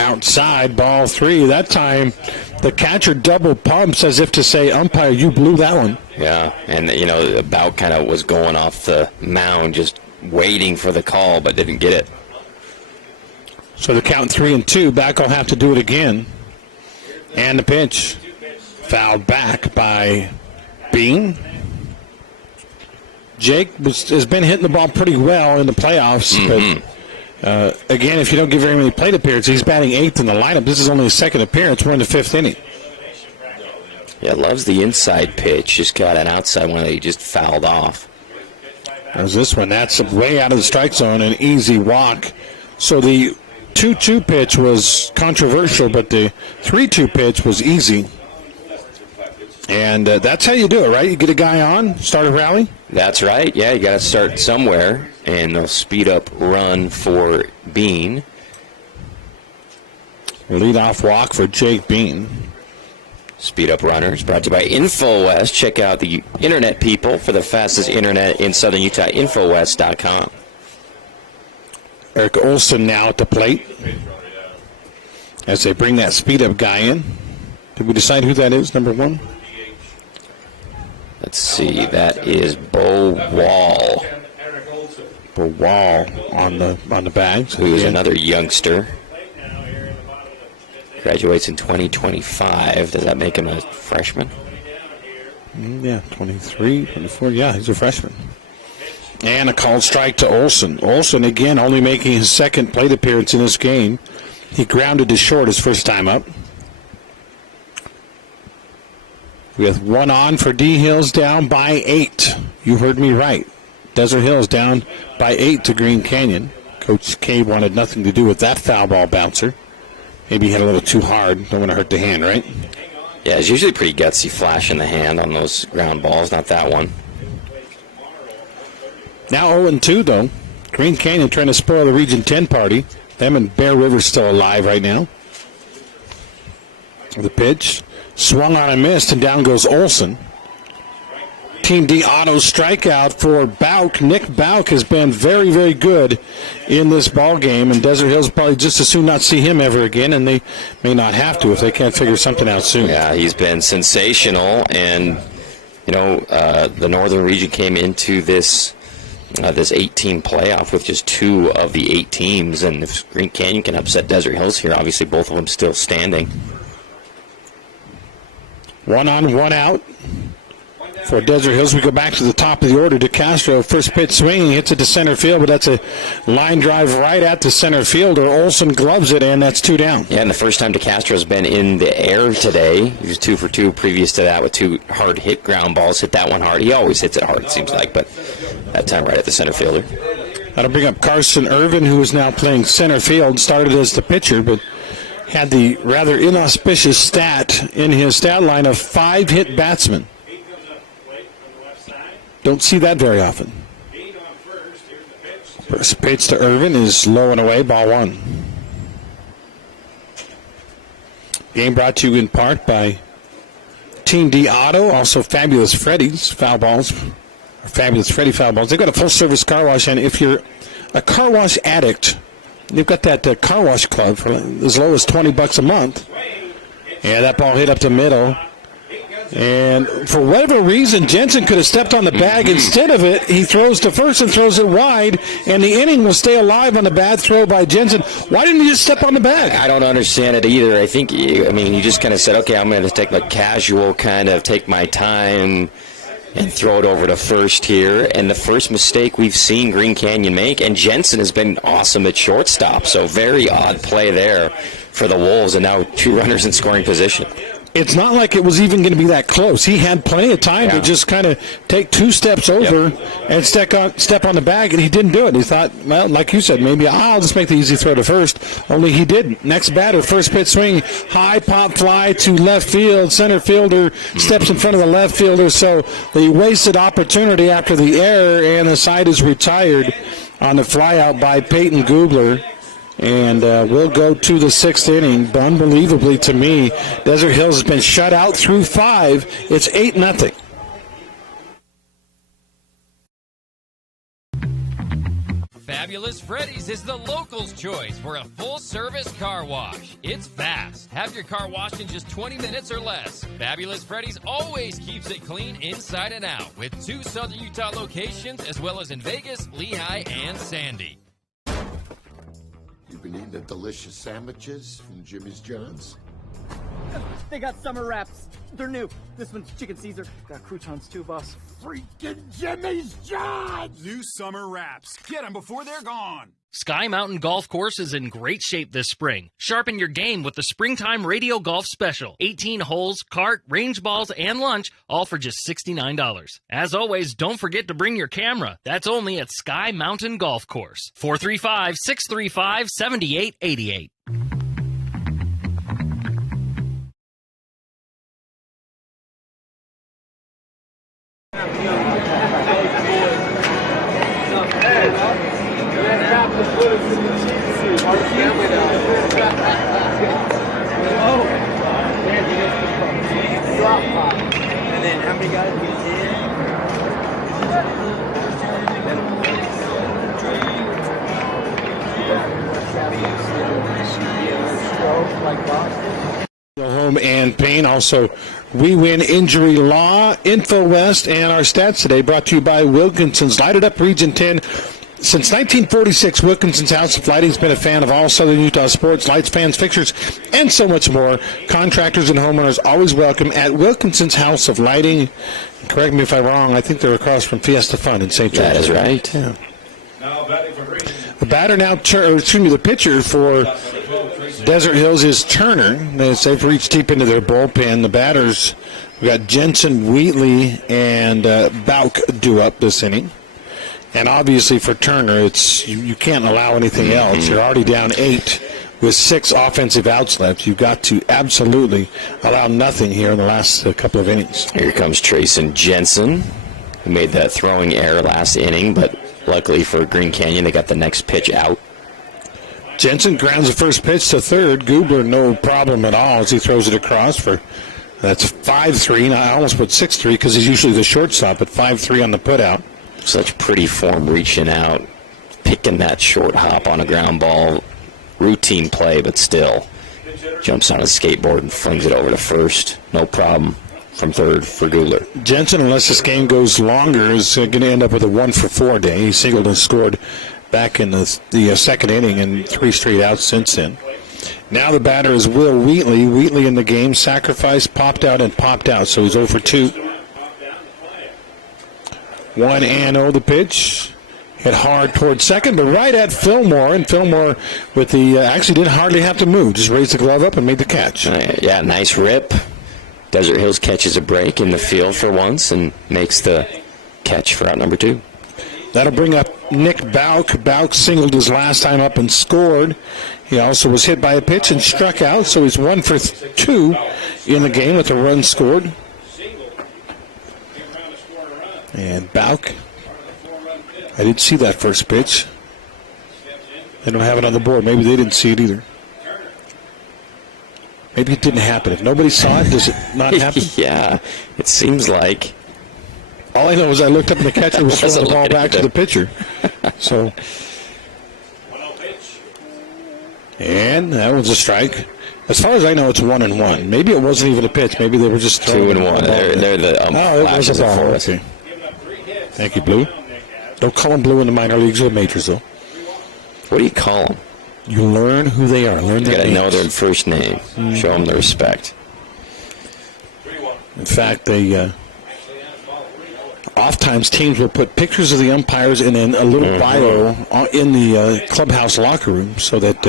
Outside, ball 3. That time, the catcher double pumps as if to say, umpire, you blew that one. Yeah, and, the bout kind of was going off the mound, just waiting for the call, but didn't get it. So the count 3-2. Back will have to do it again. And the pitch. Fouled back by Bean. Jake has been hitting the ball pretty well in the playoffs, but again, if you don't give very many plate appearances, he's batting 8th in the lineup. This is only his second appearance. We're in the 5th inning. Yeah, loves the inside pitch. Just got an outside one that he just fouled off. There's this one. That's way out of the strike zone, an easy walk. So the 2-2 pitch was controversial, but the 3-2 pitch was easy. And that's how you do it, right? You get a guy on, start a rally? That's right. Yeah, you got to start somewhere, and they'll speed up run for Bean. Leadoff walk for Jake Bean. Speed Up Runners, brought to you by InfoWest. Check out the internet people for the fastest internet in southern Utah, InfoWest.com. Eric Olson now at the plate as they bring that Speed Up guy in. Did we decide who that is, number 1? Let's see, that is Bo Wall. Bo Wall on the bags. Who is another youngster. Graduates in 2025. Does that make him a freshman? Yeah, 23, 24. Yeah, he's a freshman. And a called strike to Olson. Olson, again, only making his second plate appearance in this game. He grounded to short his first time up. With 1 on for D Hills, down by 8. You heard me right. Desert Hills down by 8 to Green Canyon. Coach K wanted nothing to do with that foul ball bouncer. Maybe he hit a little too hard. Don't want to hurt the hand, right? Yeah, it's usually pretty gutsy flash in the hand on those ground balls, not that one. Now 0-2, though. Green Canyon trying to spoil the Region 10 party. Them and Bear River still alive right now. The pitch. Swung on and missed, and down goes Olson. Team D auto strikeout for Bauk. Nick Bauk has been very, very good in this ball game, and Desert Hills probably just as soon not see him ever again, and they may not have to if they can't figure something out soon. Yeah, he's been sensational, and the Northern Region came into this 8-team playoff with just 2 of the 8 teams, and if Green Canyon can upset Desert Hills here, obviously both of them still standing. 1 on, 1 out for Desert Hills. We go back to the top of the order. DeCastro, first pitch swinging, hits it to center field, but that's a line drive right at the center fielder. Olson gloves it, and that's 2 down. Yeah, and the first time DeCastro's been in the air today. He was 2 for 2 previous to that with 2 hard hit ground balls. Hit that one hard. He always hits it hard, it seems like, but that time right at the center fielder. That'll bring up Carson Irvin, who is now playing center field. Started as the pitcher, but had the rather inauspicious stat in his stat line of 5 hit batsmen. Don't see that very often. First pitch to Irvin is low and away, ball one. Game brought to you in part by Team D Auto, also Fabulous Freddy's foul balls, or Fabulous Freddy foul balls. They've got a full-service car wash, and if you're a car wash addict, you've got that car wash club for as low as $20 a month. And that ball hit up the middle. And for whatever reason, Jensen could have stepped on the bag. Instead of it, he throws to first and throws it wide, and the inning will stay alive on the bad throw by Jensen. Why didn't he just step on the bag? I don't understand it either. I think, he just kind of said, okay, I'm going to take my casual kind of take my time and throw it over to first here. And the first mistake we've seen Green Canyon make, and Jensen has been awesome at shortstop, so very odd play there for the Wolves, and now 2 runners in scoring position. It's not like it was even going to be that close. He had plenty of time to just kind of take 2 steps over and step on the bag, and he didn't do it. He thought, well, like you said, maybe I'll just make the easy throw to first. Only he didn't. Next batter, first pitch swing, high pop fly to left field. Center fielder steps in front of the left fielder, so the wasted opportunity after the error, and the side is retired on the fly out by Peyton Gubler. And we'll go to the 6th inning. But unbelievably to me, Desert Hills has been shut out through 5. It's 8-0. Fabulous Freddy's is the locals' choice for a full-service car wash. It's fast. Have your car washed in just 20 minutes or less. Fabulous Freddy's always keeps it clean inside and out, with 2 Southern Utah locations as well as in Vegas, Lehigh, and Sandy. You've been eating the delicious sandwiches from Jimmy's John's? They got summer wraps. They're new. This one's chicken Caesar. Got croutons too, boss. Freaking Jimmy's John's! New summer wraps. Get them before they're gone. Sky Mountain Golf Course is in great shape this spring. Sharpen your game with the Springtime Radio Golf Special. 18 holes, cart, range balls, and lunch, all for just $69. As always, don't forget to bring your camera. That's only at Sky Mountain Golf Course. 435-635-7888. And then how many guys get Home and Pain. Also, We Win Injury Law, InfoWest, and our stats today brought to you by Wilkinson's. Light It Up Region 10. Since 1946, Wilkinson's House of Lighting has been a fan of all Southern Utah sports, lights, fans, fixtures, and so much more. Contractors and homeowners always welcome at Wilkinson's House of Lighting. Correct me if I'm wrong, I think they're across from Fiesta Fun in St. George. That is right. Yeah. The batter now, the pitcher for Desert Hills is Turner. As they've reached deep into their bullpen, the batters, we got Jensen, Wheatley, and Bauk due up this inning. And obviously for Turner, it's you can't allow anything else. You're already down 8 with 6 offensive outs left. You've got to absolutely allow nothing here in the last couple of innings. Here comes Trayson Jensen, who made that throwing error last inning, but luckily for Green Canyon, they got the next pitch out. Jensen grounds the first pitch to third. Gubler, no problem at all as he throws it across for, that's 5-3. Now I almost put 6-3 because he's usually the shortstop, but 5-3 on the putout. Such pretty form reaching out, picking that short hop on a ground ball. Routine play, but still. Jumps on a skateboard and flings it over to first. No problem from third for Gubler. Jensen, unless this game goes longer, is going to end up with a 1-for-4 day. He singled and scored back in the second inning and 3 straight outs since then. Now the batter is Will Wheatley. Wheatley in the game, sacrificed, popped out, and popped out, so he's 0-for-2. 1-0 the pitch. Hit hard towards second, but right at Fillmore. And Fillmore with the actually didn't hardly have to move. Just raised the glove up and made the catch. Yeah, nice rip. Desert Hills catches a break in the field for once and makes the catch for out number 2. That'll bring up Nick Bauk. Bauk singled his last time up and scored. He also was hit by a pitch and struck out, so he's 1-for-2 in the game with a run scored. And Bauk, I didn't see that first pitch. They don't have it on the board. Maybe they didn't see it either. Maybe it didn't happen. If nobody saw it, does it not happen? Yeah, it seems like. All I know is I looked up and the catcher was throwing the ball back to the pitcher. So, and that was a strike. As far as I know, it's 1-1. Maybe it wasn't even a pitch. Maybe they were just throwing 2-1. They're the it was a ball. for us. Okay. Thank you, Blue. Don't call them Blue in the minor leagues or majors, though. What do you call them? You learn who they are. Learn their You got to names. know their first name. Show them the respect. In fact, they oftentimes teams will put pictures of the umpires and then a little bio in the clubhouse locker room so that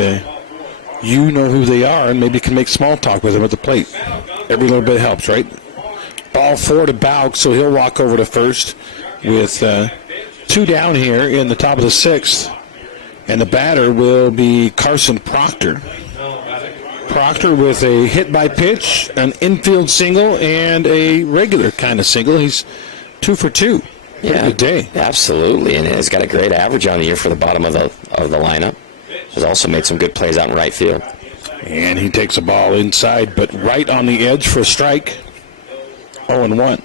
you know who they are and maybe can make small talk with them at the plate. Every little bit helps, right? Ball 4 to Bauk, so he'll walk over to first with 2 down here in the top of the 6th. And the batter will be Carson Proctor. Proctor with a hit by pitch, an infield single, and a regular kind of single. He's 2 for 2. Yeah, good day. Absolutely, and he's got a great average on the year for the bottom of the lineup. Has also made some good plays out in right field. And he takes a ball inside, but right on the edge for a strike. 0-1.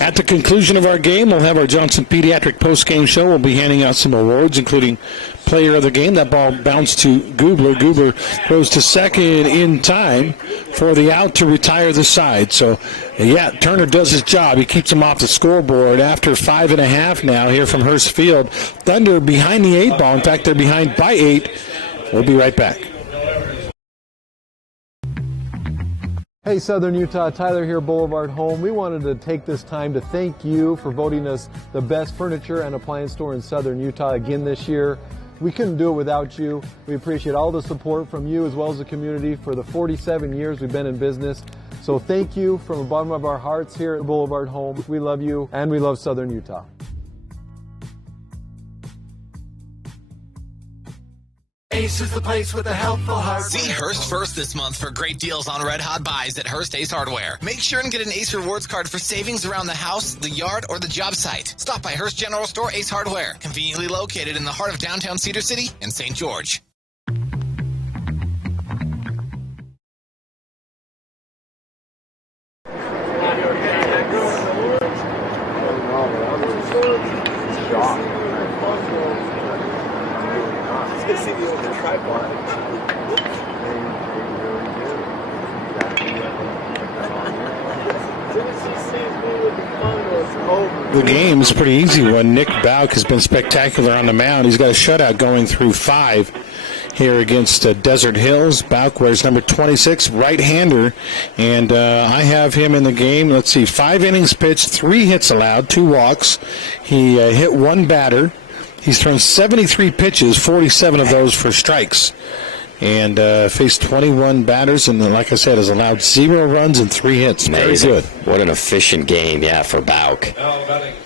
At the conclusion of our game, we'll have our Johnson Pediatric post-game show. We'll be handing out some awards, including Player of the Game. That ball bounced to Gubler. Gubler goes to second in time for the out to retire the side. So, yeah, Turner does his job. He keeps him off the scoreboard after 5.5 now here from Hearst Field. Thunder behind the 8 ball. In fact, they're behind by 8. We'll be right back. Hey Southern Utah, Tyler here, Boulevard Home. We wanted to take this time to thank you for voting us the best furniture and appliance store in Southern Utah again this year. We couldn't do it without you. We appreciate all the support from you as well as the community for the 47 years we've been in business. So thank you from the bottom of our hearts here at Boulevard Home. We love you and we love Southern Utah. Ace is the place with a helpful heart. See Hearst first this month for great deals on red hot buys at Hearst Ace Hardware. Make sure and get an Ace Rewards card for savings around the house, the yard, or the job site. Stop by Hearst General Store Ace Hardware, conveniently located in the heart of downtown Cedar City and St. George. The game's a pretty easy one. Nick Bauk has been spectacular on the mound. He's got a shutout going through 5 here against Desert Hills. Bauk wears number 26, right-hander, and I have him in the game. Let's see, 5 innings pitched, 3 hits allowed, 2 walks. He hit 1 batter. He's thrown 73 pitches, 47 of those for strikes, and faced 21 batters, and like I said, has allowed 0 runs and 3 hits. Amazing. Very good. What an efficient game, for Bauk,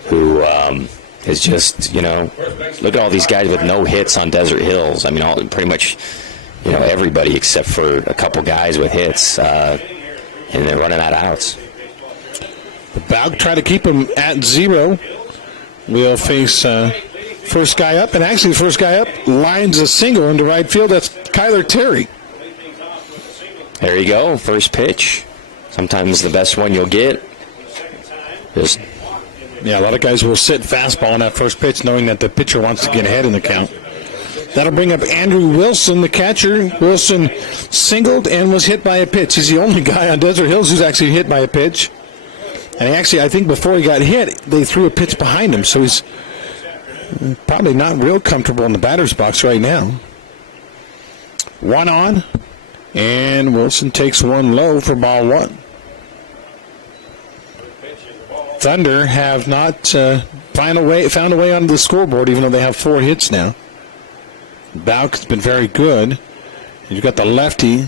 who is just, look at all these guys with no hits on Desert Hills. I mean, pretty much, everybody except for a couple guys with hits, and they're running out of outs. Bauk try to keep him at 0. We'll face first guy up, and actually the first guy up lines a single into right field. That's Kyler Terry. There you go, first pitch. Sometimes the best one you'll get. A lot of guys will sit fastball on that first pitch knowing that the pitcher wants to get ahead in the count. That'll bring up Andrew Wilson, the catcher. Wilson singled and was hit by a pitch. He's the only guy on Desert Hills who's actually hit by a pitch. And actually, I think before he got hit, they threw a pitch behind him, so he's probably not real comfortable in the batter's box right now. 1 on, and Wilson takes 1 low for ball 1. Thunder have not found a way onto the scoreboard, even though they have 4 hits now. Bauk has been very good. You've got the lefty,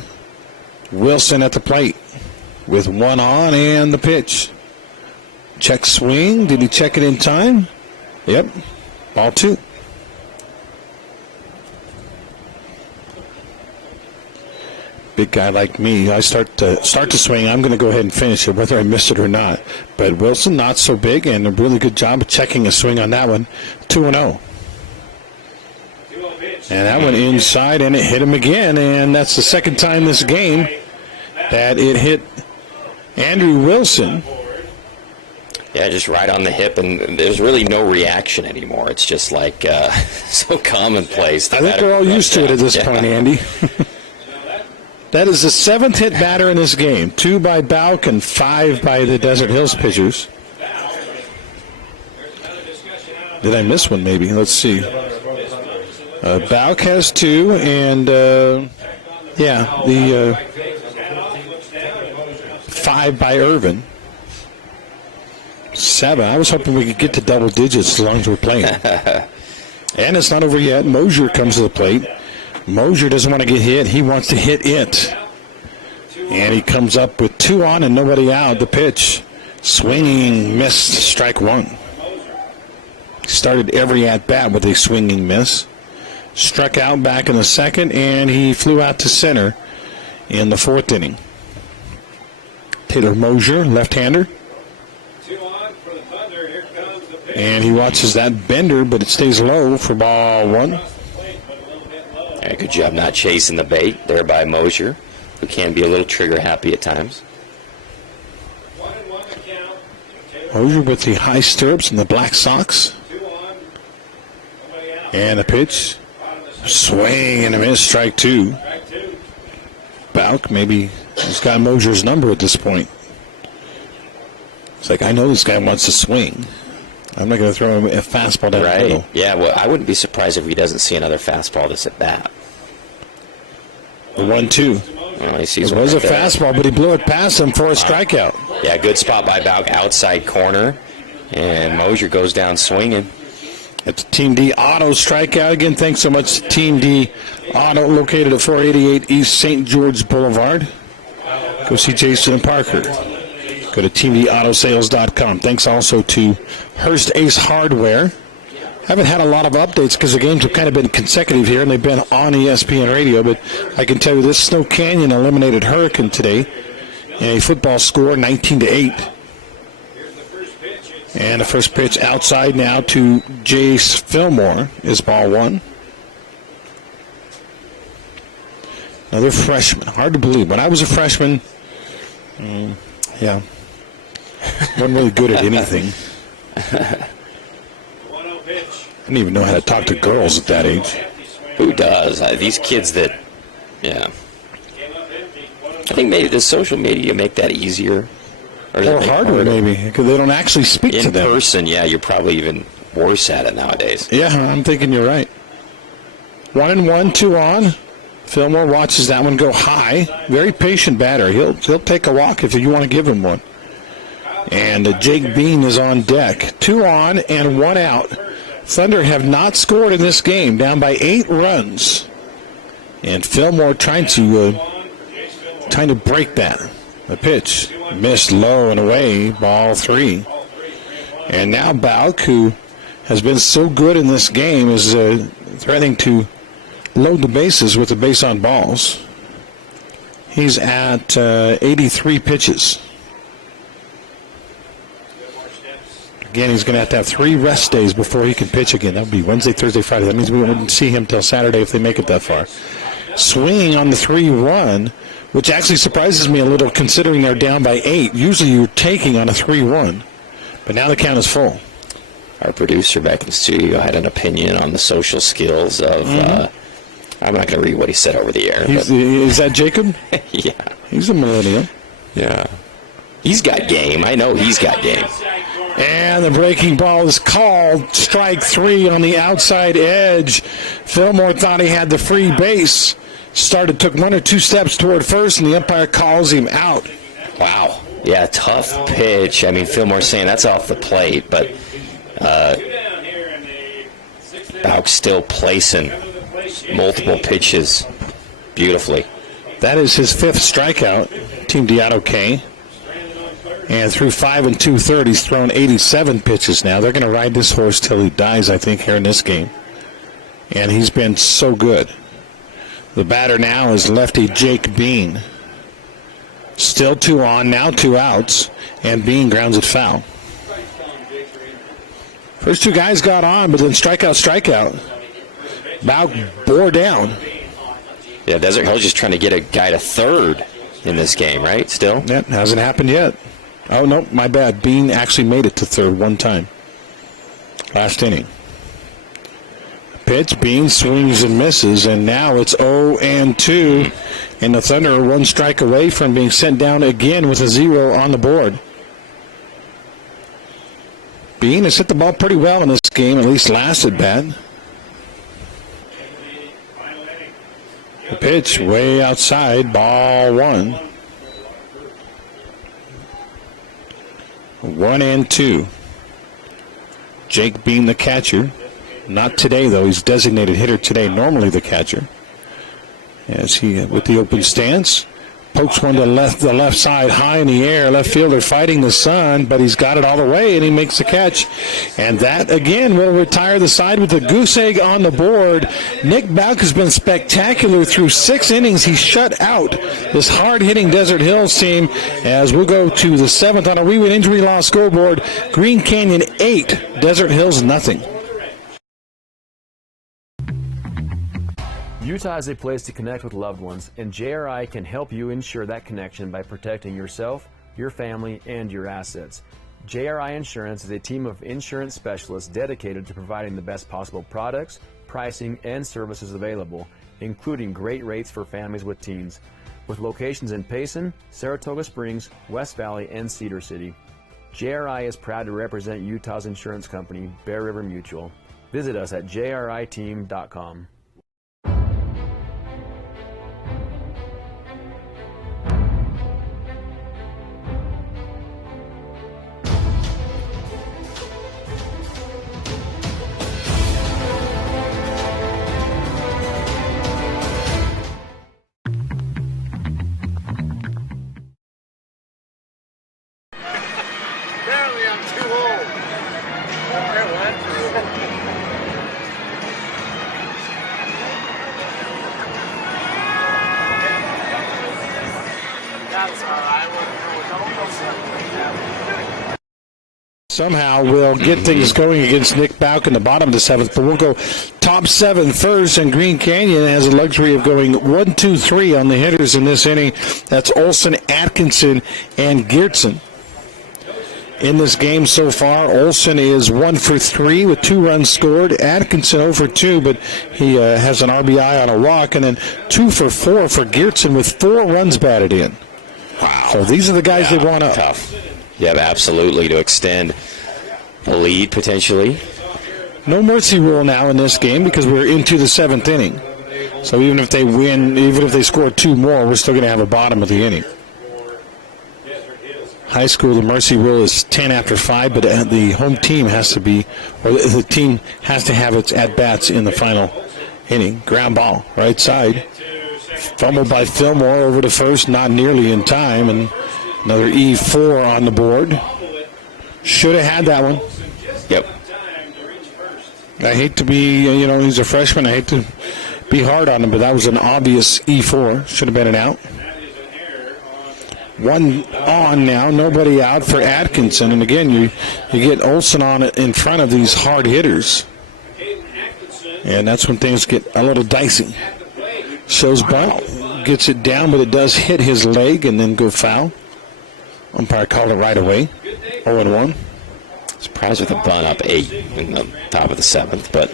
Wilson, at the plate with 1 on and the pitch. Check swing. Did he check it in time? Yep. Ball 2. Big guy like me, I start to swing, I'm going to go ahead and finish it, whether I miss it or not. But Wilson, not so big, and a really good job of checking a swing on that one. 2-0. And that went inside, and it hit him again. And that's the second time this game that it hit Andrew Wilson. Yeah, just right on the hip, and there's really no reaction anymore. It's just like so commonplace. I think they're all used to it at this point, Andy. That is the 7th hit batter in this game. 2 by Bauk and 5 by the Desert Hills pitchers. Did I miss one maybe? Let's see. Bauk has 2, and the 5 by Irvin. 7. I was hoping we could get to double digits as long as we're playing. And it's not over yet. Mosier comes to the plate. Mosier doesn't want to get hit. He wants to hit it. And he comes up with 2 on and nobody out. The pitch. Swinging, missed, strike 1. Started every at-bat with a swinging miss. Struck out back in the 2nd, and he flew out to center in the 4th inning. Taylor Mosier, left-hander. And he watches that bender, but it stays low for ball 1. Yeah, good job not chasing the bait there by Mosier, who can be a little trigger-happy at times. Mosier with the high stirrups and the black socks. And a pitch. Swing and a miss, strike 2. Bauk, maybe he's got Mosier's number at this point. It's like, I know this guy wants to swing. I'm not going to throw him a fastball down the middle. Yeah, well, I wouldn't be surprised if he doesn't see another fastball this at bat. The 1-2. Well, it was a fastball, but he blew it past him for a strikeout. Yeah, good spot by Bauk, outside corner. And Mosier goes down swinging. It's Team D Auto strikeout again. Thanks so much to Team D Auto, located at 488 East St. George Boulevard. Go see Jason and Parker. Go to teamdautosales.com. Thanks also to Hearst Ace Hardware. Haven't had a lot of updates because the games have kind of been consecutive here, and they've been on ESPN Radio, but I can tell you this: Snow Canyon eliminated Hurricane today in a football score, 19-8. And the first pitch outside now to Jace Fillmore is ball 1. Another freshman. Hard to believe. When I was a freshman, wasn't really good at anything. I didn't even know how to talk to girls at that age. Who does? These kids that, I think maybe does social media make that easier? Or harder, maybe, because they don't actually speak to them. In person, you're probably even worse at it nowadays. Yeah, I'm thinking you're right. 1-1, 2 on. Fillmore watches that one go high. Very patient batter. He'll take a walk if you want to give him one. And Jake Bean is on deck. 2 on and 1 out. Thunder have not scored in this game, down by 8 runs. And Fillmore trying to break that. The pitch missed low and away, ball 3. And now Bauk, who has been so good in this game, is threatening to load the bases with the base on balls. He's at 83 pitches. Again, he's going to have 3 rest days before he can pitch again. That would be Wednesday, Thursday, Friday. That means we wouldn't see him till Saturday if they make it that far. Swinging on the 3-1, which actually surprises me a little considering they're down by 8. Usually you're taking on a 3-1, but now the count is full. Our producer back in the studio had an opinion on the social skills of, I'm not going to read what he said over the air. Is that Jacob? Yeah. He's a millennial. Yeah. He's got game. I know he's got game. And the breaking ball is called. Strike 3 on the outside edge. Fillmore thought he had the free base. Took 1 or 2 steps toward first, and the umpire calls him out. Wow. Yeah, tough pitch. I mean, Fillmore's saying that's off the plate, but Bauk's still placing multiple pitches beautifully. That is his 5th strikeout, Team Diato K. And through 5 2/3, he's thrown 87 pitches now. They're going to ride this horse till he dies, I think, here in this game. And he's been so good. The batter now is lefty Jake Bean. Still 2 on, now 2 outs, and Bean grounds it foul. First 2 guys got on, but then strikeout. Bauk bore down. Yeah, Desert Hill's just trying to get a guy to third in this game, right? Still? Yeah, hasn't happened yet. Oh, no, my bad. Bean actually made it to third one time. Last inning. Pitch, Bean swings and misses, and now it's 0-2, and the Thunder are one strike away from being sent down again with a 0 on the board. Bean has hit the ball pretty well in this game, at least last at bat. The pitch way outside, ball 1. 1-2. Jake Bean, the catcher. Not today, though. He's designated hitter today, normally the catcher. As he, with the open stance, pokes one to the left side, high in the air. Left fielder fighting the sun, but he's got it all the way, and he makes the catch. And that, again, will retire the side with a goose egg on the board. Nick Bauk has been spectacular through 6 innings. He shut out this hard-hitting Desert Hills team as we'll go to the 7th on a Rewind injury loss scoreboard. Green Canyon 8, Desert Hills nothing. Utah is a place to connect with loved ones, and JRI can help you ensure that connection by protecting yourself, your family, and your assets. JRI Insurance is a team of insurance specialists dedicated to providing the best possible products, pricing, and services available, including great rates for families with teens. With locations in Payson, Saratoga Springs, West Valley, and Cedar City, JRI is proud to represent Utah's insurance company, Bear River Mutual. Visit us at jriteam.com. Apparently I'm too old. That's all right. Somehow we'll get things going against Nick Bauk in the bottom of the 7th, but we'll go top 7 first, and Green Canyon has the luxury of going 1, 2, 3 on the hitters in this inning. That's Olson, Atkinson, and Geertsen. In this game so far, Olson is 1 for 3 with 2 runs scored. Atkinson 0 for 2, but he has an RBI on a walk, and then 2 for 4 for Geertsen with 4 runs batted in. Wow. So these are the guys they want up. Tough. Yeah, absolutely, to extend a lead potentially. No mercy rule now in this game because we're into the 7th inning. So even if they win, even if they score 2 more, we're still going to have a bottom of the inning. High school, the mercy rule is 10 after 5, but the home team has to be, or the team has to have its at-bats in the final inning. Ground ball, right side. Fumbled by Fillmore over to first, not nearly in time, and another E4 on the board. Should have had that one. Yep. I hate to be, he's a freshman. I hate to be hard on him, but that was an obvious E4. Should have been an out. 1 on now, nobody out for Atkinson. And again, you get Olson on it in front of these hard hitters. And that's when things get a little dicey. Shows bunt, gets it down, but it does hit his leg and then go foul. Umpire called it right away. 0-1. Surprised with a bunt up 8 in the top of the 7th, but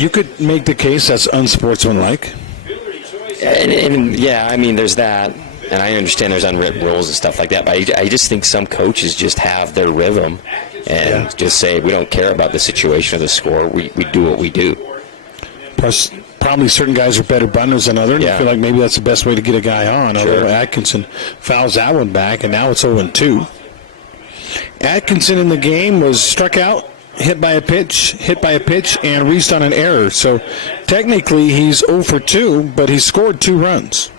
you could make the case that's unsportsmanlike. And yeah, I mean, there's that. And I understand there's unwritten rules and stuff like that, but I just think some coaches just have their rhythm and just say, we don't care about the situation or the score. We do what we do. Plus, probably certain guys are better bunters than others. Yeah. I feel like maybe that's the best way to get a guy on. Sure. Although Atkinson fouls that one back, and now it's 0-2. Atkinson in the game was struck out, hit by a pitch, and reached on an error. So technically he's 0 for 2, but he scored 2 runs.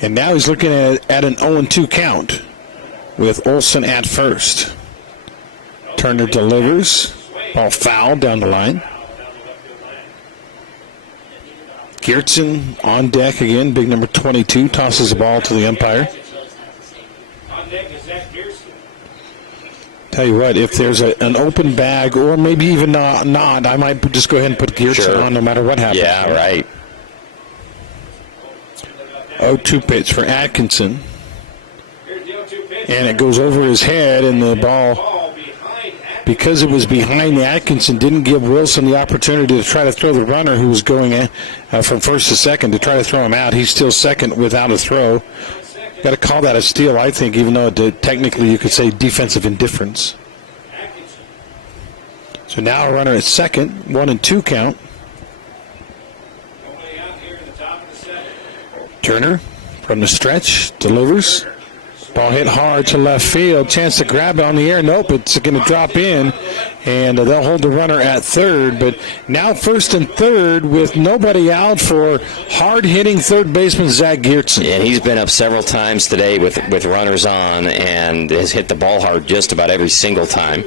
And now he's looking at an 0-2 count with Olson at first. Turner delivers. Ball foul down the line. Geertsen on deck again. Big number 22 tosses the ball to the umpire. Tell you what, if there's an open bag or maybe even not, I might just go ahead and put Geertsen on no matter what happens. Yeah, right. 0-2 pitch for Atkinson. And it goes over his head, and the ball, because it was behind Atkinson, didn't give Wilson the opportunity to try to throw the runner who was going from first to second to try to throw him out. He's still second without a throw. Got to call that a steal, I think, even though technically you could say defensive indifference. So now a runner at second, 1-2 count. Turner from the stretch delivers. Ball hit hard to left field. Chance to grab it on the air. Nope, it's going to drop in, and they'll hold the runner at third. But now first and third with nobody out for hard-hitting third baseman Zach Geertsen. And he's been up several times today with runners on and has hit the ball hard just about every single time.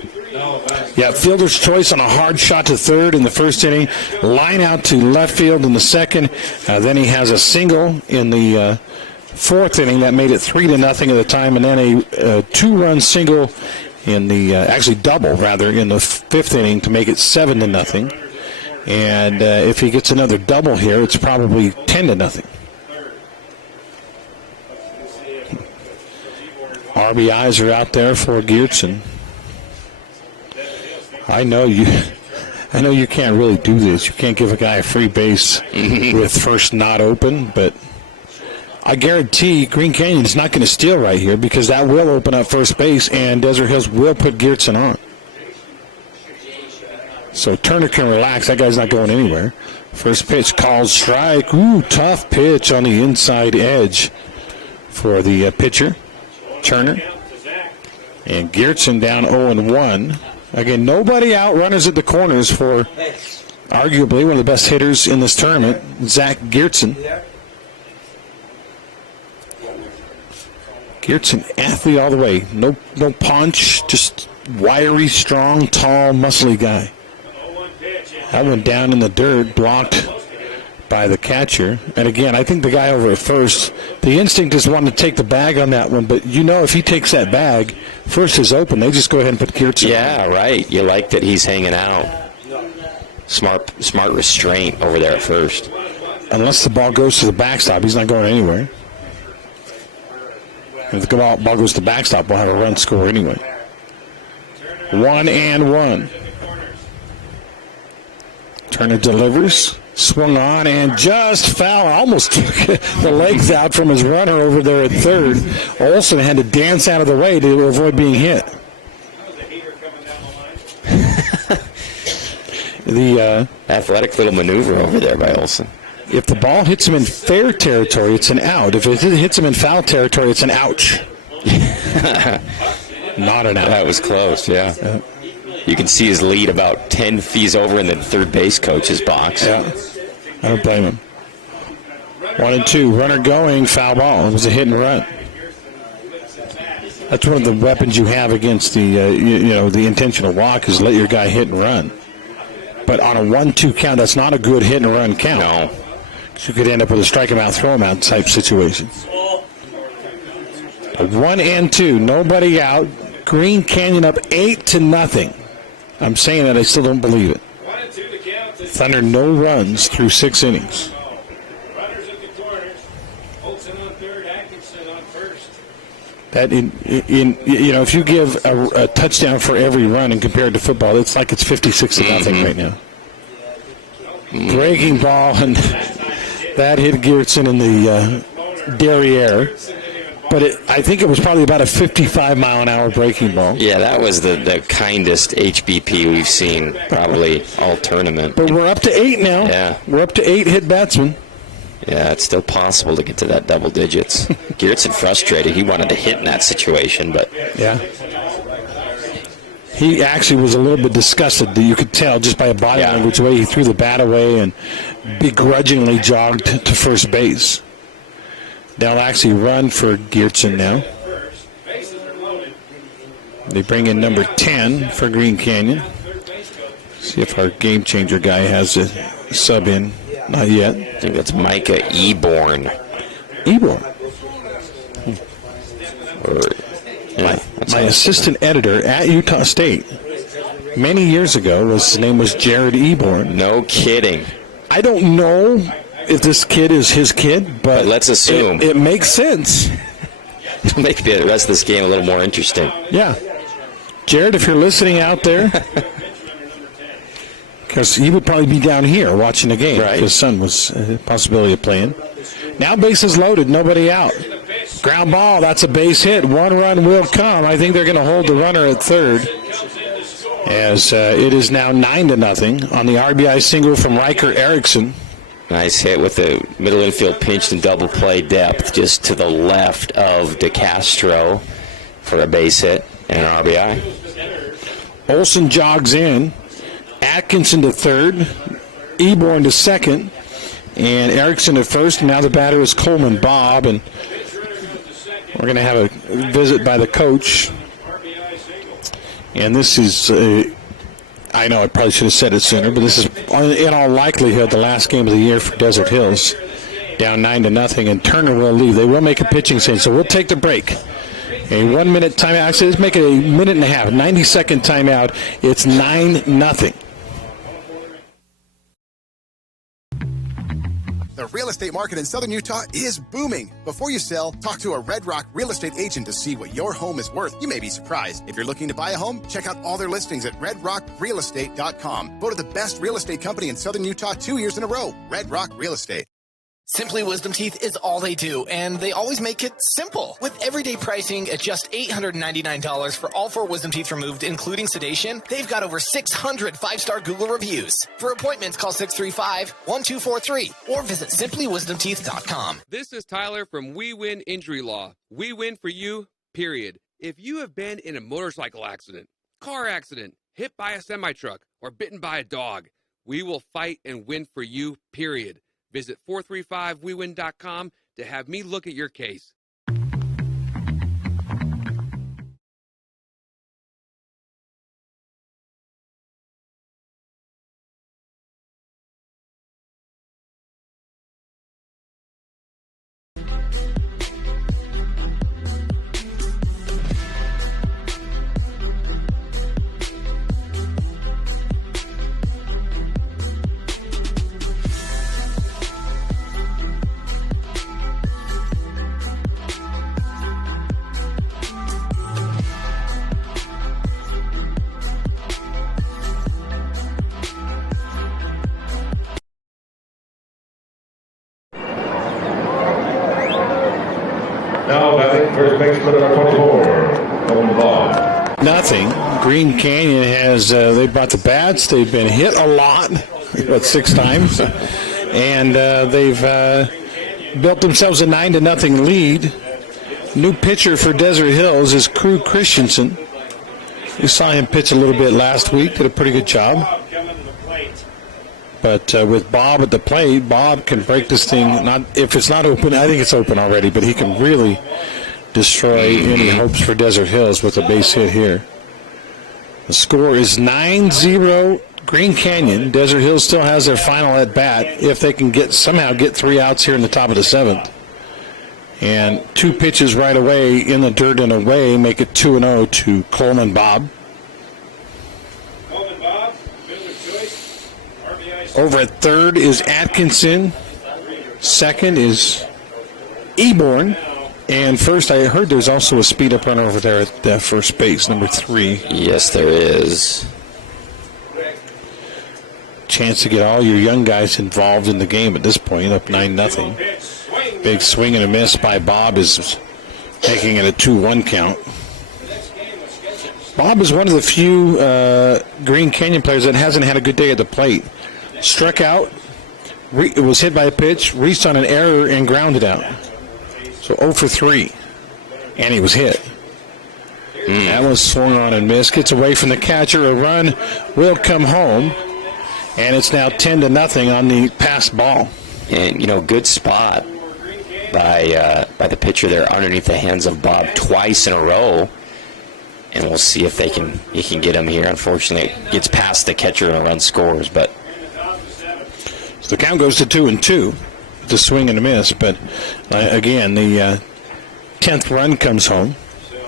Yeah, fielder's choice on a hard shot to third in the first inning. Line out to left field in the second. Then he has a single in the fourth inning that made it 3-0 at the time, and then a two-run single in the actually double rather in the fifth inning to make it 7-0. And if he gets another double here, it's probably 10-0. RBIs are out there for Geertsen. I know you can't really do this. You can't give a guy a free base with first not open, but I guarantee Green Canyon's not going to steal right here because that will open up first base, and Desert Hills will put Geertsen on. So Turner can relax. That guy's not going anywhere. First pitch called strike. Ooh, tough pitch on the inside edge for the pitcher, Turner. And Geertsen down 0-1. Again, nobody out, runners at the corners for arguably one of the best hitters in this tournament, Zach Geertsen. Geertsen, athlete all the way. No punch, just wiry, strong, tall, muscly guy. That went down in the dirt, blocked by the catcher. And again, I think the guy over at first, the instinct is wanting to take the bag on that one, but if he takes that bag, first is open, they just go ahead and put Geertsen on. Yeah, right. You like that he's hanging out. Smart restraint over there at first. Unless the ball goes to the backstop, he's not going anywhere. If the ball goes to the backstop, we'll have a run score anyway. 1-1. Turner delivers. Swung on and just foul. Almost took the legs out from his runner over there at third. Olsen had to dance out of the way to avoid being hit. The athletic little maneuver over there by Olsen. If the ball hits him in fair territory, it's an out. If it hits him in foul territory, it's an ouch. Not an out. That was close, yeah. You can see his lead about 10 feet over in the third base coach's box. Yeah, I don't blame him. 1-2, runner going, foul ball. It was a hit and run. That's one of the weapons you have against the the intentional walk is let your guy hit and run. But on a 1-2 count, that's not a good hit and run count. No. You could end up with a strike him out, throw him out type situation. 1-2, nobody out. Green Canyon up 8-0. I'm saying that, I still don't believe it. Thunder no runs through 6 innings. Runners at the corners. Olsen on third, Atkinson on first. That if you give a touchdown for every run and compared to football, it's like it's 56-0 right now. Breaking ball, and that hit Geertsen in the derriere. But I think it was probably about a 55-mile-an-hour breaking ball. Yeah, that was the kindest HBP we've seen probably all tournament. But we're up to 8 now. Yeah. We're up to 8 hit batsmen. Yeah, it's still possible to get to that double digits. Geertsen frustrated. He wanted to hit in that situation, but... Yeah. He actually was a little bit disgusted, that you could tell just by a body language, the way he threw the bat away and begrudgingly jogged to first base. They'll actually run for Geertsen now. They bring in number 10 for Green Canyon. See if our game changer guy has a sub in. Not yet. I think that's Micah Eborn. Eborn. My assistant editor at Utah State many years ago, his name was Jared Eborn. No kidding. I don't know if this kid is his kid, but let's assume. It makes sense. It'll make the rest of this game a little more interesting. Yeah. Jared, if you're listening out there, because he would probably be down here watching the game. Right. His son was a possibility of playing. Now bases loaded, nobody out. Ground ball, that's a base hit. One run will come. I think they're going to hold the runner at third, as it is now 9-0 on the RBI single from Riker Erickson. Nice hit with the middle infield pinched and double play depth just to the left of DeCastro for a base hit and an RBI. Olson jogs in. Atkinson to third. Eborn to second. And Erickson at first. Now the batter is Coleman Bob. And we're going to have a visit by the coach. And this is, I know I probably should have said it sooner, but this is in all likelihood the last game of the year for Desert Hills. Down 9-0, and Turner will leave. They will make a pitching change, so we'll take the break. A 1 minute timeout. Actually, let's make it a minute and a half, 90-second timeout. It's 9-0. The real estate market in Southern Utah is booming. Before you sell, talk to a Red Rock real estate agent to see what your home is worth. You may be surprised. If you're looking to buy a home, check out all their listings at redrockrealestate.com. Voted the best real estate company in Southern Utah 2 years in a row. Red Rock Real Estate. Simply Wisdom Teeth is all they do, and they always make it simple. With everyday pricing at just $899 for all 4 wisdom teeth removed, including sedation, they've got over 600 5-star Google reviews. For appointments, call 635-1243 or visit simplywisdomteeth.com. This is Tyler from We Win Injury Law. We win for you, period. If you have been in a motorcycle accident, car accident, hit by a semi-truck, or bitten by a dog, we will fight and win for you, period. Visit 435wewin.com to have me look at your case. Now batting first baseman number 24, Coleman Bob. Nothing. Green Canyon has, they brought the bats. They've been hit a lot, about 6 times. And they've built themselves a 9-0 lead. New pitcher for Desert Hills is Crew Christensen. You saw him pitch a little bit last week. Did a pretty good job. But with Bob at the plate, Bob can break this thing. Not if it's not open, I think it's open already, but he can really destroy any hopes for Desert Hills with a base hit here. The score is 9-0 Green Canyon. Desert Hills still has their final at bat if they can somehow get 3 outs here in the top of the 7th. And 2 pitches right away in the dirt and away make it 2-0 to Coleman Bob. Over at third is Atkinson. Second is Eborn. And first, I heard there's also a speed-up runner over there at first base, number 3. Yes, there is. Chance to get all your young guys involved in the game at this point, up 9-0. Big swing and a miss by Bob is making it a 2-1 count. Bob is one of the few Green Canyon players that hasn't had a good day at the plate. Struck out, it was hit by a pitch, reached on an error, and grounded out. So 0 for 3, and he was hit. That was swung on and missed. Gets away from the catcher. A run will come home, and it's now 10-0 on the passed ball. And, good spot by the pitcher there underneath the hands of Bob twice in a row. And we'll see if he can get him here. Unfortunately, it gets past the catcher and a run scores, but the count goes to 2-2, the swing and a miss. But again, the 10th run comes home.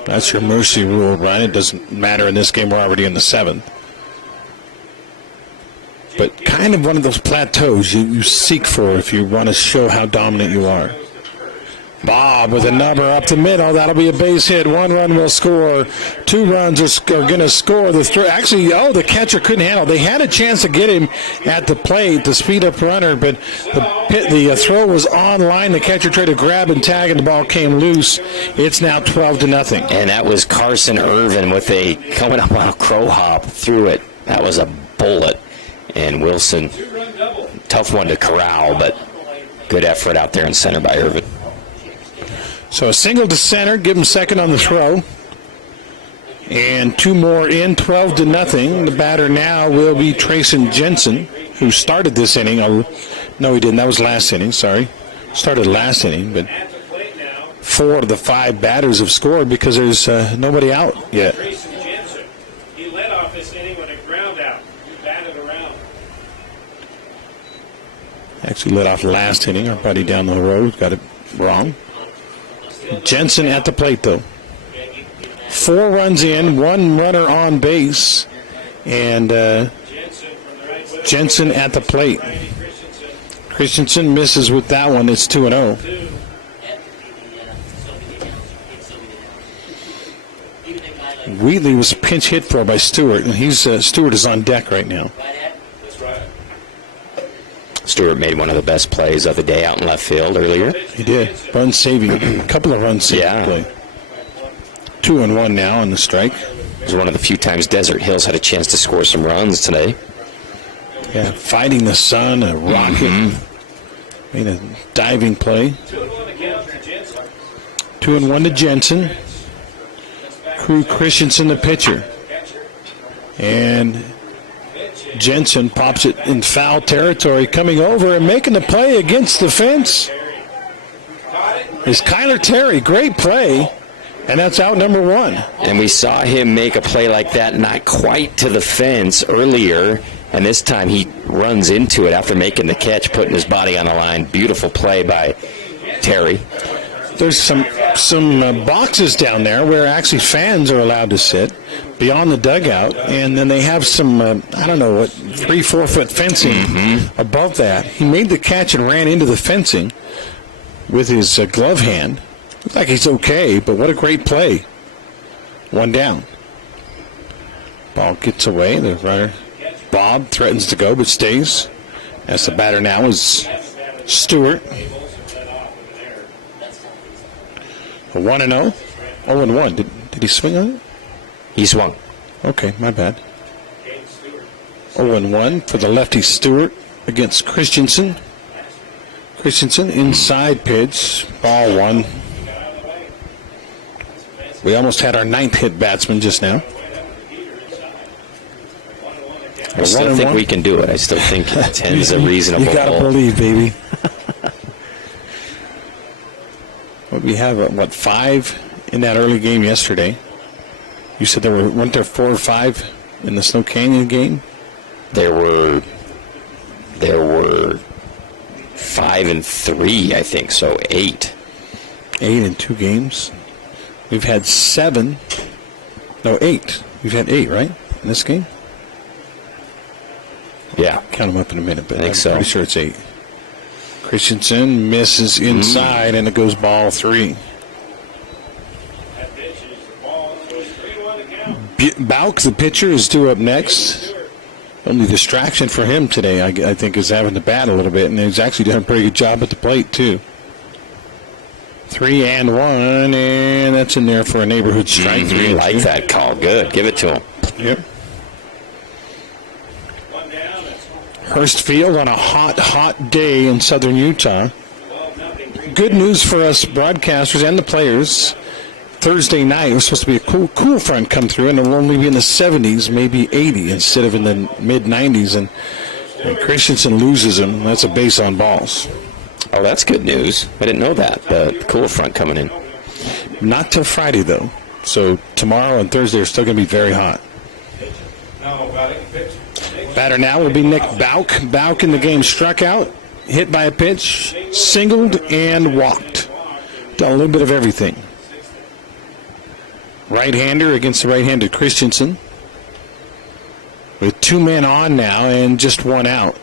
That's your mercy rule, Brian. It doesn't matter in this game. We're already in the 7th. But kind of one of those plateaus you seek for if you want to show how dominant you are. Bob with a number up the middle. That'll be a base hit. 1 run will score. 2 runs are going to score. Actually, the catcher couldn't handle it. They had a chance to get him at the plate, the speed-up runner, but the throw was on line. The catcher tried to grab and tag, and the ball came loose. It's now 12-0. And that was Carson Irvin with coming up on a crow hop through it. That was a bullet. And Wilson, tough one to corral, but good effort out there in center by Irvin. So a single to center, give him second on the throw. And 2 more in, 12-0. The batter now will be Trayson Jensen, who started this inning. No, he didn't. That was last inning, sorry. Started last inning, but 4 of the 5 batters have scored because there's nobody out yet. Trayson Jensen, he led off this inning with a ground out. He batted around. Actually led off last inning. Our buddy down the road got it wrong. Jensen at the plate, though. 4 runs in, 1 runner on base, and Jensen at the plate. Christensen misses with that one. It's 2-0. Wheatley was pinch hit for by Stewart, and Stewart is on deck right now. Stewart made one of the best plays of the day out in left field earlier. He did. Run saving, a couple of runs saving play. 2-1 now on the strike. It was one of the few times Desert Hills had a chance to score some runs today. Yeah, fighting the sun, a rocket. Made a diving play. 2-1 to Jensen. Crew Christensen, the pitcher. And Jensen pops it in foul territory, coming over and making the play against the fence is Kyler Terry. Great play, and that's out number 1. And we saw him make a play like that, not quite to the fence earlier, and this time he runs into it after making the catch, putting his body on the line. Beautiful play by Terry. There's some boxes down there where actually fans are allowed to sit beyond the dugout, and then they have some, 3-4 foot fencing above that. He made the catch and ran into the fencing with his glove hand. Looks like he's okay, but what a great play. 1 down. Ball gets away. The runner, Bob, threatens to go, but stays. As the batter now is Stewart. 1-0. 0-1. Did he swing on it? He swung. Okay, my bad. 0-1 for the lefty Stewart against Christensen. Christensen, inside pitch. Ball 1. We almost had our 9th hit batsman just now. I still think we can do it. I still think 10 is a reasonable goal. You got to believe, baby. We have, 5 in that early game yesterday? You said weren't there 4 or 5 in the Snow Canyon game? There were 5 and 3, I think, so 8. 8 in 2 games. We've had 7. No, 8. We've had 8, right, in this game? Yeah. Count them up in a minute, but I'm pretty sure it's 8. Christensen misses inside, and it goes ball 3. Bauk, the pitcher, is due up next. Only distraction for him today, I think, is having to bat a little bit, and he's actually done a pretty good job at the plate, too. 3-1, and that's in there for a neighborhood strike. I like that call. Good. Give it to him. Yep. Hurst Field on a hot day in southern Utah. Good news for us broadcasters and the players. Thursday night, we're supposed to be a cool front come through, and it'll only be in the 70s, maybe 80 instead of in the mid-90s. And Christensen loses him. That's a base on balls. Oh, that's good news. I didn't know that. The cool front coming in. Not till Friday, though. So tomorrow and Thursday are still going to be very hot. Batter now will be Nick Bauk. Bauk in the game struck out, hit by a pitch, singled, and walked. Done a little bit of everything. Right-hander against the right-handed Christensen. With 2 men on now and just 1 out.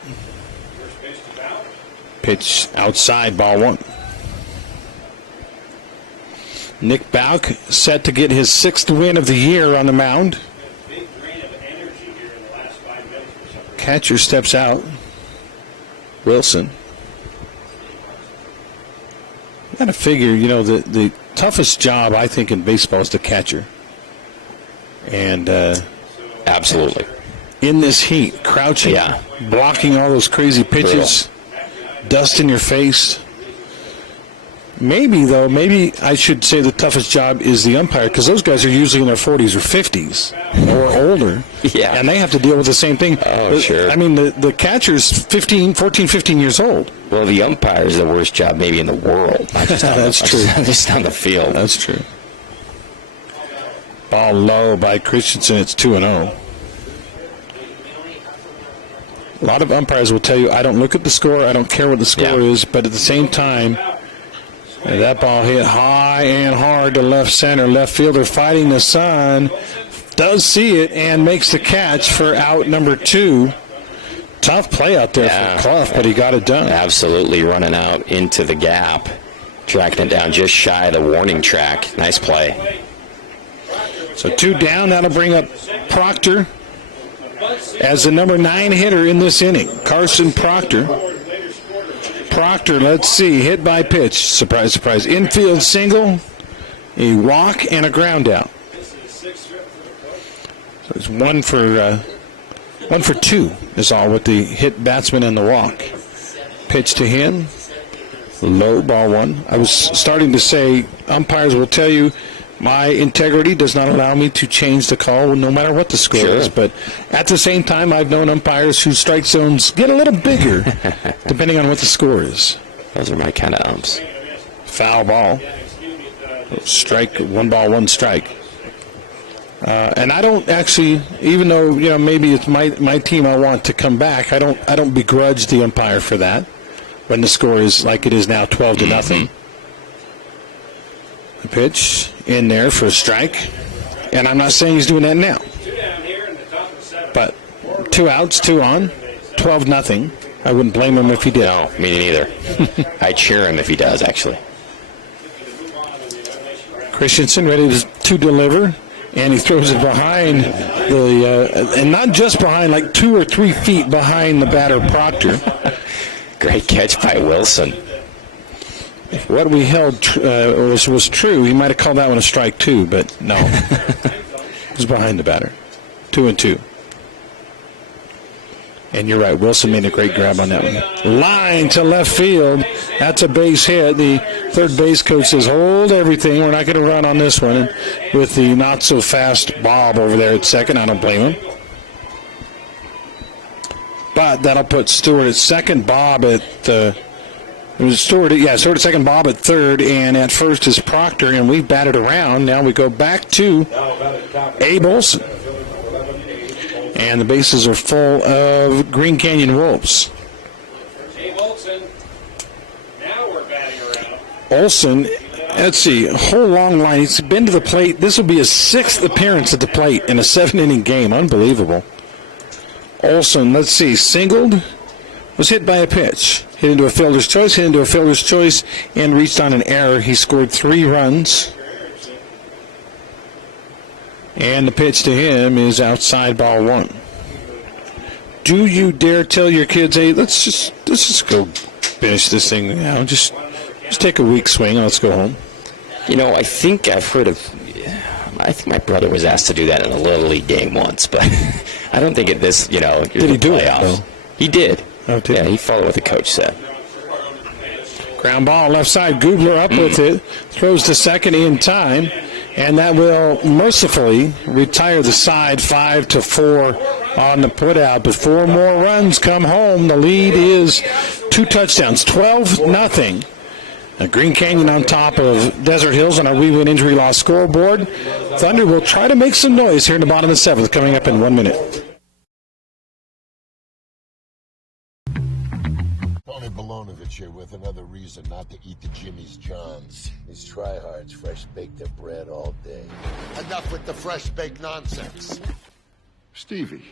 Pitch outside, ball 1. Nick Bauk set to get his 6th win of the year on the mound. Catcher steps out. Wilson. You got to figure, the toughest job, I think, in baseball is the catcher. And absolutely. In this heat, crouching, blocking all those crazy pitches, dust in your face. Maybe I should say the toughest job is the umpire, because those guys are usually in their 40s or 50s or older. Yeah. And they have to deal with the same thing. Oh, sure. I mean, the catcher's 14, 15 years old. Well, the umpire is the worst job maybe in the world. Not just on That's true. Just on the field. That's true. Ball low by Christensen. It's 2-0. A lot of umpires will tell you, I don't look at the score, I don't care what the score is, but at the same time, that ball hit high and hard to left center. Left fielder fighting the sun, does see it and makes the catch for out number 2. Tough play out there for Clough, but he got it done. Absolutely, running out into the gap, tracking it down just shy of the warning track. Nice play. So 2 down. That'll bring up Proctor as the number 9 hitter in this inning. Carson Proctor. Proctor, let's see, hit by pitch. Surprise, surprise. Infield single, a walk, and a ground out. So it's 1 for 2 is all with the hit batsman and the walk. Pitch to him. Low, ball 1. I was starting to say, umpires will tell you, my integrity does not allow me to change the call no matter what the score is. But at the same time, I've known umpires whose strike zones get a little bigger depending on what the score is. Those are my kind of umps. Foul ball. Strike, 1 ball, 1 strike. And I don't actually, even though maybe it's my team I want to come back, I don't begrudge the umpire for that when the score is like it is now, 12-0. The pitch in there for a strike, and I'm not saying he's doing that now. But 2 outs, 2 on, 12-0. I wouldn't blame him if he did. No, me neither. I cheer him if he does, actually. Christensen ready to deliver, and he throws it behind and not just behind, like 2 or 3 feet behind the batter Proctor. Great catch by Wilson. If what we held was true, he might have called that one a strike too, but no. It was behind the batter. 2-2. And you're right, Wilson made a great grab on that one. Line to left field. That's a base hit. The third base coach says, hold everything. We're not going to run on this one. And with the not-so-fast Bob over there at second, I don't blame him. But that'll put Stewart at second, Bob at Stewart at second, Bob at third, and at first is Proctor, and we've batted around. Now we go back to Abe Olson. And the bases are full of Green Canyon Wolves. Abe Olson. Now we're batting around. Olson, let's see, a whole long line. He's been to the plate. This will be his 6th appearance at the plate in a 7-inning game. Unbelievable. Olson, let's see, singled, was hit by a pitch. Hit into a fielder's choice, and reached on an error. He scored 3 runs. And the pitch to him is outside, ball 1. Do you dare tell your kids, hey, let's just go finish this thing now. Just take a weak swing. Let's go home. I think I've heard of. I think my brother was asked to do that in a Little League game once, but I don't think at this, did he do playoffs. it? He did. Oh, yeah, he followed what the coach said. Ground ball left side. Gubler up with it. Throws to second in time. And that will mercifully retire the side 5-4 on the putout. But 4 more runs come home. The lead is 2 touchdowns, 12-0. Green Canyon on top of Desert Hills on our We Win Injury Law scoreboard. Thunder will try to make some noise here in the bottom of the 7th, coming up in 1 minute. Tony Balonovich Bonanovich here with another reason not to eat the Jimmy's Johns. These tryhards fresh bake their bread all day. Enough with the fresh baked nonsense. Stevie.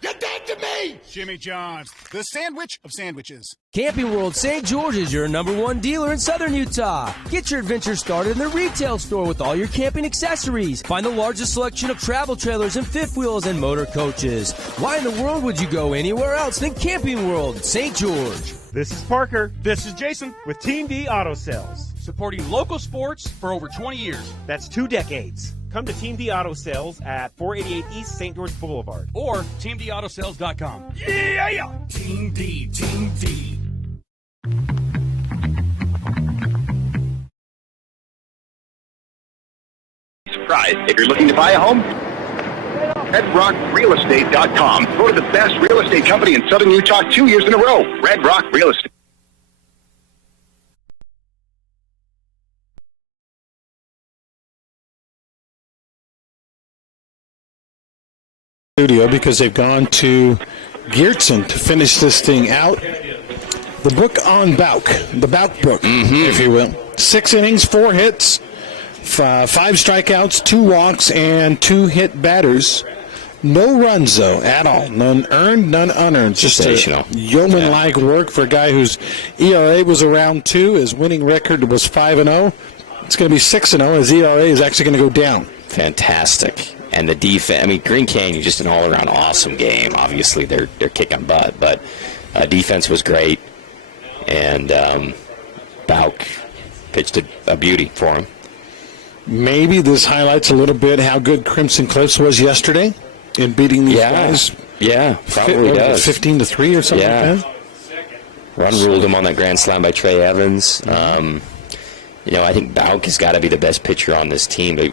You're dead to me! Jimmy John's, the sandwich of sandwiches. Camping World St. George is your #1 dealer in southern Utah. Get your adventure started in the retail store with all your camping accessories. Find the largest selection of travel trailers and fifth wheels and motor coaches. Why in the world would you go anywhere else than Camping World St. George? This is Parker. This is Jason with Team D Auto Sales. Supporting local sports for over 20 years. That's 2 decades. Come to Team D Auto Sales at 488 East St. George Boulevard or teamdautosales.com. Yeah! Team D, Team D. Surprise. If you're looking to buy a home, RedRockRealEstate.com. Voted the best real estate company in southern Utah 2 years in a row. Red Rock Real Estate. Studio because they've gone to Geertsen to finish this thing out. The book on Bauk, the Bauk book, if you will. 6 innings, 4 hits, 5 strikeouts, 2 walks, and 2 hit batters. No runs, though, at all. None earned, none unearned. Just a yeoman-like work for a guy whose ERA was around 2. His winning record was 5-0. It's going to be 6-0. His ERA is actually going to go down. Fantastic. And the defense, I mean, Green Canyon, just an all-around awesome game. Obviously, they're kicking butt, but defense was great. And Bauk pitched a beauty for him. Maybe this highlights a little bit how good Crimson Cliffs was yesterday in beating these guys. Yeah, probably does. 15-3 or something like that. Run ruled him on that grand slam by Trey Evans. I think Bauk has got to be the best pitcher on this team. I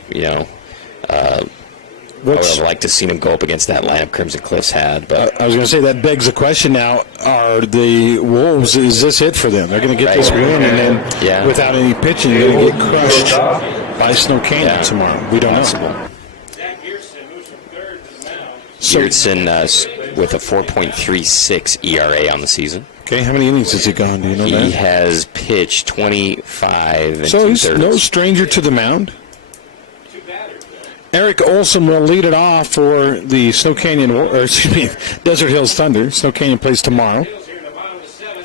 would have liked to see him go up against that lineup Crimson Cliffs had. But I was going to say, that begs the question now, are the Wolves, is this it for them? They're going to get this win, and then without any pitching, they're going to get crushed by Snow Canyon tomorrow. We don't know. Geertsen with a 4.36 ERA on the season. Okay, how many innings has he gone? Do you know that? He has pitched 25 and so 2/3. He's no stranger to the mound. Eric Olson will lead it off for the Desert Hills Thunder. Snow Canyon plays tomorrow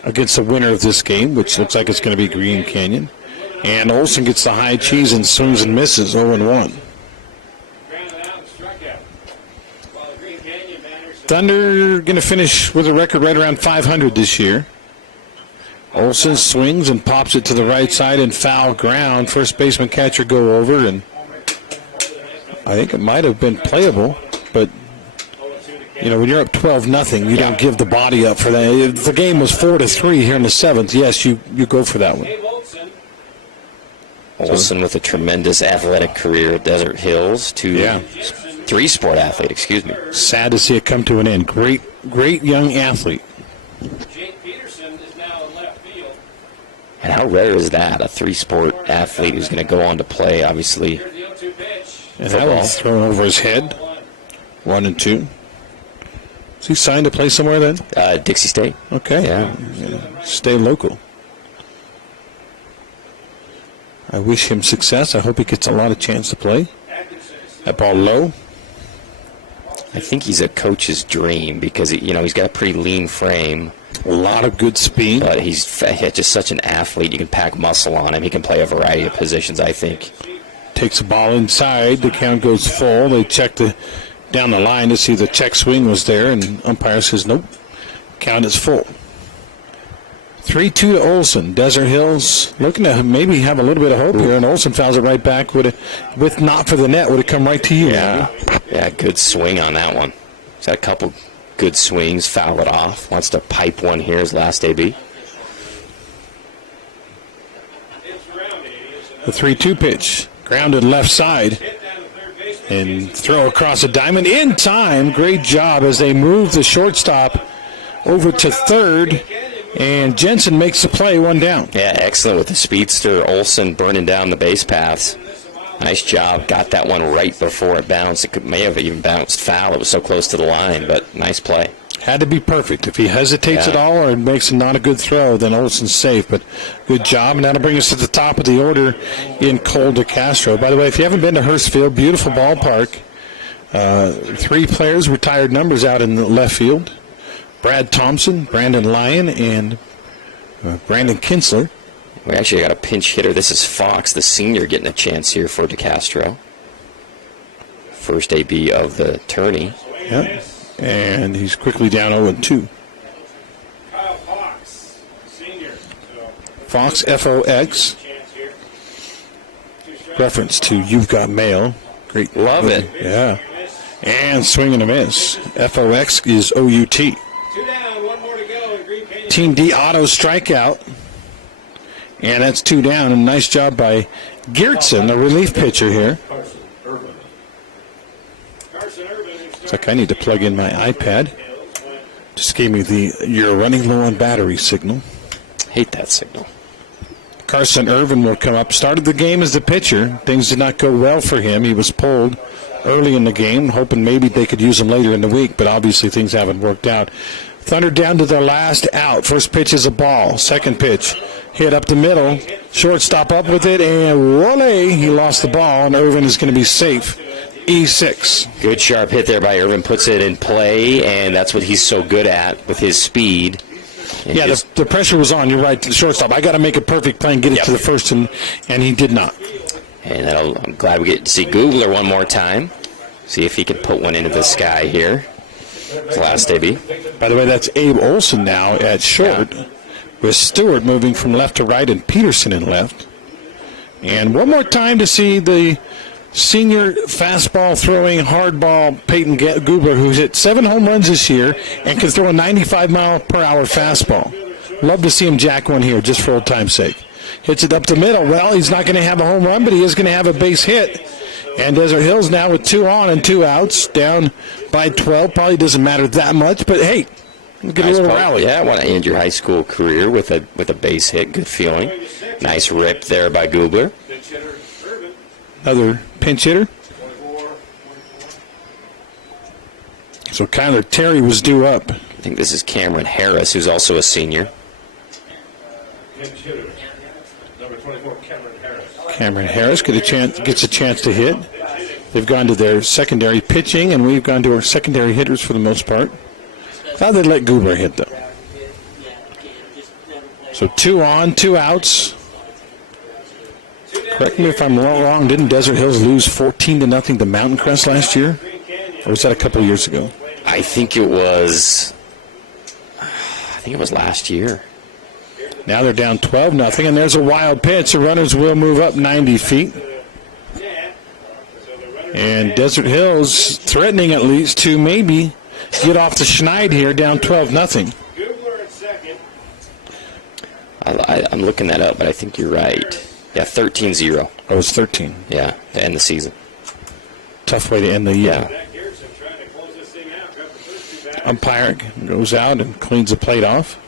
against the winner of this game, which looks like it's going to be Green Canyon. And Olson gets the high cheese and swings and misses, 0-1. Thunder going to finish with a record right around 500 this year. Olson swings and pops it to the right side in foul ground. First baseman catcher go over, and I think it might have been playable, but when you're up 12-0, you don't give the body up for that. If the game was 4-3 here in the 7th, yes, you go for that one. Olson with a tremendous athletic career at Desert Hills, 3-sport athlete, excuse me. Sad to see it come to an end. Great young athlete. And how rare is that, a 3-sport athlete who's going to go on to play, obviously, and that was thrown over his head. 1-2. Is he signed to play somewhere then? Dixie State. Okay. Yeah. Stay local. I wish him success. I hope he gets a lot of chance to play. That ball low. I think he's a coach's dream because he's got a pretty lean frame. A lot of good speed. But he's just such an athlete. You can pack muscle on him. He can play a variety of positions, I think. Takes the ball inside. The count goes full. They check down the line to see the check swing was there, and umpire says nope. Count is full. 3-2 to Olson. Desert Hills looking to maybe have a little bit of hope here, and Olson fouls it right back. With not for the net, would it come right to you? Yeah, good swing on that one. He's got a couple good swings. Foul it off. Wants to pipe one here. His last AB. The 3-2 pitch. Grounded left side. And throw across the diamond in time. Great job as they move the shortstop over to third. And Jensen makes the play, 1 down. Yeah, excellent with the speedster. Olson burning down the base paths. Nice job. Got that one right before it bounced. May have even bounced foul. It was so close to the line, but nice play. Had to be perfect. If he hesitates at all or makes not a good throw, then Olson's safe. But good job. And that'll bring us to the top of the order in Cole DeCastro. By the way, if you haven't been to Hurstfield, beautiful ballpark. 3 players retired numbers out in the left field. Brad Thompson, Brandon Lyon, and Brandon Kinsler. We actually got a pinch hitter. This is Fox, the senior, getting a chance here for DeCastro. First AB of the tourney. Yep. And he's quickly down 0-2. Kyle Fox, senior. Fox, F-O-X. Reference to You've Got Mail. Great. Love movie. it. Yeah. And swing and a miss. F-O-X is O-U-T. 2 down, 1 more to go in Green Canyon. Team D auto strikeout. And that's 2 down. And nice job by Geertsen, the relief pitcher here. It's like I need to plug in my iPad. Just gave me the "you're running low on battery" signal. Hate that signal. Carson Irvin will come up. Started the game as the pitcher. Things did not go well for him. He was pulled early in the game, hoping maybe they could use him later in the week, but obviously things haven't worked out. Thunder down to their last out. First pitch is a ball. Second pitch, hit up the middle. Shortstop up with it, and volley, he lost the ball, and Irvin is going to be safe. E6. Good sharp hit there by Irvin. Puts it in play, and that's what he's so good at with his speed. And yeah, the pressure was on. You're right, to the shortstop. I got to make a perfect play and get it to the first, and he did not. And I'm glad we get to see Googler one more time. See if he can put one into the sky here. His last AB. By the way, that's Abe Olson now at short, with Stewart moving from left to right and Peterson in left. And one more time to see the senior fastball throwing hardball Peyton Goobler, who's hit 7 home runs this year and can throw a 95-mile-per-hour fastball. Love to see him jack one here just for old time's sake. Hits it up the middle. Well, he's not going to have a home run, but he is going to have a base hit. And Desert Hills now with 2 on and 2 outs, down by 12. Probably doesn't matter that much, but hey, get a little rally. Yeah, I want to end your high school career with a base hit. Good feeling. Nice rip there by Goobler. Another pinch hitter. So Kyler Terry was due up. I think this is Cameron Harris, who's also a senior. Number 24, Cameron Harris. Cameron Harris gets a chance to hit. They've gone to their secondary pitching, and we've gone to our secondary hitters for the most part. Now they let Goobler hit, though. So 2 on, 2 outs. Correct me if I'm wrong. Didn't Desert Hills lose 14-0 to Mountain Crest last year? Or was that a couple of years ago? I think it was last year. Now they're down 12-0, and there's a wild pitch. The runners will move up 90 feet. And Desert Hills threatening at least to maybe get off the schneid here, down 12-0. I'm looking that up, but I think you're right. Yeah, 13-0. Oh, it's 13. Yeah, to end the season. Tough way to end the year. Yeah. Umpire goes out and cleans the plate off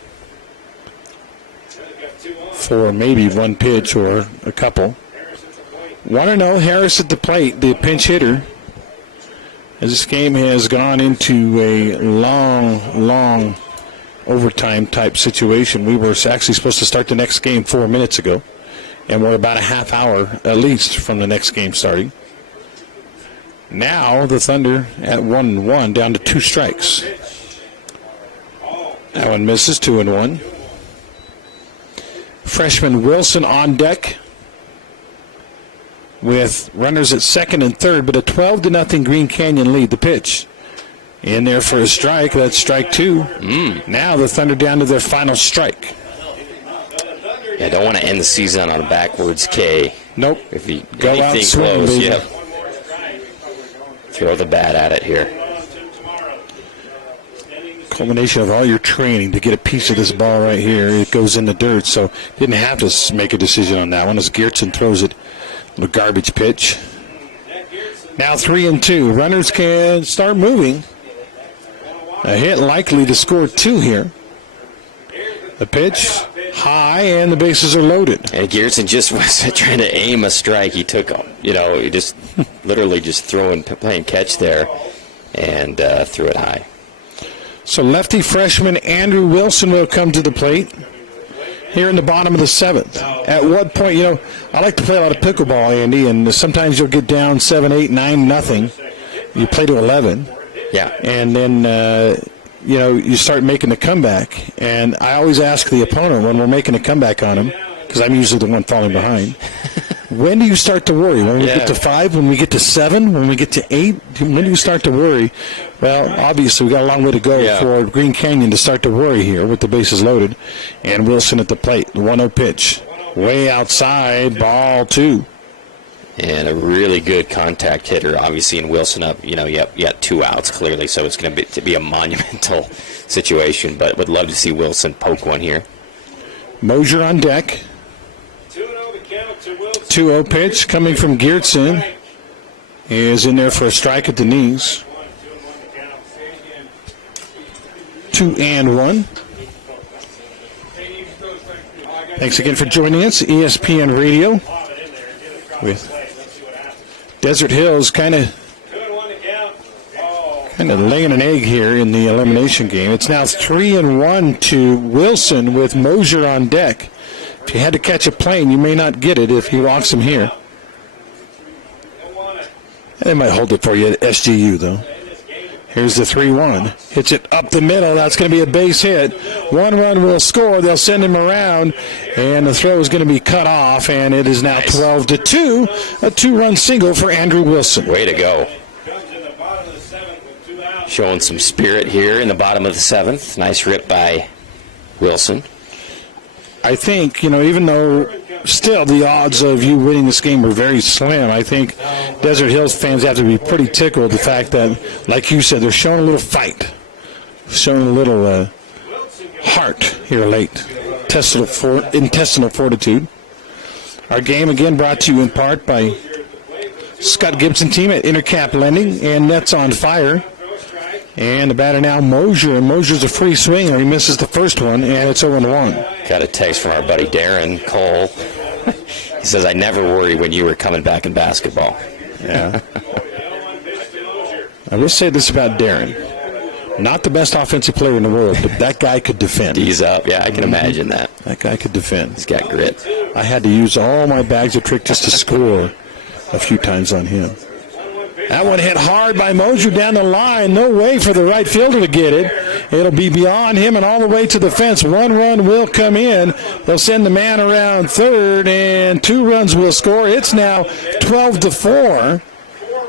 for maybe one pitch or a couple. 1-0, Harris at the plate, the pinch hitter. As this game has gone into a long overtime type situation. We were actually supposed to start the next game 4 minutes ago, and we're about a half hour at least from the next game starting. Now the Thunder at 1-1, down to 2 strikes. That one misses, 2-1. Freshman Wilson on deck with runners at second and third, but a 12-0 Green Canyon lead. The pitch in there for a strike. That's strike 2. Now the Thunder down to their final strike. Yeah, don't want to end the season on a backwards K. Nope. If you go out swing, close, baby. Throw the bat at it here. Culmination of all your training to get a piece of this ball right here. It goes in the dirt, so didn't have to make a decision on that one as Geertsen throws it. A garbage pitch. Now 3-2. Runners can start moving. A hit likely to score 2 here. The pitch high, and the bases are loaded. And Geertsen just was trying to aim a strike. He took, he just literally just playing catch there and threw it high. So lefty freshman Andrew Wilson will come to the plate here in the bottom of the 7th. At what point, I like to play a lot of pickleball, Andy, and sometimes you'll get down 7, 8, 9, nothing. You play to 11. Yeah. And then, you start making the comeback. And I always ask the opponent when we're making a comeback on them, because I'm usually the one falling behind, when do you start to worry? When we get to 5, when we get to 7, when we get to 8? When do you start to worry? Well, obviously, we got a long way to go for Green Canyon to start to worry here with the bases loaded. And Wilson at the plate, the 1-0 pitch. Way outside, ball 2. And a really good contact hitter, obviously, in Wilson up. You got 2 outs, clearly, so it's going to be a monumental situation. But would love to see Wilson poke one here. Mosier on deck. 2-0 pitch coming from Geertsen. He is in there for a strike at the knees. 2-1. Thanks again for joining us, ESPN Radio, with Desert Hills kind of laying an egg here in the elimination game. It's now 3-1 to Wilson with Mosier on deck. If you had to catch a plane, you may not get it if he walks him here. They might hold it for you at SGU, though. Here's the 3-1. Hits it up the middle. That's going to be a base hit. 1 run will score. They'll send him around, and the throw is going to be cut off, and it is now 12-2. A 2-run single for Andrew Wilson. Way to go. Showing some spirit here in the bottom of the 7th. Nice rip by Wilson. I think, even though still the odds of you winning this game are very slim, I think Desert Hills fans have to be pretty tickled the fact that, like you said, they're showing a little fight, showing a little heart here late. Intestinal fortitude. Our game again brought to you in part by Scott Gibson team at Intercap Lending and Nets on Fire. And the batter now, Mosier. And Mosier's a free swinger. He misses the first one, and it's 0-1. Got a text from our buddy Darren Cole. He says, I never worry when you were coming back in basketball. Yeah. I will say this about Darren. Not the best offensive player in the world, but that guy could defend. He's up. Yeah, I can imagine that. That guy could defend. He's got grit. I had to use all my bags of tricks just to score a few times on him. That one hit hard by Mosier down the line. No way for the right fielder to get it. It'll be beyond him and all the way to the fence. 1 run will come in. They'll send the man around third, and 2 runs will score. It's now 12-4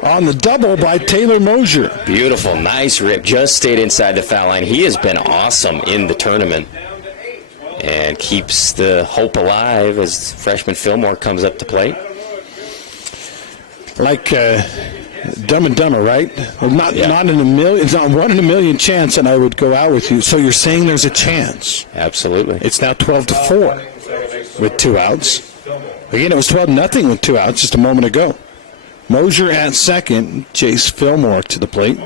on the double by Taylor Mosier. Beautiful. Nice rip. Just stayed inside the foul line. He has been awesome in the tournament and keeps the hope alive as freshman Fillmore comes up to plate. Like Dumb and Dumber, right? Well, not in a million. It's not 1 in a million chance, and I would go out with you. So you're saying there's a chance? Absolutely. It's now 12-4 with 2 outs. Again, it was 12-0 with 2 outs just a moment ago. Mosier at second. Jace Fillmore to the plate.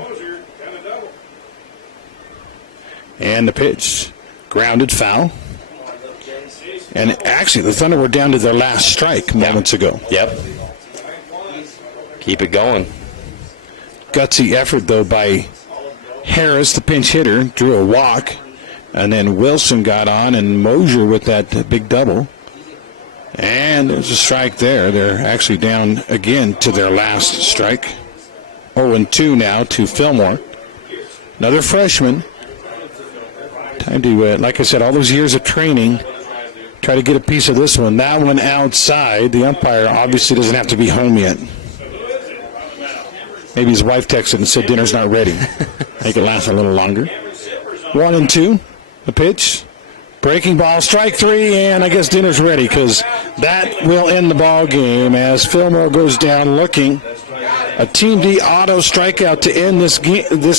And the pitch, grounded foul. And actually, the Thunder were down to their last strike moments ago. Yep. Keep it going. Gutsy effort, though, by Harris, the pinch hitter, drew a walk. And then Wilson got on, and Mosier with that big double. And there's a strike there. They're actually down again to their last strike. 0-2 now to Fillmore. Another freshman. Time to, like I said, all those years of training, try to get a piece of this one. That one outside. The umpire obviously doesn't have to be home yet. Maybe his wife texted and said dinner's not ready. Make it last a little longer. 1-2. The pitch. Breaking ball, strike 3, and I guess dinner's ready because that will end the ball game as Fillmore goes down looking. A Team D auto strikeout to end this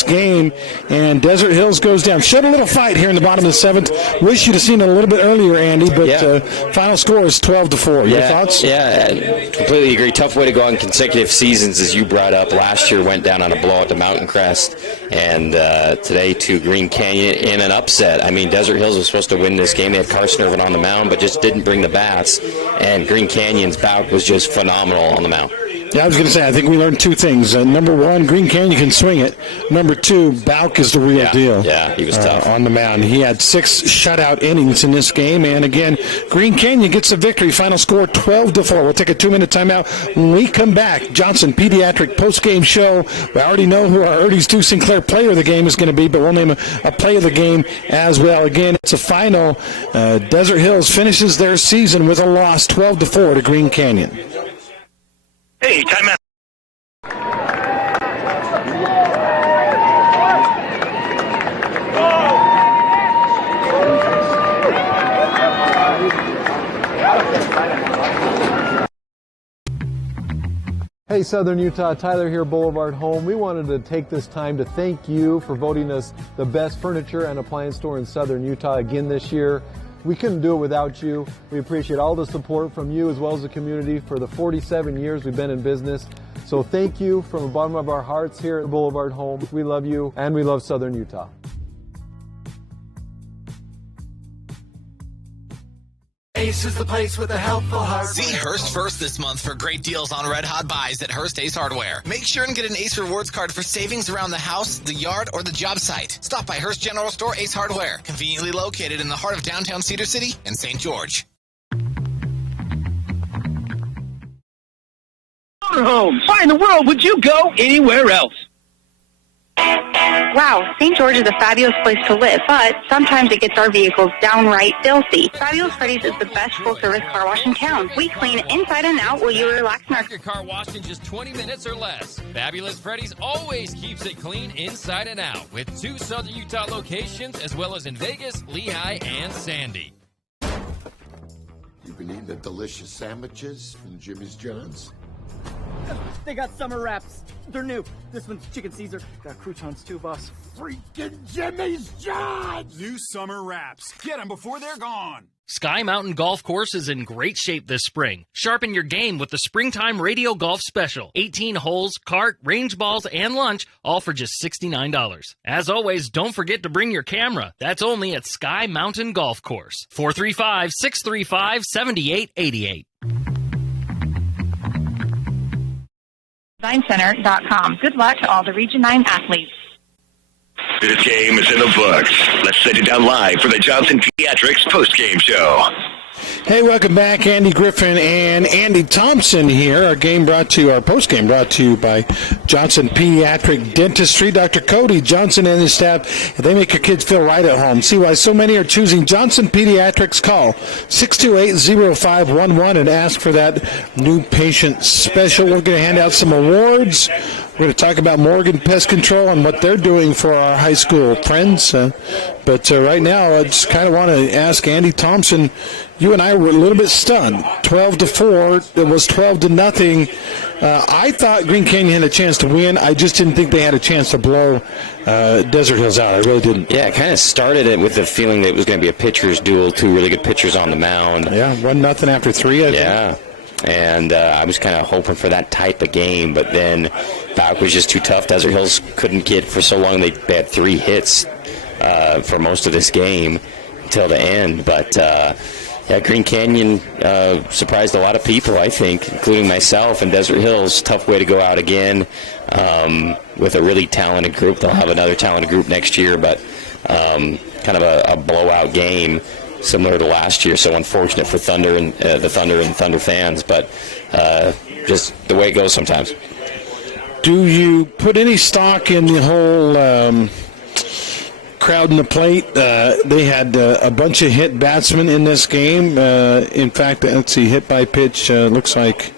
game, and Desert Hills goes down. Showed a little fight here in the bottom of the 7th. Wish you'd have seen it a little bit earlier, Andy, but final score is 12-4. Your thoughts? Yeah, I completely agree. Tough way to go on consecutive seasons, as you brought up. Last year went down on a blowout to Mountain Crest, and today to Green Canyon in an upset. I mean, Desert Hills was supposed to win this game. They had Carson Irvin on the mound, but just didn't bring the bats, and Green Canyon's bout was just phenomenal on the mound. Yeah, I was going to say, I think we learned two things. Number one, Green Canyon can swing it. Number two, Bauk is the real deal. Yeah, he was tough. On the mound. He had 6 shutout innings in this game. And again, Green Canyon gets the victory. Final score 12-4. We'll take a 2-minute timeout. When we come back, Johnson Pediatric post-game show. We already know who our Ernie's 2 Sinclair player of the game is going to be, but we'll name a play of the game as well. Again, it's a final. Desert Hills finishes their season with a loss 12-4 to Green Canyon. Hey, timeout. Hey Southern Utah, Tyler here, Boulevard Home. We wanted to take this time to thank you for voting us the best furniture and appliance store in Southern Utah again this year. We couldn't do it without you. We appreciate all the support from you as well as the community for the 47 years we've been in business. So thank you from the bottom of our hearts here at Boulevard Home. We love you and we love Southern Utah. Ace is the place with a helpful heart. See Hearst first this month for great deals on red hot buys at Hearst Ace Hardware. Make sure and get an Ace Rewards card for savings around the house, the yard, or the job site. Stop by Hearst General Store Ace Hardware, conveniently located in the heart of downtown Cedar City and St. George. Motorhomes. Why in the world would you go anywhere else? Wow, St. George is a fabulous place to live, but sometimes it gets our vehicles downright filthy. Fabulous Freddy's is the best full-service car wash in town. We clean inside and out while you relax in our... Your car washed in just 20 minutes or less. Fabulous Freddy's always keeps it clean inside and out, with 2 Southern Utah locations as well as in Vegas, Lehigh, and Sandy. You've been eating the delicious sandwiches from Jimmy's John's? They got summer wraps. They're new. This one's chicken Caesar. Got croutons too, boss. Freaking Jimmy's John's! New summer wraps. Get them before they're gone. Sky Mountain Golf Course is in great shape this spring. Sharpen your game with the Springtime Radio Golf Special. 18 holes, cart, range balls, and lunch, all for just $69. As always, don't forget to bring your camera. That's only at Sky Mountain Golf Course. 435-635-7888. DesignCenter.com. Good luck to all the Region 9 athletes. This game is in the books. Let's set it down live for the Johnson Pediatrics postgame show. Hey, welcome back. Andy Griffin and Andy Thompson here. Our postgame brought to you by Johnson Pediatric Dentistry. Dr. Cody Johnson and his staff, they make your kids feel right at home. See why so many are choosing Johnson Pediatrics. Call 628-0511 and ask for that new patient special. We're going to hand out some awards. We're going to talk about Morgan Pest Control and what they're doing for our high school friends. But right now, I just kind of want to ask Andy Thompson, you and I were a little bit stunned. 12-4. It was 12-0. I thought Green Canyon had a chance to win. I just didn't think they had a chance to blow Desert Hills out. I really didn't. Yeah, it kind of started it with the feeling that it was going to be a pitcher's duel, 2 really good pitchers on the mound. Yeah, 1-0 after 3, I think. Yeah. And I was kind of hoping for that type of game, but then Bauk was just too tough. Desert Hills couldn't get for so long. They had 3 hits for most of this game until the end. But, Green Canyon surprised a lot of people, I think, including myself. And Desert Hills, tough way to go out again with a really talented group. They'll have another talented group next year, but kind of a blowout game, similar to last year. So unfortunate for Thunder and the Thunder and Thunder fans, but just the way it goes sometimes. Do you put any stock in the whole crowd in the plate? They had a bunch of hit batsmen in this game. In fact, let's see, hit by pitch looks like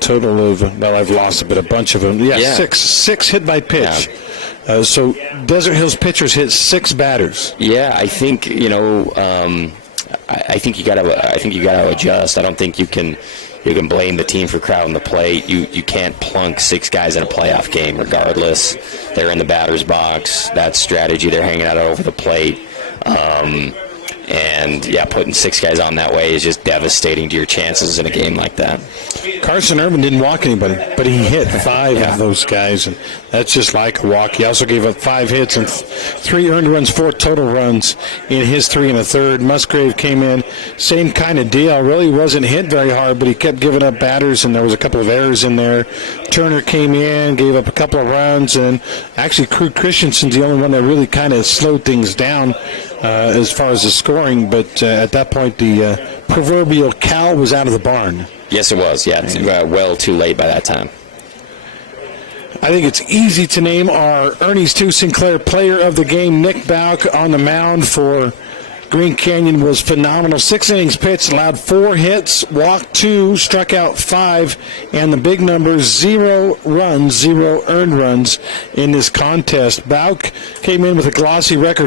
total of, well, I've lost a bunch of them. Yeah. Six hit by pitch. Yeah. So Desert Hills pitchers hit 6 batters. Yeah, I think I think you got to adjust. I don't think you can blame the team for crowding the plate. You can't plunk 6 guys in a playoff game regardless. They're in the batter's box. That's strategy. They're hanging out over the plate. And, yeah, putting 6 guys on that way is just devastating to your chances in a game like that. Carson Irvin didn't walk anybody, but he hit 5 of those guys, and that's just like a walk. He also gave up 5 hits and 3 earned runs, 4 total runs in his 3 1/3. Musgrave came in, same kind of deal. Really wasn't hit very hard, but he kept giving up batters, and there was a couple of errors in there. Turner came in, gave up a couple of runs, and actually Krug Christensen's the only one that really kind of slowed things down as far as the scoring, but at that point the proverbial cow was out of the barn. Yes, it was. Yeah, well too late by that time. I think it's easy to name our Ernie's 2 Sinclair player of the game. Nick Bauk on the mound for Green Canyon was phenomenal. 6 innings pitched, allowed 4 hits, walked 2, struck out 5, and the big numbers, 0 runs, 0 earned runs in this contest. Bauk came in with a glossy record,